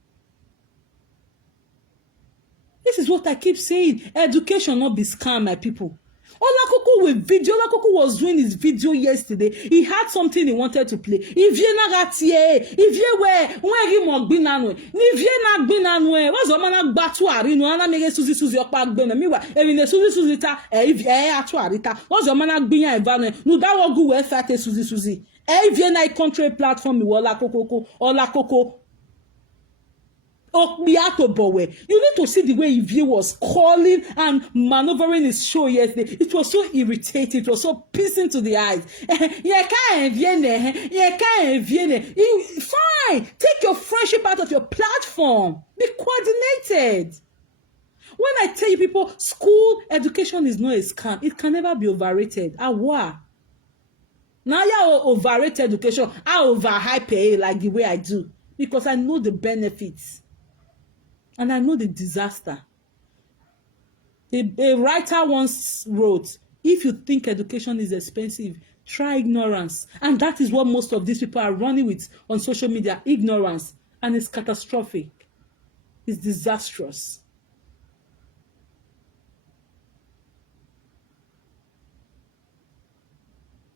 This is what I keep saying. Education not be scam, my people. Olakoko with video. Olakoko was doing his video yesterday. He had something he wanted to play. Ivie na gatie. Ivie we mo gbinanwe. Ni Ivie na gbinanwe. Wazo mana gbatu ari no ana mege Suzy okpa gbena. Mi wa ebi ne Suzy ta Ivie atu ari ta. Wazo mana gbiyan evanwe. Nu da wogu we fate Suzy. Ivie na country platform mi Olakoko Bowe. You need to see the way Ivie was calling and maneuvering his show yesterday. It was so irritating. It was so piercing to the eyes. Fine. Take your friendship out of your platform. Be coordinated. When I tell you people, school education is not a scam. It can never be overrated. Awa. Now you overrate education. I overhype it like the way I do. Because I know the benefits. And I know the disaster. A writer once wrote, if you think education is expensive, try ignorance. And that is what most of these people are running with on social media, ignorance. And it's catastrophic. It's disastrous.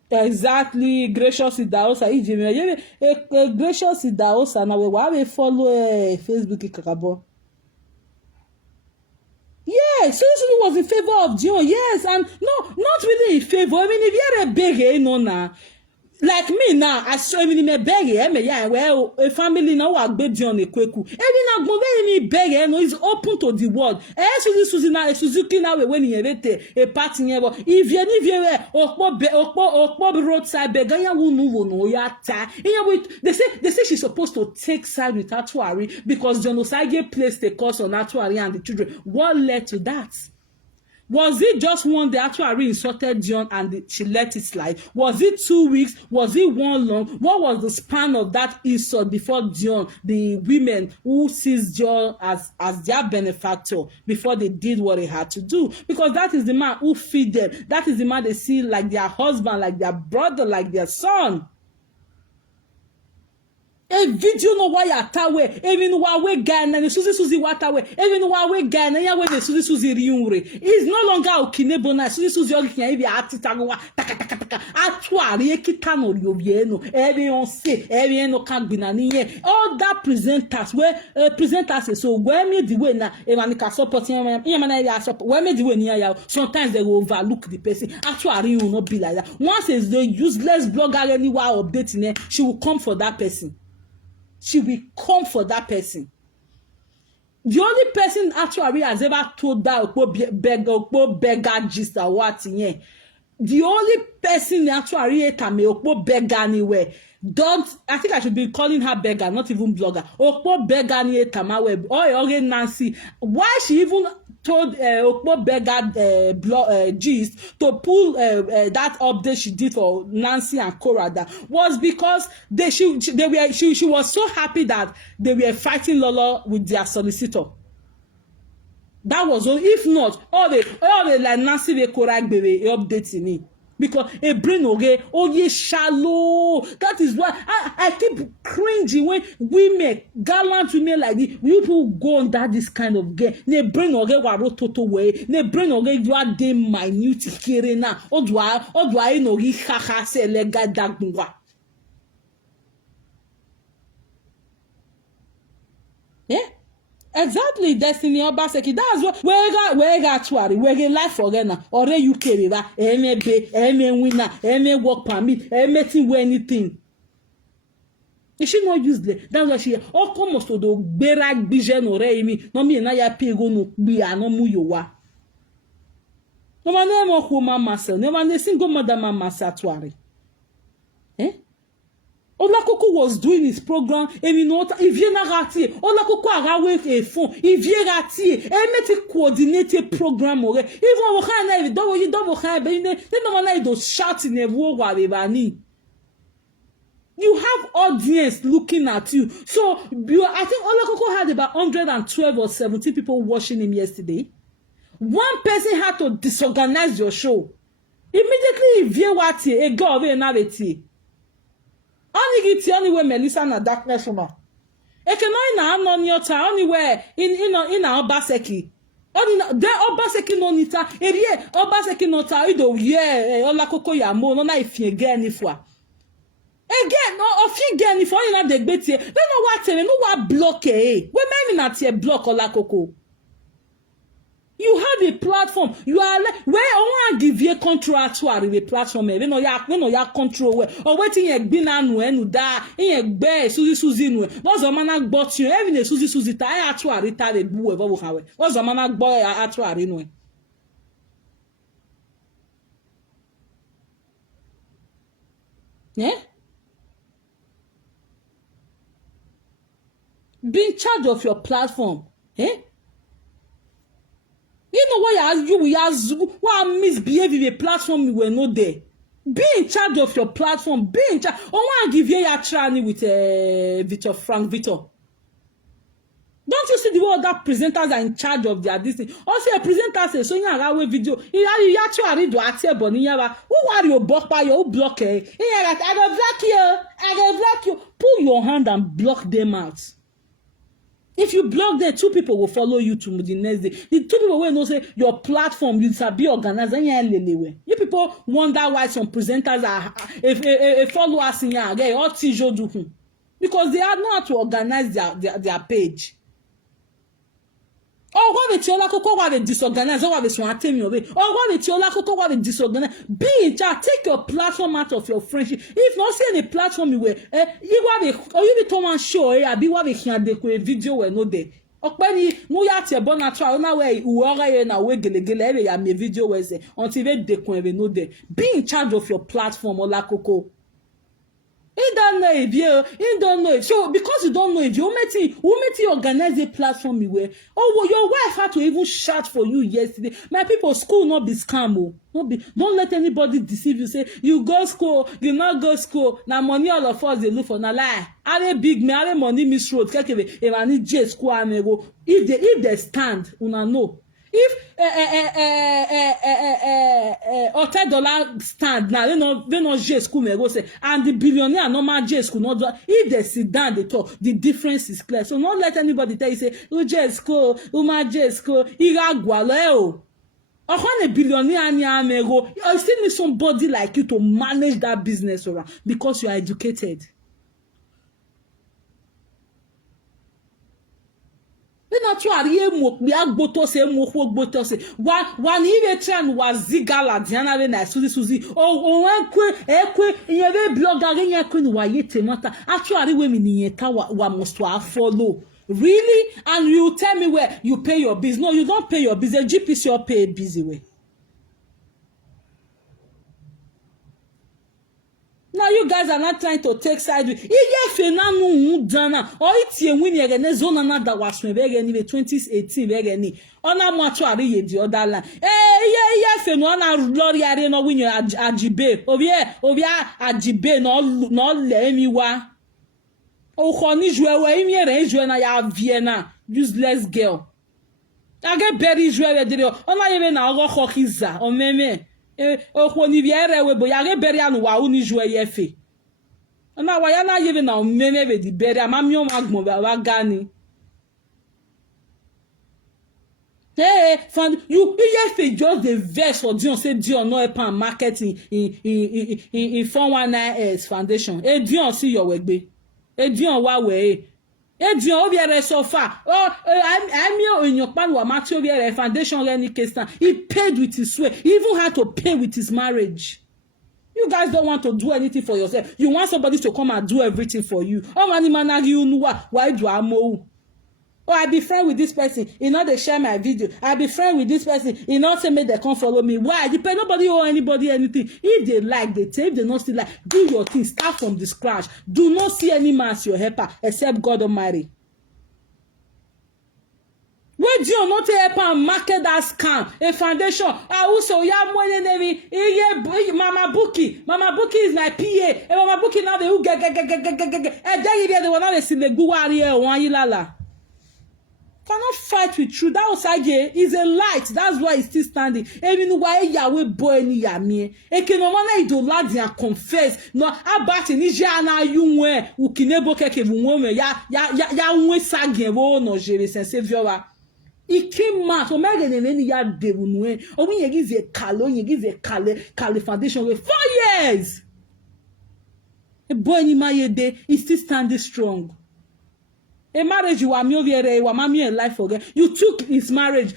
Exactly, gracious Idaosa. Ijimi, gracious Idaosa. Now we follow Facebook kakabo. Yes, Suzy was in favor of Dion. Yes, and no, not really in favor. I mean, if you're a big, now. Like me now, I saw me beg yeah, well, a family now are baby on a kweku. Even now, go very me beg no is open to the world. Suzy now, Suzuki now when he a party never. If you Okpo roadside beggar, ya won't know ya ta. They say she's supposed to take side with Atuari because genocide placed the curse on Atuari and the children. What led to that? Was it just one day after Ari insulted John and she let it slide? Was it 2 weeks? Was it one long? What was the span of that insult before John, the women who sees John as their benefactor, before they did what they had to do? Because that is the man who feed them. That is the man they see like their husband, like their brother, like their son. A video no why atawe even wa we Ghana na Suzy watawe even wa we Ghana ya we Suzy riunre is no longer okinebo na Suzy ogiyan Ivie atitawa taka atuari ekita no riobieno everyone say everyone can gbina niye all that presenters so where me the way na emanika support him na ya support where me the way niya ya sometimes they will overlook the person atuari will not be like that. Once is the useless blogger anywhere updating she will come for that person. She will come for that person. The only person actually has ever told that Okpo beggar gist or what in here. The only person actually Okpo beggar anywhere. I think I should be calling her beggar, not even blogger. Okpo beggar ni tamawe. Oh, Nancy. Why she even told Okpo beggar gist to pull that update she did for Nancy and Korada was because she was so happy that they were fighting Lolo with their solicitor. That was all. If not, all the like Nancy they Koragbe updating it. Because a brain oge shallow. That is why I keep cringing when women, gallant women like this, people go under this kind of game. Ne brain oge waro toto way. Ne brain oge dwa de minute kere na. Odwa inogi kaka se lega dagwa. Yeah. Exactly, Destiny Obazee. That's what we got Tuari, we life for Ghana, or UK river, any pay, any winner, any work permit, anything with anything. Is she not useless? That's why she almost to the berak vision or me, no me na ya pay go no be no mu yowa. No man no woman massa, no man single mother mama Tuari. Eh? Olakoko was doing his program, and you know what? Ivie na rati. Olakoko agawe a phone. Ivie rati. Mete coordinated program ore. Even wakana Ivie double wakana be ne. Then no man do shout in a war wabani. You have audience looking at you. So I think Olakoko had about 112 or 17 people watching him yesterday. One person had to disorganize your show. Immediately Ivie wati a girl we naveti. Only get only where Melissa na darkness woman. Eke no ina no nyota only where in Obazee. Only there Obazee no nita. Erie Obazee no ta ido ye Olakoko ya mo no na ifie again ifwa. Again no ofie again ifwa ina de gbetie. We no what no wa block We me na tie block Olakoko. You have a platform. You are like where I want to give you control to the platform. We no ya control where or waiting ye gbina nu enu da ye gbe Suzy nu. What's the man gbot you? Even Suzy ta ya to arita the bu e bo kan we. What's the man gbot ya to ari nu? Yeah? Be in charge of your platform. Eh? You know why misbehave with a platform you were not there. Be in charge of your platform. Be in charge. I want to give you a try with Frank Victor. Don't you see the way other presenters are in charge of their this thing? Also, a presenter says, so you have a video. You actually do at your bonnie. Who are you block by your block? I go block you. Pull your hand and block them out. If you blog there, 2 people will follow you to the next day. The 2 people will know say your platform you be organized. You people wonder why some presenters are if followers in here all do because they are not to organize their page. Or what the Tiola Coco were disorganized, or what the Swatemi away, or what the Tiola Coco were disorganized. Be in charge, take your platform out of your friendship. If not, see any platform you were, you have a, or you be Thomas show, I be what they can do a video where no day. Okpeni no ya te bon natural na we uora ye na we gelegele ya me video we say until they dekun no day. Be in charge of your platform, Ola Coco. He don't know it, yeah. He don't know it. So because you don't know it, you met organize a platform you were. Oh, well, your wife had to even shout for you yesterday. My people, school not be scam. Don't let anybody deceive you. Say you go school, you not go school. Now money all of us they look for na lie. Are big me, are money miss road. If I need J school, I may go. If they stand, una know. If $10 stand now, they not J school may go say, and the billionaire normal J school not do. If they sit down, they talk. The difference is clear. So not let anybody tell you say, J school, J school, Iragwaleo. A billionaire may go. You still need somebody like you to manage that business around because you are educated. Not you are here we are boto se moko boto se one even tran was zigala diana ve na Suzy o ekwe yeve blogger yen ekwe wa yete mata actually we mi niyeta wa must follow really and you tell me where you pay your bills. No, you don't pay your bills. The GPC your pay busy way. Now you guys are not trying to take side with. If you know dana or it's a win again, zone that was me again in 2018 again. On a mortuary the other line. If you know na glory are no win your ajibe. Ovia ajibe no let me wa. Oh, honey, you are way me range when I have Vienna. Useless girl. I get berry jewelry. On a even a rock hokiza or meme. O ni viere we bo yare beri anu wa uni jwe yefe na wa ya na yeve na meme be di beri amami o magbon wa gani fund you yefe just the verse for Dion say Dion no help am marketing in 419s foundation Dion see your wegbe Dion wa we Dion obiere so far I'm in your pan wa matio obiere foundation any case time he paid with his sweat he even had to pay with his marriage. You guys don't want to do anything for yourself. You want somebody to come and do everything for you. Oh many man you know why do I mo? Oh, I be friend with this person. You know they share my video. I be friend with this person. You know say make they come follow me. Why? Depend nobody owe anybody anything. If they like, they take. If they not still like, do your thing. Start from the scratch. Do not see any man as your helper except God Almighty. Where do you not help and market that scam? A foundation. I also ya money nevi. Mama Bookie is my PA. Mama Bookie now they who get. And then you get the one now they see the guwari one yilala. Cannot fight with truth. That outside here is a light. That's why it's still standing. Even why Yahweh boy ni yami. Eke no mana idoladi and confess. No abati ni jana yunwe. Ukinebo keke vunwe ya unwe sagi wo no jere sense viola. Ikima so mege neni ya devunwe. Obi yegize kalo yegize kale foundation with 4 years. A boy ni mayede is still standing strong. A marriage you are me life again. You took his marriage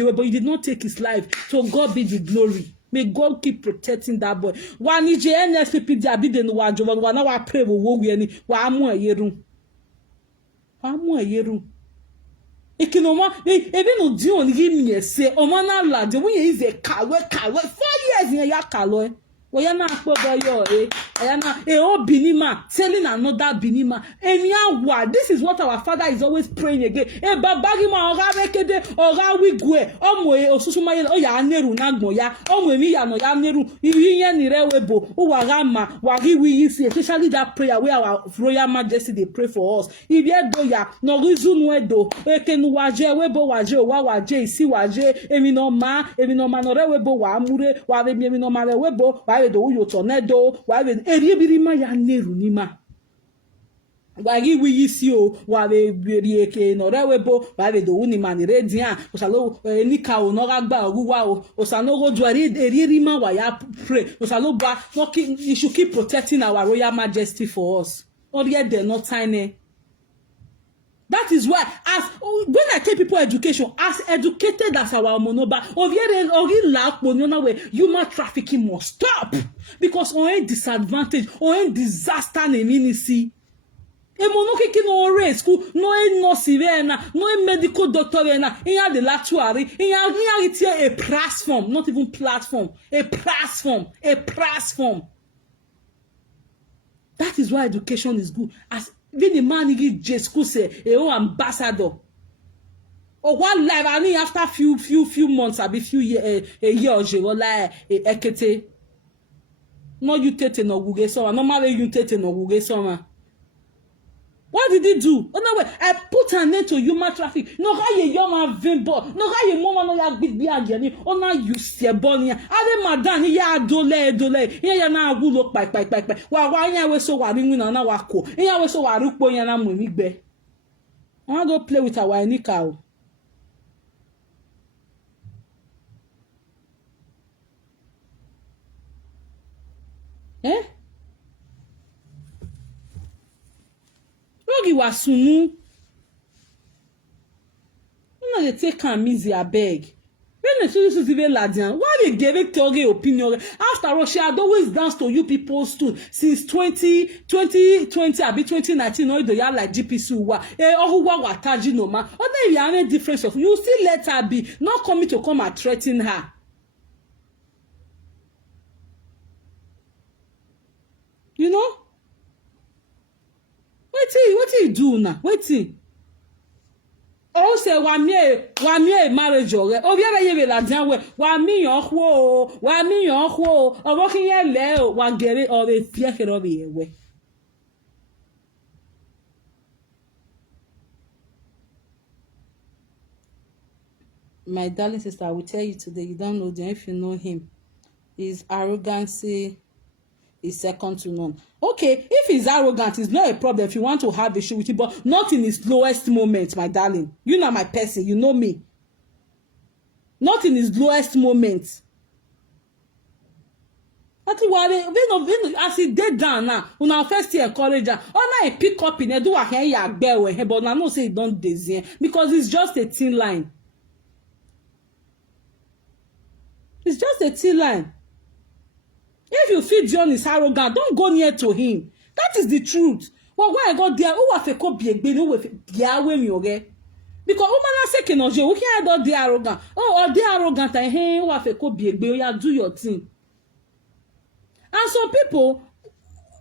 away, but you did not take his life. So God be the glory. May God keep protecting that boy. One NSPP abi den wa jowo wa na wa pray wo wi ani wa amu ayeru. Ikinoma ebe no di on gi mi ese o ma na la de wo ye is a kalwe 4 years in ya kalwe. Oyana akpoboyo oyana binima telling another binima eniawa. This is what our father is always praying again. Babagima ora rekede ora wigwe omo osusumaye oya aneru nagbon ya omo emi ya no ya aneru iye ni rewebo uwarama wariwi yisi, especially that prayer where our royal majesty they pray for us. Ibie do ya no reason wedo ekenu waje webo waje wa waje isi waje emi no ma no rewebo wa amure wa emi no ma rewebo do you tornado why eri ebiri ma ya neru ni ma wagi wiyisi o wa be eke no rewebo wa be do uni mani redian osalo nika o no gba oruwa o osano go do eri ma wa ya pray osalo ba you should keep protecting our royal majesty for us or yet they're not tiny. That is why, when I tell people education, as educated as our monoba, human trafficking must stop because on a disadvantage, on a disaster, see. Emonoki no race school, no nurse no medical doctor in the laboratory, in a platform, not even platform, a platform. That is why education is good. As when the man give school say a ambassador. Or one life I mean after few months, I be few year a year or so like ekete. No you tete no guge so normally you tete no guge so. What did he do? Oh no way, I put an end to human traffic. No how you young vimbo. No how you mama no ya big again. Oh now you see bonny. Ade madan ya dole. Ya na agu look pai. Wa ya we so wa ringu na wako. Ya we so wa rukpo ya na mumi gbe. I want to play with our Enika. Eh? Rogi wasunu. No dey take am easy abeg. When Suzy Ladian, why they give it to opinion? After all, she had always danced to you people's tune since 2020, abi 2019. No, you are like GPC wa. Ohuwa wataji no ma. Other you are any difference of you still let her be. Not coming to come and threaten her. You know? What you do now? Waiting. Oh say wa mi marriage ore o biere ye la dian we wa mi yan kwo o wo kin ye le o wa gere o be fie ke ro be we. My darling sister, I will tell you today, you don't know them. If you know him, his arrogancy is second to none. Okay, if he's arrogant, it's not a problem if you want to have issue with him, but not in his lowest moment, my darling. You know my person, you know me. Not in his lowest moment. That's why as he dead down now, when our first year college, oh now he pick up in do a hair ya but I know say he don't design because it's just a thin line. It's just a thin line. If you feel John is arrogant, don't go near to him. That is the truth. Well, when I got there, who have a copy again? Who have me okay? Because woman are second of you, we can't do the arrogant. Oh, or the arrogant, and hey, who have a copy again? You do your thing. And some people,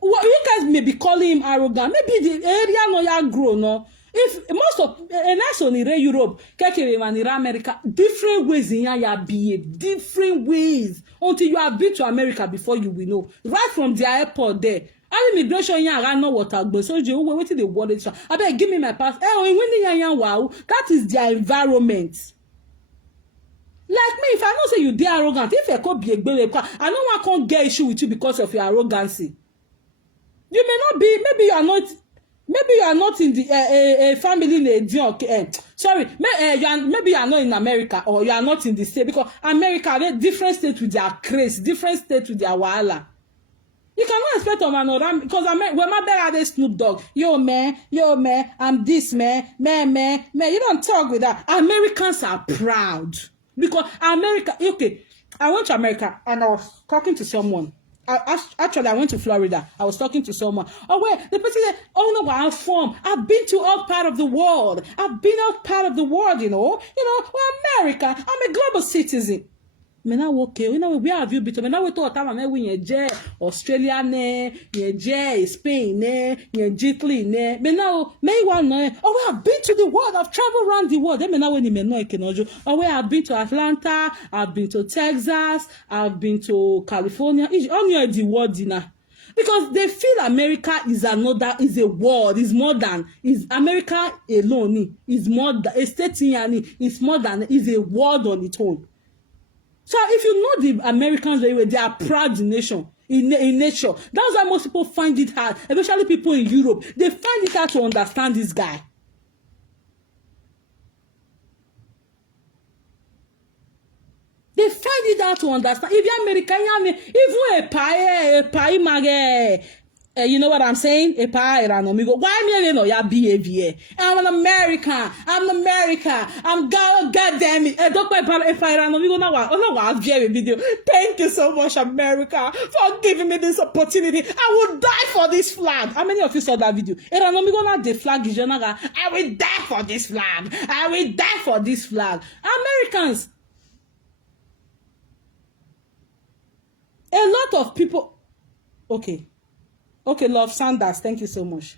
well, you guys may be calling him arrogant. Maybe the area no ya grow no. If most of nice on Europe, America, different ways in ya behave, different ways until you have been to America before you will know. Right from the airport there, all immigration ya I know what agbo. So you wait till the border. I beg give me my pass. Wow, that is their environment. Like me, if I don't say you dey arrogant, if I could be a gbele, I know I can't get issue with you because of your arrogancy. You may not be, maybe you are not in the family lady. Sorry, maybe you are not in America or you are not in the state because America, they different states with their craze, different states with their wahala. You cannot expect of another because when my bear they Snoop Dogg, yo man, I'm this man. You don't talk with that. Americans are proud because America. Okay, I went to America and I was talking to someone. Actually, I went to Florida. I was talking to someone. Oh, wait, the person said, oh, no, I'm from. I've been to all part of the world. You know, well, America. I'm a global citizen. Now, okay, where have you been to? Now, we talk about Australia, Spain, Italy, now, oh, I've been to the world. I've traveled around the world. Oh, I've been to Atlanta. I've been to Texas. I've been to California. Only the world, because they feel America is a world, is more than, is America alone, is more than, a state is more than, is a world on its own. So if you know the Americans very well, they are proud nation. in nature. That's why most people find it hard, especially people in Europe. They find it hard to understand this guy. They find it hard to understand. If you're American, even a pie, you know what I'm saying? A pie, why me no your behavior? I'm an American. I'm God damn it. Don't if I ran amigo now. Oh no, I'll share a video. Thank you so much, America, for giving me this opportunity. I will die for this flag. How many of you saw that video? Amigo now the flag is I will die for this flag. I will die for this flag. Americans. A lot of people. Okay, Love Sanders, thank you so much.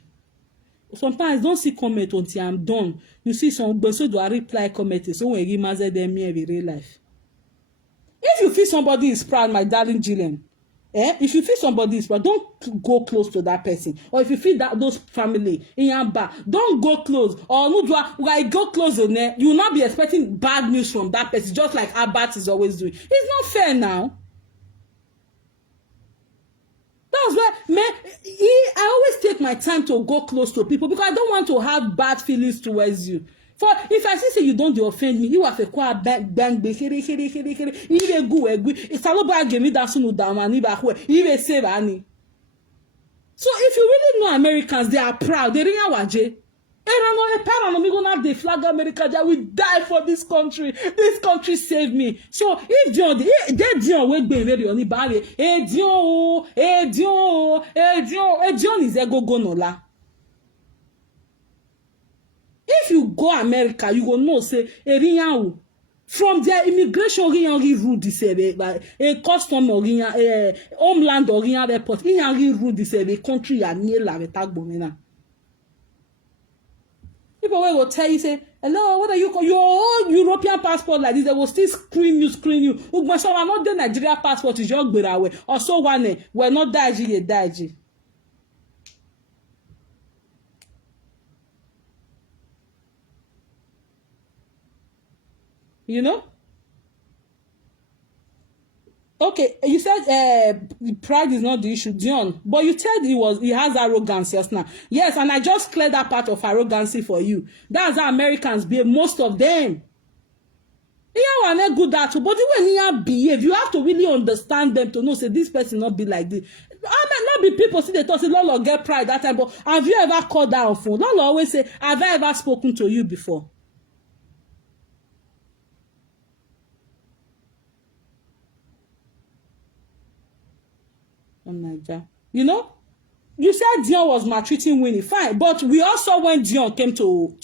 Sometimes don't see comment until I'm done. You see some, but so do I reply comment. So when you master them me every real life. If you feel somebody is proud, my darling Jillian, if you feel somebody is proud, don't go close to that person. Or if you feel that those family in your back, don't go close. Or no, do like go close on there. You will not be expecting bad news from that person, just like Albert is always doing. It's not fair now. That's why I always take my time to go close to people because I don't want to have bad feelings towards you. For if I say you don't offend me, you have a quiet bang here. Even go it's a lot give me that sunu damani back where even save any. So if you really know Americans, they are proud. They ring awaje. They flag America. I will die for this country. This country saved me. So if Dion will be very on the barrier, Dion is a go nola. If you go America, you will know say from their immigration rule this a custom or homeland or airport rule this country are near la betag. People will tell you, say, hello, what are you called? Your own European passport like this, they will still screen you. So I'm not the Nigeria passport is your away. Or so one, we're not daiji. You know? Okay, you said pride is not the issue, Dion, but you said he has arrogance just now. Yes, and I just cleared that part of arrogancy for you. That's how Americans behave, most of them. Yeah, not good at all, but when you behave, you have to really understand them to know, say, this person not be like this. I might not be people see they talk, say, Lolo get pride that time, but have you ever called that on phone? Lolo always say, have I ever spoken to you before? You know, you said Dion was maltreating Winnie, fine, but we also when Dion came to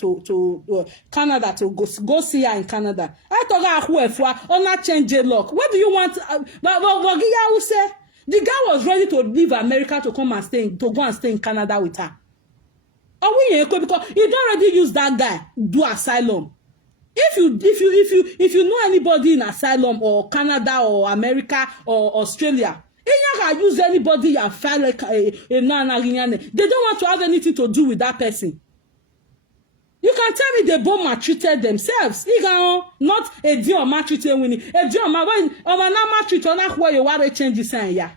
Canada to go see her in Canada, I told her who if on that change the lock. What do you want? But who say the guy was ready to leave America to come and go and stay in Canada with her. Oh, because you don't already use that guy do asylum. If you know anybody in asylum or Canada or America or Australia. You can use anybody and file like a they don't want to have anything to do with that person. You can tell me they both maltreated themselves. Not a deal maltreated Winnie. A deal when maltreated on where you want to change the sign. Yeah.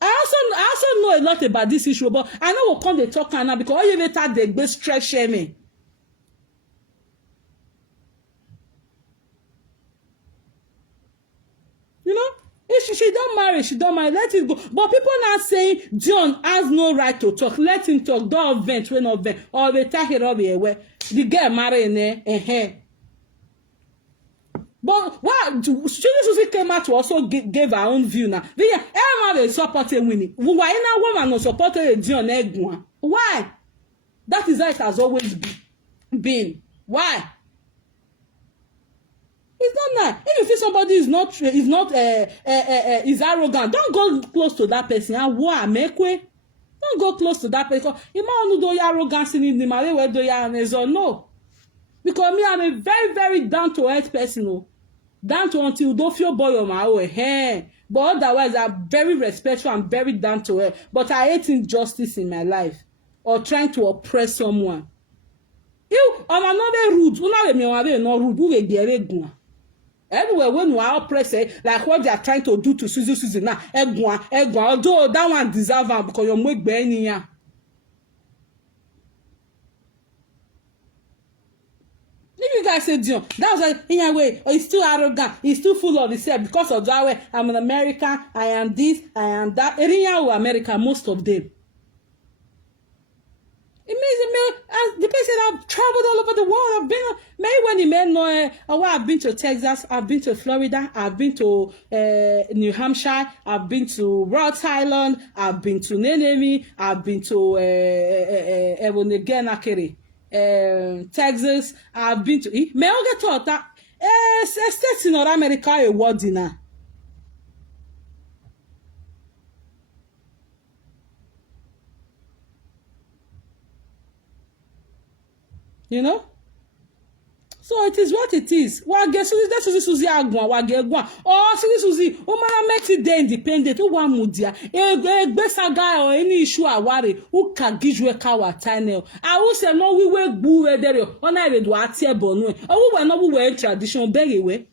I also know a lot about this issue, but I know we'll come to talk now because all you later they go stress shaming. You know, if she don't marry, let it go. But people now saying John has no right to talk. Let him talk. Don't vent when not vent. Or they take it up here. The girl marry in there. But what Suzy came out to also give her own view now. Everyone is supporting Winnie. Why now woman not supporting John Egwa? Why? That is how it has always been. Why? It's not nice. If you feel somebody is arrogant, don't go close to that person. Don't go close to that person. You might not do your arrogance in the matter where do your no. Because me, I'm a very, very down to earth person. Oh. Down to until you don't feel boy on my own. Hey. But otherwise, I'm very respectful and very down to earth. But I hate injustice in my life or trying to oppress someone. You, I'm not rude. You know me, I'm not rude. You get Anyway, when we are oppressed, like what they are trying to do to Suzy now, although that one deserve am because you make Benny. If you guys say Dion, that was like in a way, he's too arrogant, he's too full of himself because of that way. I'm an American, I am this, I am that. In America, most of them. It means as the person I've traveled all over the world. I've been maybe when you may know I've been to Texas, I've been to Florida, I've been to New Hampshire, I've been to Rhode Island, I've been to Nenemi, I've been to Texas, I've been to may I get taught that states in North America a word dinner. You know? So it is what it is. Wa get Suzy agwan wa get gwan. Oh Suzy, o ma make it dey independent. O wa mudia. Egbe saga or any issue aware. Who can give you a cow tunnel? I will say no we we gbu we there. Ona we do atie bonu. O we no we tradition beg we.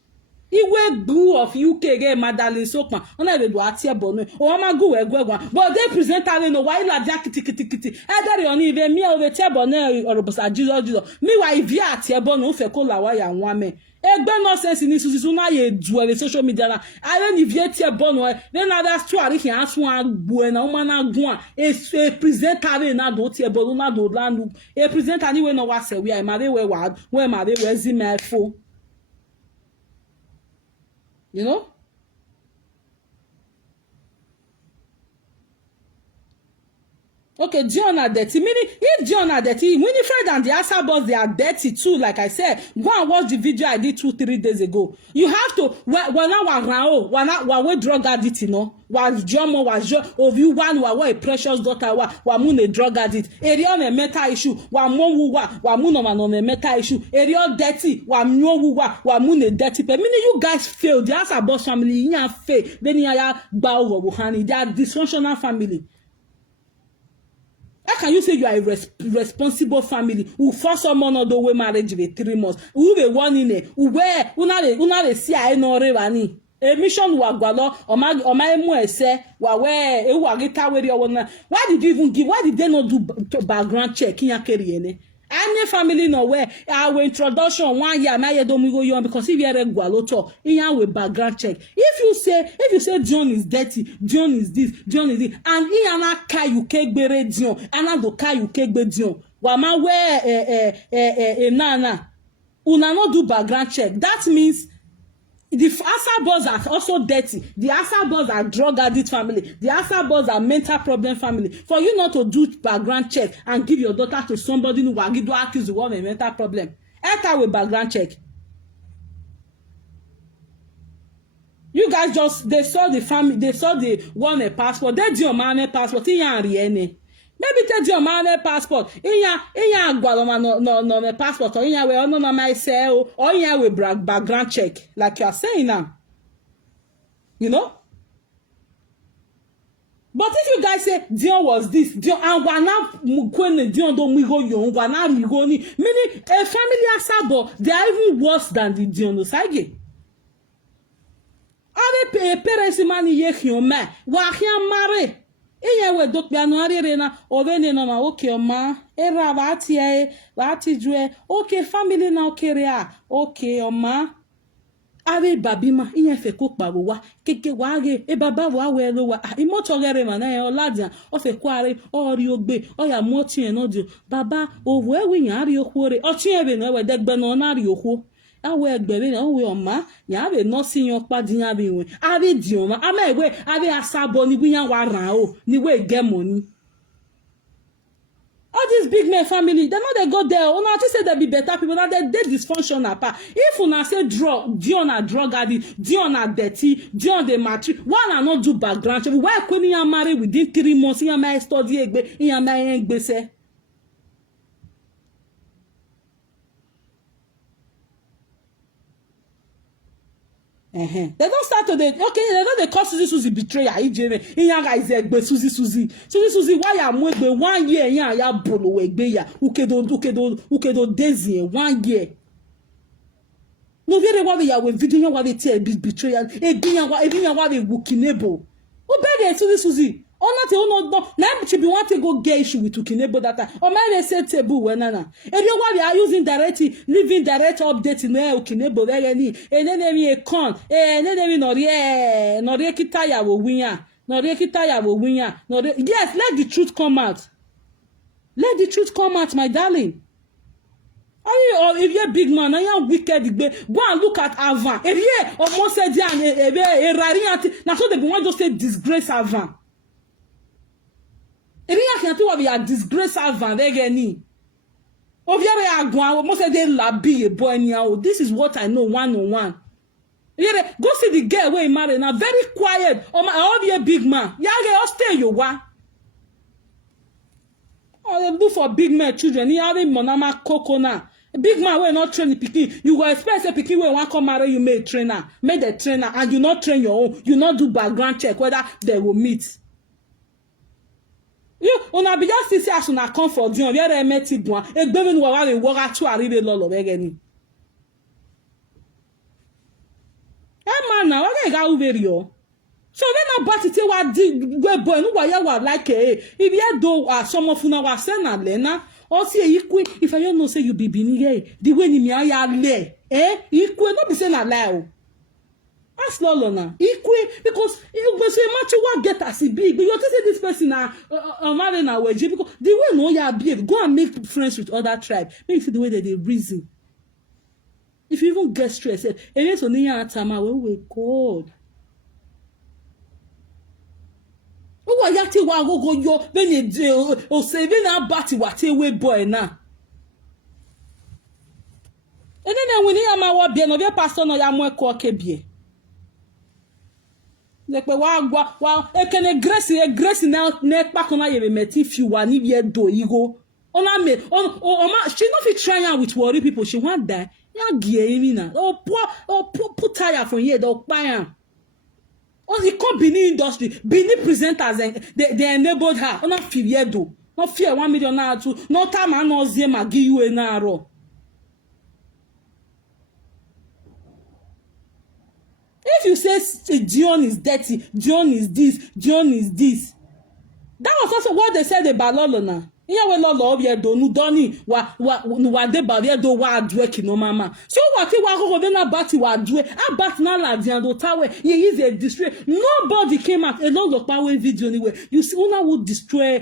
Iwe gbu of UK get Madalin Sokman. Ona we do atie bonu. O ma go we gwan. But they present her no why la dia kiti. Either on even me over tie bonu or bosa Jesus. Me wa Ivie atie bonu fe ko la wa ya nwa me. Egbe nonsense ni Suzy na ye do e social media na. Are ni Ivie tie bonu e. Then others two are here asu agbu na o ma na gun e present her na do tie bonu na do land. E present her ni we no wa se we ma we ma we zima fo. You know? Okay, Dion are dirty. Meaning, if Dion are dirty, Winifred and the Asa boss, they are dirty too. Like I said, go and watch the video I did 2-3 days ago. You have to, when we drug addict, you know, was Jomo, was Jo, of you one, who a precious daughter, wa moon a drug addict. Area on a meta issue, wa moon, wa moon on a meta issue. Area dirty, wa moon a dirty. But meaning, you guys fail. The Asa boss family, you have fail. Then you are Bao Wuhani. They are dysfunctional family. How can you say you are a responsible family who force someone on the way marriage with 3 months? Who be one in it? Who wear? Who not a see I know revani? A mission wa gwalo or my mo say wa where e wa gita where you wanna. Why did you even give? Why did they not do background check in your career? Any family nowhere our introduction 1 year my don't go on because if you're a gwaloto in your with background check. If you say John is dirty, John is this, and in ana kai you keg bere John, ana do kai you keg be John. Wama where nana una no do background check. That means the Asa boys are also dirty. The Asa boys are drug addict family. The Asa boys are mental problem family. For you not to do background check and give your daughter to somebody who will give you accuse you of a mental problem. Enter with background check. You guys they saw the family, they saw the one a passport. They do your man passport. Maybe take your man passport. Inya gwaloma no me passport or inya we no my say or inya we background check like you are saying now. You know? But if you guys say Dion was this, Dion and wana kwene Dion don't we go yon wana mi go ni meaning a family asabo they are even worse than the Dion osage. Ave parents man ye hioma wa hia mare. Iye we dok bia no arire na ovene no na okay oma era vati jue okay family na okay rea okay oma ave babima iye fe ko pawo wa keke wa ge e baba wa we lo wa imoto gere ma na e oladia o fe kware ori ogbe o ya mo ti en no dio baba owo ewe yan ari okuore o ti ebe no we degbe no na ari okuo awe egbere na we oma ya be no si yan padiyan be we ave Dion ma ama ewe ave asabo ni gwiyan wa ran o ni we get money. All these big men family, they know they go there. Una just say they be better people. Now they dysfunctional part. If una say Dion a drug addict, Dion a dirty, Dion they matric, why not do background check? Why couldn't you marry within 3 months? You may study egbe, you may egbe say. They don't start to they don't call Suzy betrayer. Ijeme in guys egbe Suzy why am egbe 1 year ya bolo egbe ya ukedo daisy 1 year. No very wa we ya we video wa we tie betrayal. Ebinya wa we wukinebo. Obede Suzy. Ona te ono na she be want to go get issue with Ukinebo that time. O ma say table we nana. Ebi wa we are using living direct update no Ukinebo there ni. Enene mi e con. Enene mi no re kita ya wo winya. Yes, let the truth come out. Let the truth come out, my darling. If you're a big man, and you're wicked, go and look at Avan. If you're almost said, now so they want to say disgrace Avan. If you can't do what we are disgrace Avan, they get ni. If you're almost said they labi a boy now. This is what I know 101. Go see the girl where he married now, very quiet. I'll be a big man. Yeah, I'll stay you wa. Oh, they do for big men children. He have a monama coconut. A big man will not train the pikin. You go expect a pikin will want come marry you made trainer, made a trainer, and you not train your own. You not do background check whether they will meet. You una be just see as una come for you. You are met it one. A baby no wa we work at to arrive lolo begeni. Man now, I got over you. So when about it, what did go boy? No, why you like if you do some of una was send Lena. Or say equal if I don't know say you be bini the way ni me ya le equal not be say na lie. Ask Lolo na equal because it was a matter what get as it big. But you say this person na marry na wedge because the way no ya behave. Go and make friends with other tribe. Make you see the way that they reason. If you even get stressed, and it's only a time when we God. Who are you wa go yo when you o say when na bati what we boy na. And then when you ma wa bia no be pastor no ya mo e ko kebie. Like wa e can grace na pa ko na ye meti fi wa ni be do igo. Ona me ma she no fit try am with worry people she want die. Ya gie na. Put tire from here do pa am. Oh, the come Benin industry, Benin presenters, they enabled her. Oh, not fear do. Not fear 1 million naira too. No time I know Zema give you a naira. If you say John is dirty, John is this. That was also what they said about Lolona. Yeah, we Lolo obie do nu doni wa de ba we do wa adwe kino mama. So what wa go na bati wa adwe. A bat na la diando tawe. Ye is a destroy. Nobody came out. A lot of power video anyway. You see una would destroy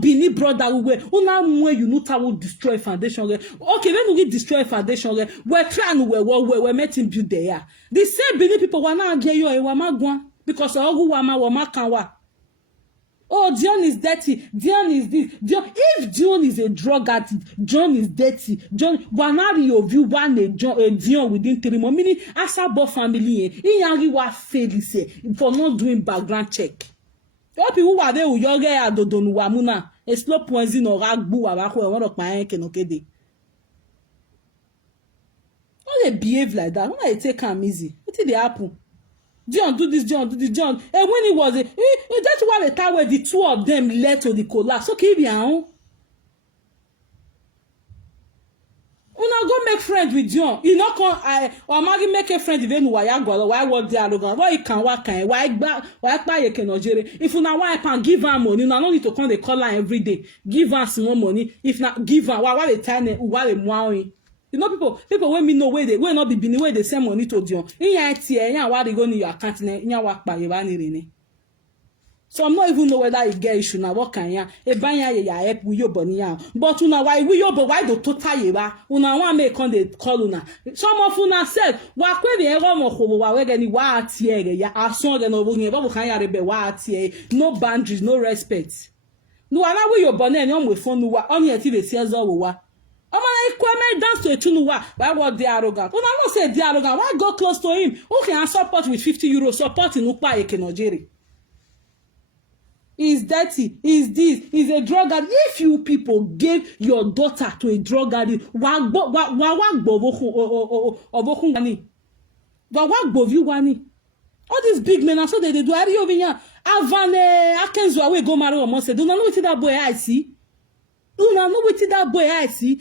Bini brother we una mwe you know ta would destroy foundation. Okay, when we destroy foundation, we trying we met him build there. The same Bini people wa na age yo e wa magwa because ogu wa ma kan wa. Oh, John is dirty. John is this. If John is a drug addict, John is dirty. John, wanari of you one a John within 3 months. Meaning, Asabo family, in yangi wa fail for not doing background check. All people who are there who yoge adodonu wamuna a slow poison or ragbu abako and one of my kenokede. Don't they behave like that? When I take them easy, what did they happen? John do this, John. And when he was that's why the time where the two of them led to the collapse. Okay, bien. Una go make friends with John. You know, or Maggie make a friend even why what they are looking. Why you can why you can if you now why can give her money, you no need to come the call her every day. Give her some more money. If not give her why the time why the money. You know people when me know where they will not be where they send money to John. In your tier, in what they go in your account, in your work by your. So I'm not even know whether it get issue now. What can ya? A banya ya help with your bunny ya. But una why we yo but why do total ya? Una want make on the call una. Some of una said, wa kwe the ever mo kobo wa wegeni wa tier ya. Ason de no bunye ba bukan ya rebe wa tier. No boundaries, no respect. No ana we your bunny and your phone no wa. Only until the season wa. I dance to a tunuwa. Why was the arrogant? When I not say the arrogant, why go close to him? Okay, I support with 50 euros, support in Ukpa Ekenojeri. He's dirty, he's this, he's a drug addict. If you people gave your daughter to a drug addict, why all these big men are so they do. Avane Akenzo away go marry or must say, do not know what that boy I see. Una know wetin that boy I see.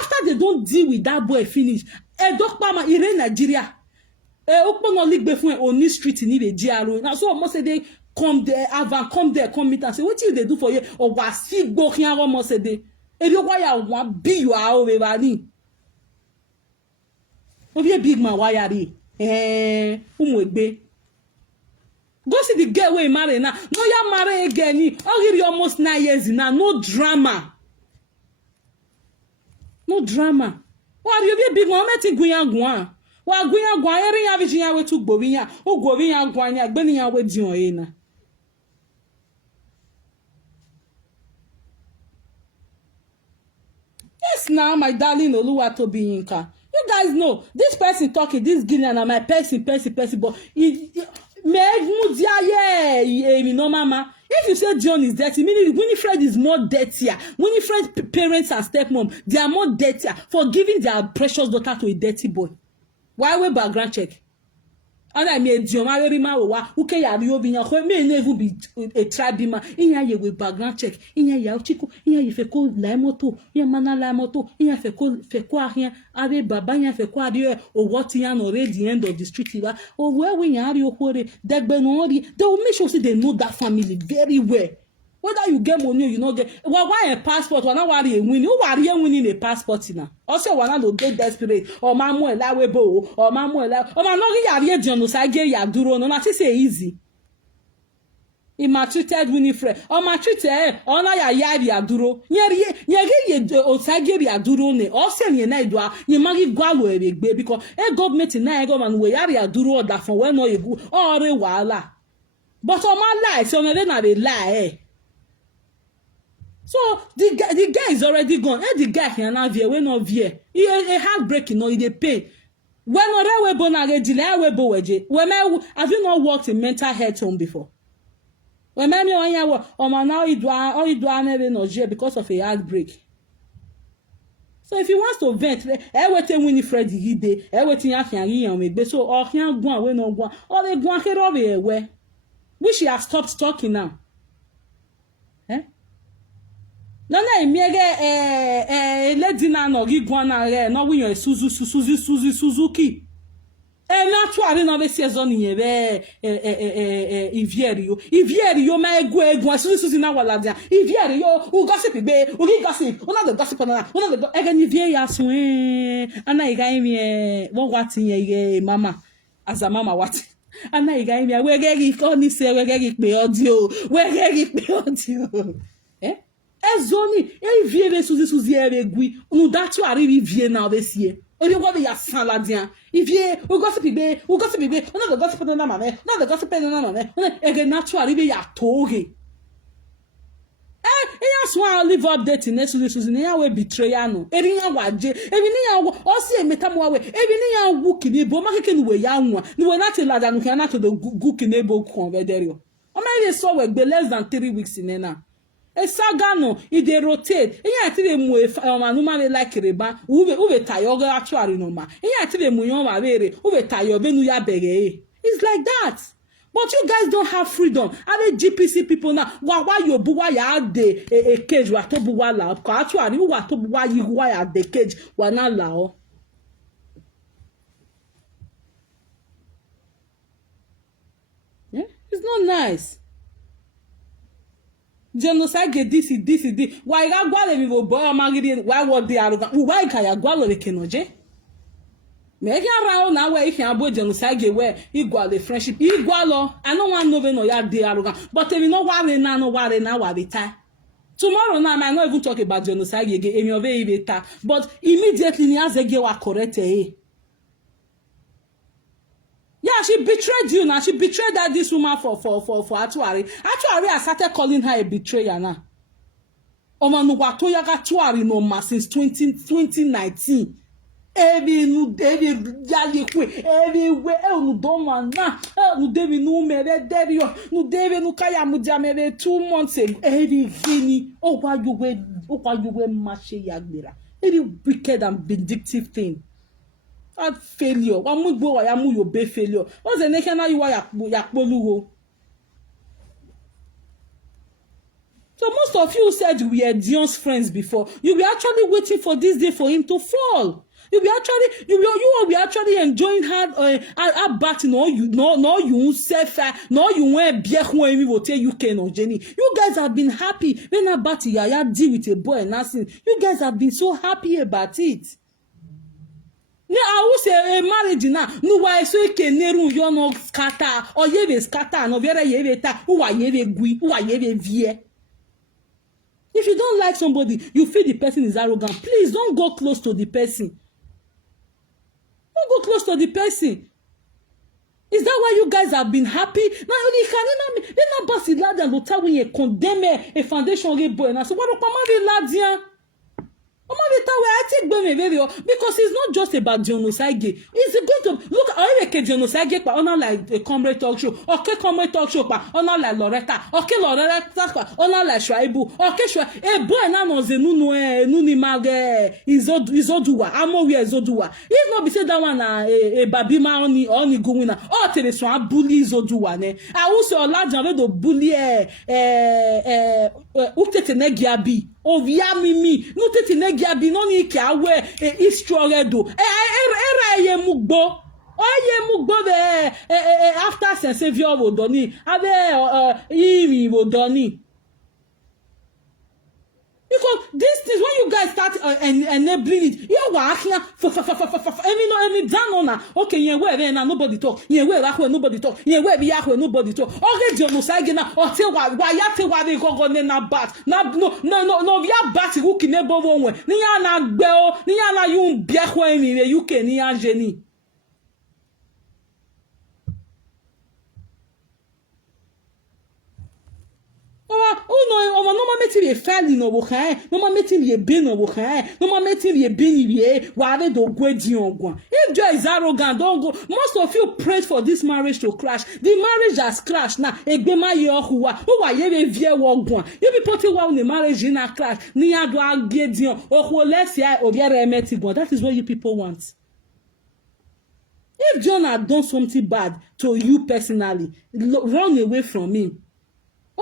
After they don't deal with that boy finish, Dokpa ma ire Nigeria. Okpo no ligbe fun Oni street ni the GRO. Now so almost say they come there, come there, come meet and say wetin you dey do for you? Or was see go here almost say they. If you why wan be you are over bani. Obi a big man why are they? Umwegbe. Go see the girl where he marry now. No, you marry again. Already almost 9 years now. No drama. No drama. Why you be big man? Meti guyan guan. Wa guyan guan. Eri ya vijinya we tu govinya. O govinya guan ya. Gbeni ya we dion ye na. Yes, now my darling Oluwatobi Yinka. You guys know this person talking. This Guinean and my person. But no mama. If you say John is dirty, meaning Winifred is more dirtier. Winifred's parents and stepmom, they are more dirtier for giving their precious daughter to a dirty boy. Why we background check? And I made John Marima uke ya riobinya kwe may never be a tribima. Inya ye with background check. Inya ya chiku. Inya ye feko la moto. Inya mana la moto. Inya feko ahia. Abe baba inya feko adio. Or what inya already the end of the street. Or where we are you hore. Degbe no ori. They will make sure they know that family very well. Whether you get money or you not get, why a passport? Why not worry a win? You worry winning a passport now. Also, why not get desperate? Or mamu ela webo? Or mamu ela? Or man not get John Osage ya duro. No, not say easy. He maltreated Winifred. Or maltreated. Or na ya duro. Nyeri Osage ya duro ne. Or say nye na idwa. Nye magi gwalo ebegbe because government na government we ya duro that for when no you go. Or wahala. But on my lie, so na they lie. So the guy is already gone. The guy can now veer. We not veer. He a heartbreaking. No, he dey pain. When we born again, delay we bo weje. Have you not worked in mental health home before? When me on ya work, now you do never no jail because of a heartbreak. So if he wants to vent, everything Winifred he dey, everything I can hear me. So or can go we no go. Or they go ahead of where. Wish he has stopped talking now. No, let dinner no give one no win your Suzuki. Not to have no season in Ivie yo my go Suzy na waladia. Ivie yo who gossip be, who gossip, one of the gossip on one of the again Ivie ya swen. And I gave me what ye mama as a mama what. And I gave me where get only say where get me audio. Where get me audio. Ezoni Ivie Suzy gui nous datu arrive Ivie na obesie oni wo be ya saladian Ivie we gossip be no the gossip na mama no the gossip na mama ege natu arrive ya toge ya so live update na Suzy na ya we betrayer no eri ya waje ebi ni ya wo o si emetamu we ebi ni ya wu kini bo makeke ni we ya nwa ni we na te lada no kana to the gu kini bo kon be there o ma so we be less than 3 weeks in na. A saga no, it they rotate. And ya tell mu normally like reba. Ube tayo actually no ma. And ya tell mu yon mabere. Ube tayo benu ya bege. It's like that. But you guys don't have freedom. Are the GPC people now? Why you buwa ya de a cage? Wa to buwa la. Actually, you wa to buwa you wa ya de cage. Wa na lao. Yeah, it's not nice. Genocide this. Why ga gwale mi bo boy magidi why what they are why ka ya gwale le kenoje me ya rawo na we if ya bo genocide we igwale friendship igwalo I no wan know no ya dey arrogant but if you no worry na wa be tie tomorrow now I might not even talk about genocide again emi obe ibeta but immediately ni azege wa correct Yeah, she betrayed you now. She betrayed that this woman for Atuari. Atuari has started calling her a betrayer now. Omanuwato yaga Atuari no ma since 2019. Everywhere nu doma na nu devi nu mere derio nu devi nu kaya mudia mere 2 months ago everything why you were mashe yagbera very wicked and vindictive thing. That failure. Wamu gbo wa yamu yo be failure. What's the nation now you wa yakpoluwo? So most of you said we were Dion's friends before. You were actually waiting for this day for him to fall. You were actually enjoying hard batting. No, you self, no, you went beer when we will tell you can on Jenny. You guys have been happy when a batty Yaya deal with a boy and nothing. You guys have been so happy about it. Now I will say a marriage now. No, why so you can neru you no scatter or ye be scatter no vera ye be ta who are ye be gui who are ye be vie. If you don't like somebody, you feel the person is arrogant. Please don't go close to the person. Don't go close to the person. Is that why you guys have been happy? Now you can not boss it lad and lota when you condemn a foundation boy and I say what up lad because it's not just about genocide. It's going to look at genocide like a comrade talk show. Okay, comrade talk show like Loretta. Okay, Loretta like Shuaibu. Okay, a boy na no nuni mag izoduwa. Amo we izoduwa. If not be say that one a babima oni gowina. Oh, tell us one bully izoduwa ne. I also large and do bully utete negiabi. Ovia mimi nutete negiabi no ni kawe istroredo era ye mugbo be after Savior wodoni abe Ivie wodoni. Because these things, when you guys start enabling it, you are here any down on okay, yeah, where nobody talk, yeah, where nobody talk, yeah, where we are nobody talk. Okay, genocide na or tell why you tell why they go na bat. No, we are bat who can never one. Ni na bell, ni na you bia when you can ni Jenny. No meeting ye fali no wo kan no meeting ye be no wo kan no meeting ye be ni ye wa re do gwedi ogwan. If Joy is arrogant, don't go. Most of you prayed for this marriage to crash. The marriage has crashed now. Egbema ye ohuwa who wa ye vie ogwan. You people think wa the marriage in a crash ni ado agedion ohu lesia obiara emeti gbon. That is what you people want. If John had done something bad to you personally, run away from him.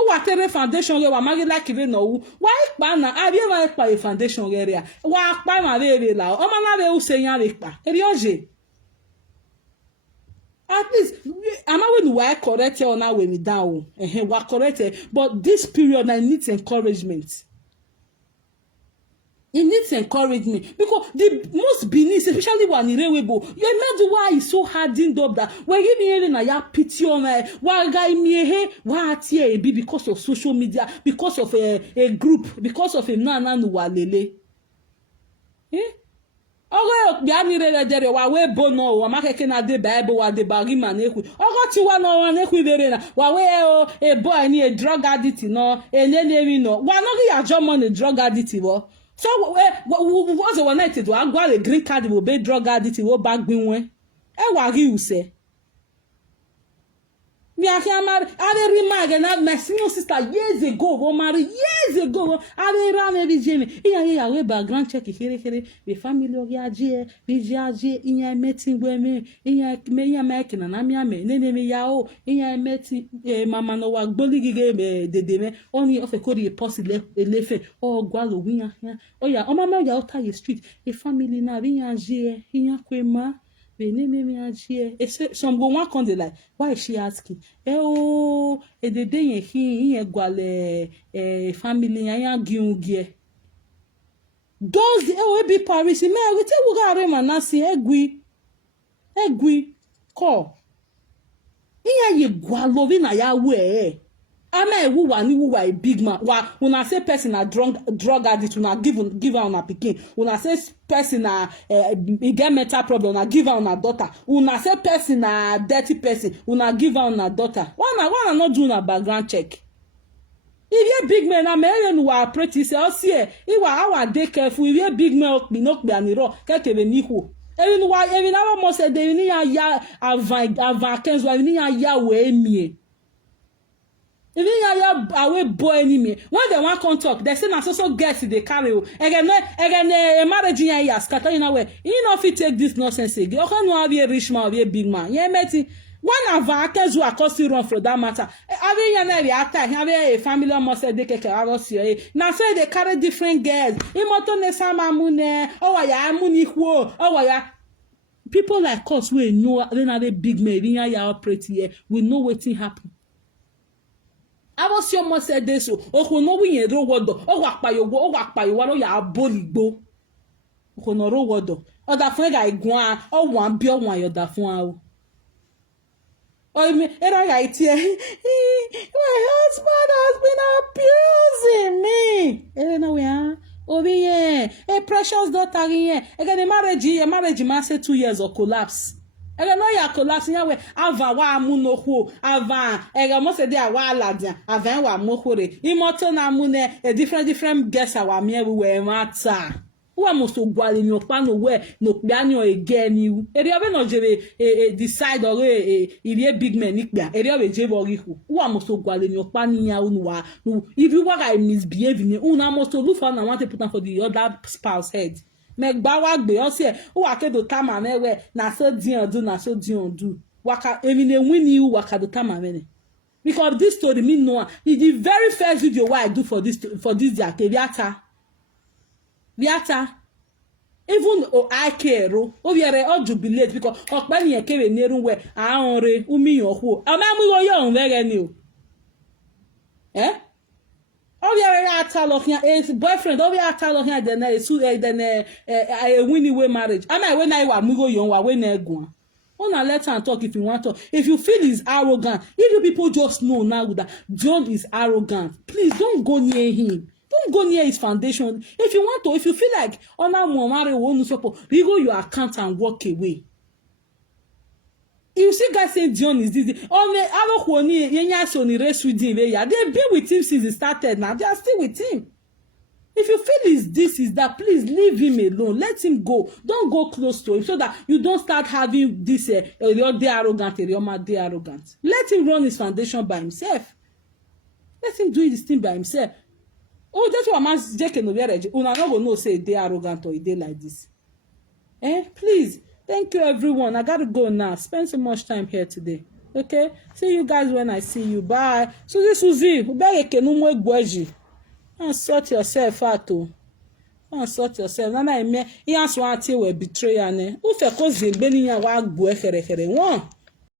O wa tere foundation re wa magi like we no wa ipa na abi wa ipa e foundation re ria wa pa ma re la o ma na be u se yan re pa eri oje at least am I when we correct you now when we down wa correct but this period I need encouragement. It needs encouragement because the most beneath, especially when Irewebo, you imagine why he's so hardened up that we're giving hearing a ya pity on why guy me he why here be because of social media, because of a group, because of a nana nuwalele. Ogo bia ni re dere wa we bono wa makeke na de bible wa de bagi maneku ogo ti wa no wa neku dere na wa we a boy ni a drug addict no enene no wa no ya jomo ni drug addict wo. So what's the one night to agwa a green card will be drug addict will back bin we e wa ri use me akia marry I remark na my senior sister years ago we marry years ago I ran every jeme iya we background check here we family ogiaje we jaje iya meeting we me iya me ya make na na me me ya o iya meeting mama no wa gboli gige me dede me only of a code post lefe o gwalo wiya o ya o mama ya ota ye street e family na we jaje iya kwema some go one come dey like why is she asking the day he gwale family yan giungie those we be Paris me we tell we go arema na si egui call iya ye gwalo vi na ya we ama who wa a big man wa una say person na drug addict una give her una pikin una say person na e get mental problem una give her una daughter una say person na dirty person una give her una daughter why not do una background check if you big man na me you wa pretty say o see iwa our dey careful if you big man no pe aniro kekebe ni ho even na mo say dey ni ya avant 15 wa ni ya we mie. Even away boy enemy. When they want come talk, they say na so get they carry you. Again, marriage in scatter you know where. You know if you take this nonsense again. You can have a rich man, be a big man. Yeah, mate. One of our actors who are causing run for that matter. Have you have a family almost a decade? Now say they carry different girls. Imoto ne sama mune. Oh ya muni wo. Oh ya. People like us we know then have a big man in ya operate here. We know wetin happen. I was your must say this. Oh no we ro wodo. Oh wa pa yo go. Oh wa pa yo wa ya boligbo. Oh no ro wodo. Other fun ga igwan. Oh wan bi o wan yo da fun a. Oh, me, my husband has been abusing me. Know we are. Oh, yeah. A precious daughter here. Again, marriage man say 2 years or collapse. Again, no, you collapse. Yeah, ava wa amuno ho. Ava. Again, most of the Wahala dia. Ava wa mohore. Imoto na mune. A different guests our me we matter. Who must so gwale ni opa no we no kpia ni o ege ni u eri obe no jere decide or iri big man ni kpia eri obe je bo rihu who must so gwale ni opa ni ya unu wa no if you work I misbehave ni una must so look for na want to put am for the other spouse head me gba wa gbe o se who akedo tama me we na so din do waka emi ne win you waka do tama me because this story me know is the very first video why I do for this their Viata, even I care, we are all jubilate because Okpo ni ekere neru we aonre umiyan ho. Ama mu wo yo nvere ni o. We are tell here is boyfriend, we are tell here then a winning way marriage. Ama when I wa mu go yo wa we na egun. Una let am talk if you want to. If you feel he's arrogant, if you people just know now that John is arrogant, please don't go near him. Don't go near his foundation. If you want to, if you feel like Ona Muamare won't support, you go your account and walk away. You see guys say John is this. Oh me, I don't want Yenya Sony race with him. They've been with him since he started. Now they are still with him. If you feel is this is that, please leave him alone. Let him go. Don't go close to him so that you don't start having this you're arrogant, you're arrogant. Let him run his foundation by himself. Let him do this thing by himself. Oh, that's what man Jake no marriage. Una no go know say they arrogant or they like this. Please. Thank you everyone. I gotta go now. Spend so much time here today. Okay? See you guys when I see you. Bye. Suzy, ubege no mo egboji. And sort yourself out. And sort yourself. Nana ime, iyan so ati we betray ane. U fe ko zegbe ni yan wa gbo ekere. Won.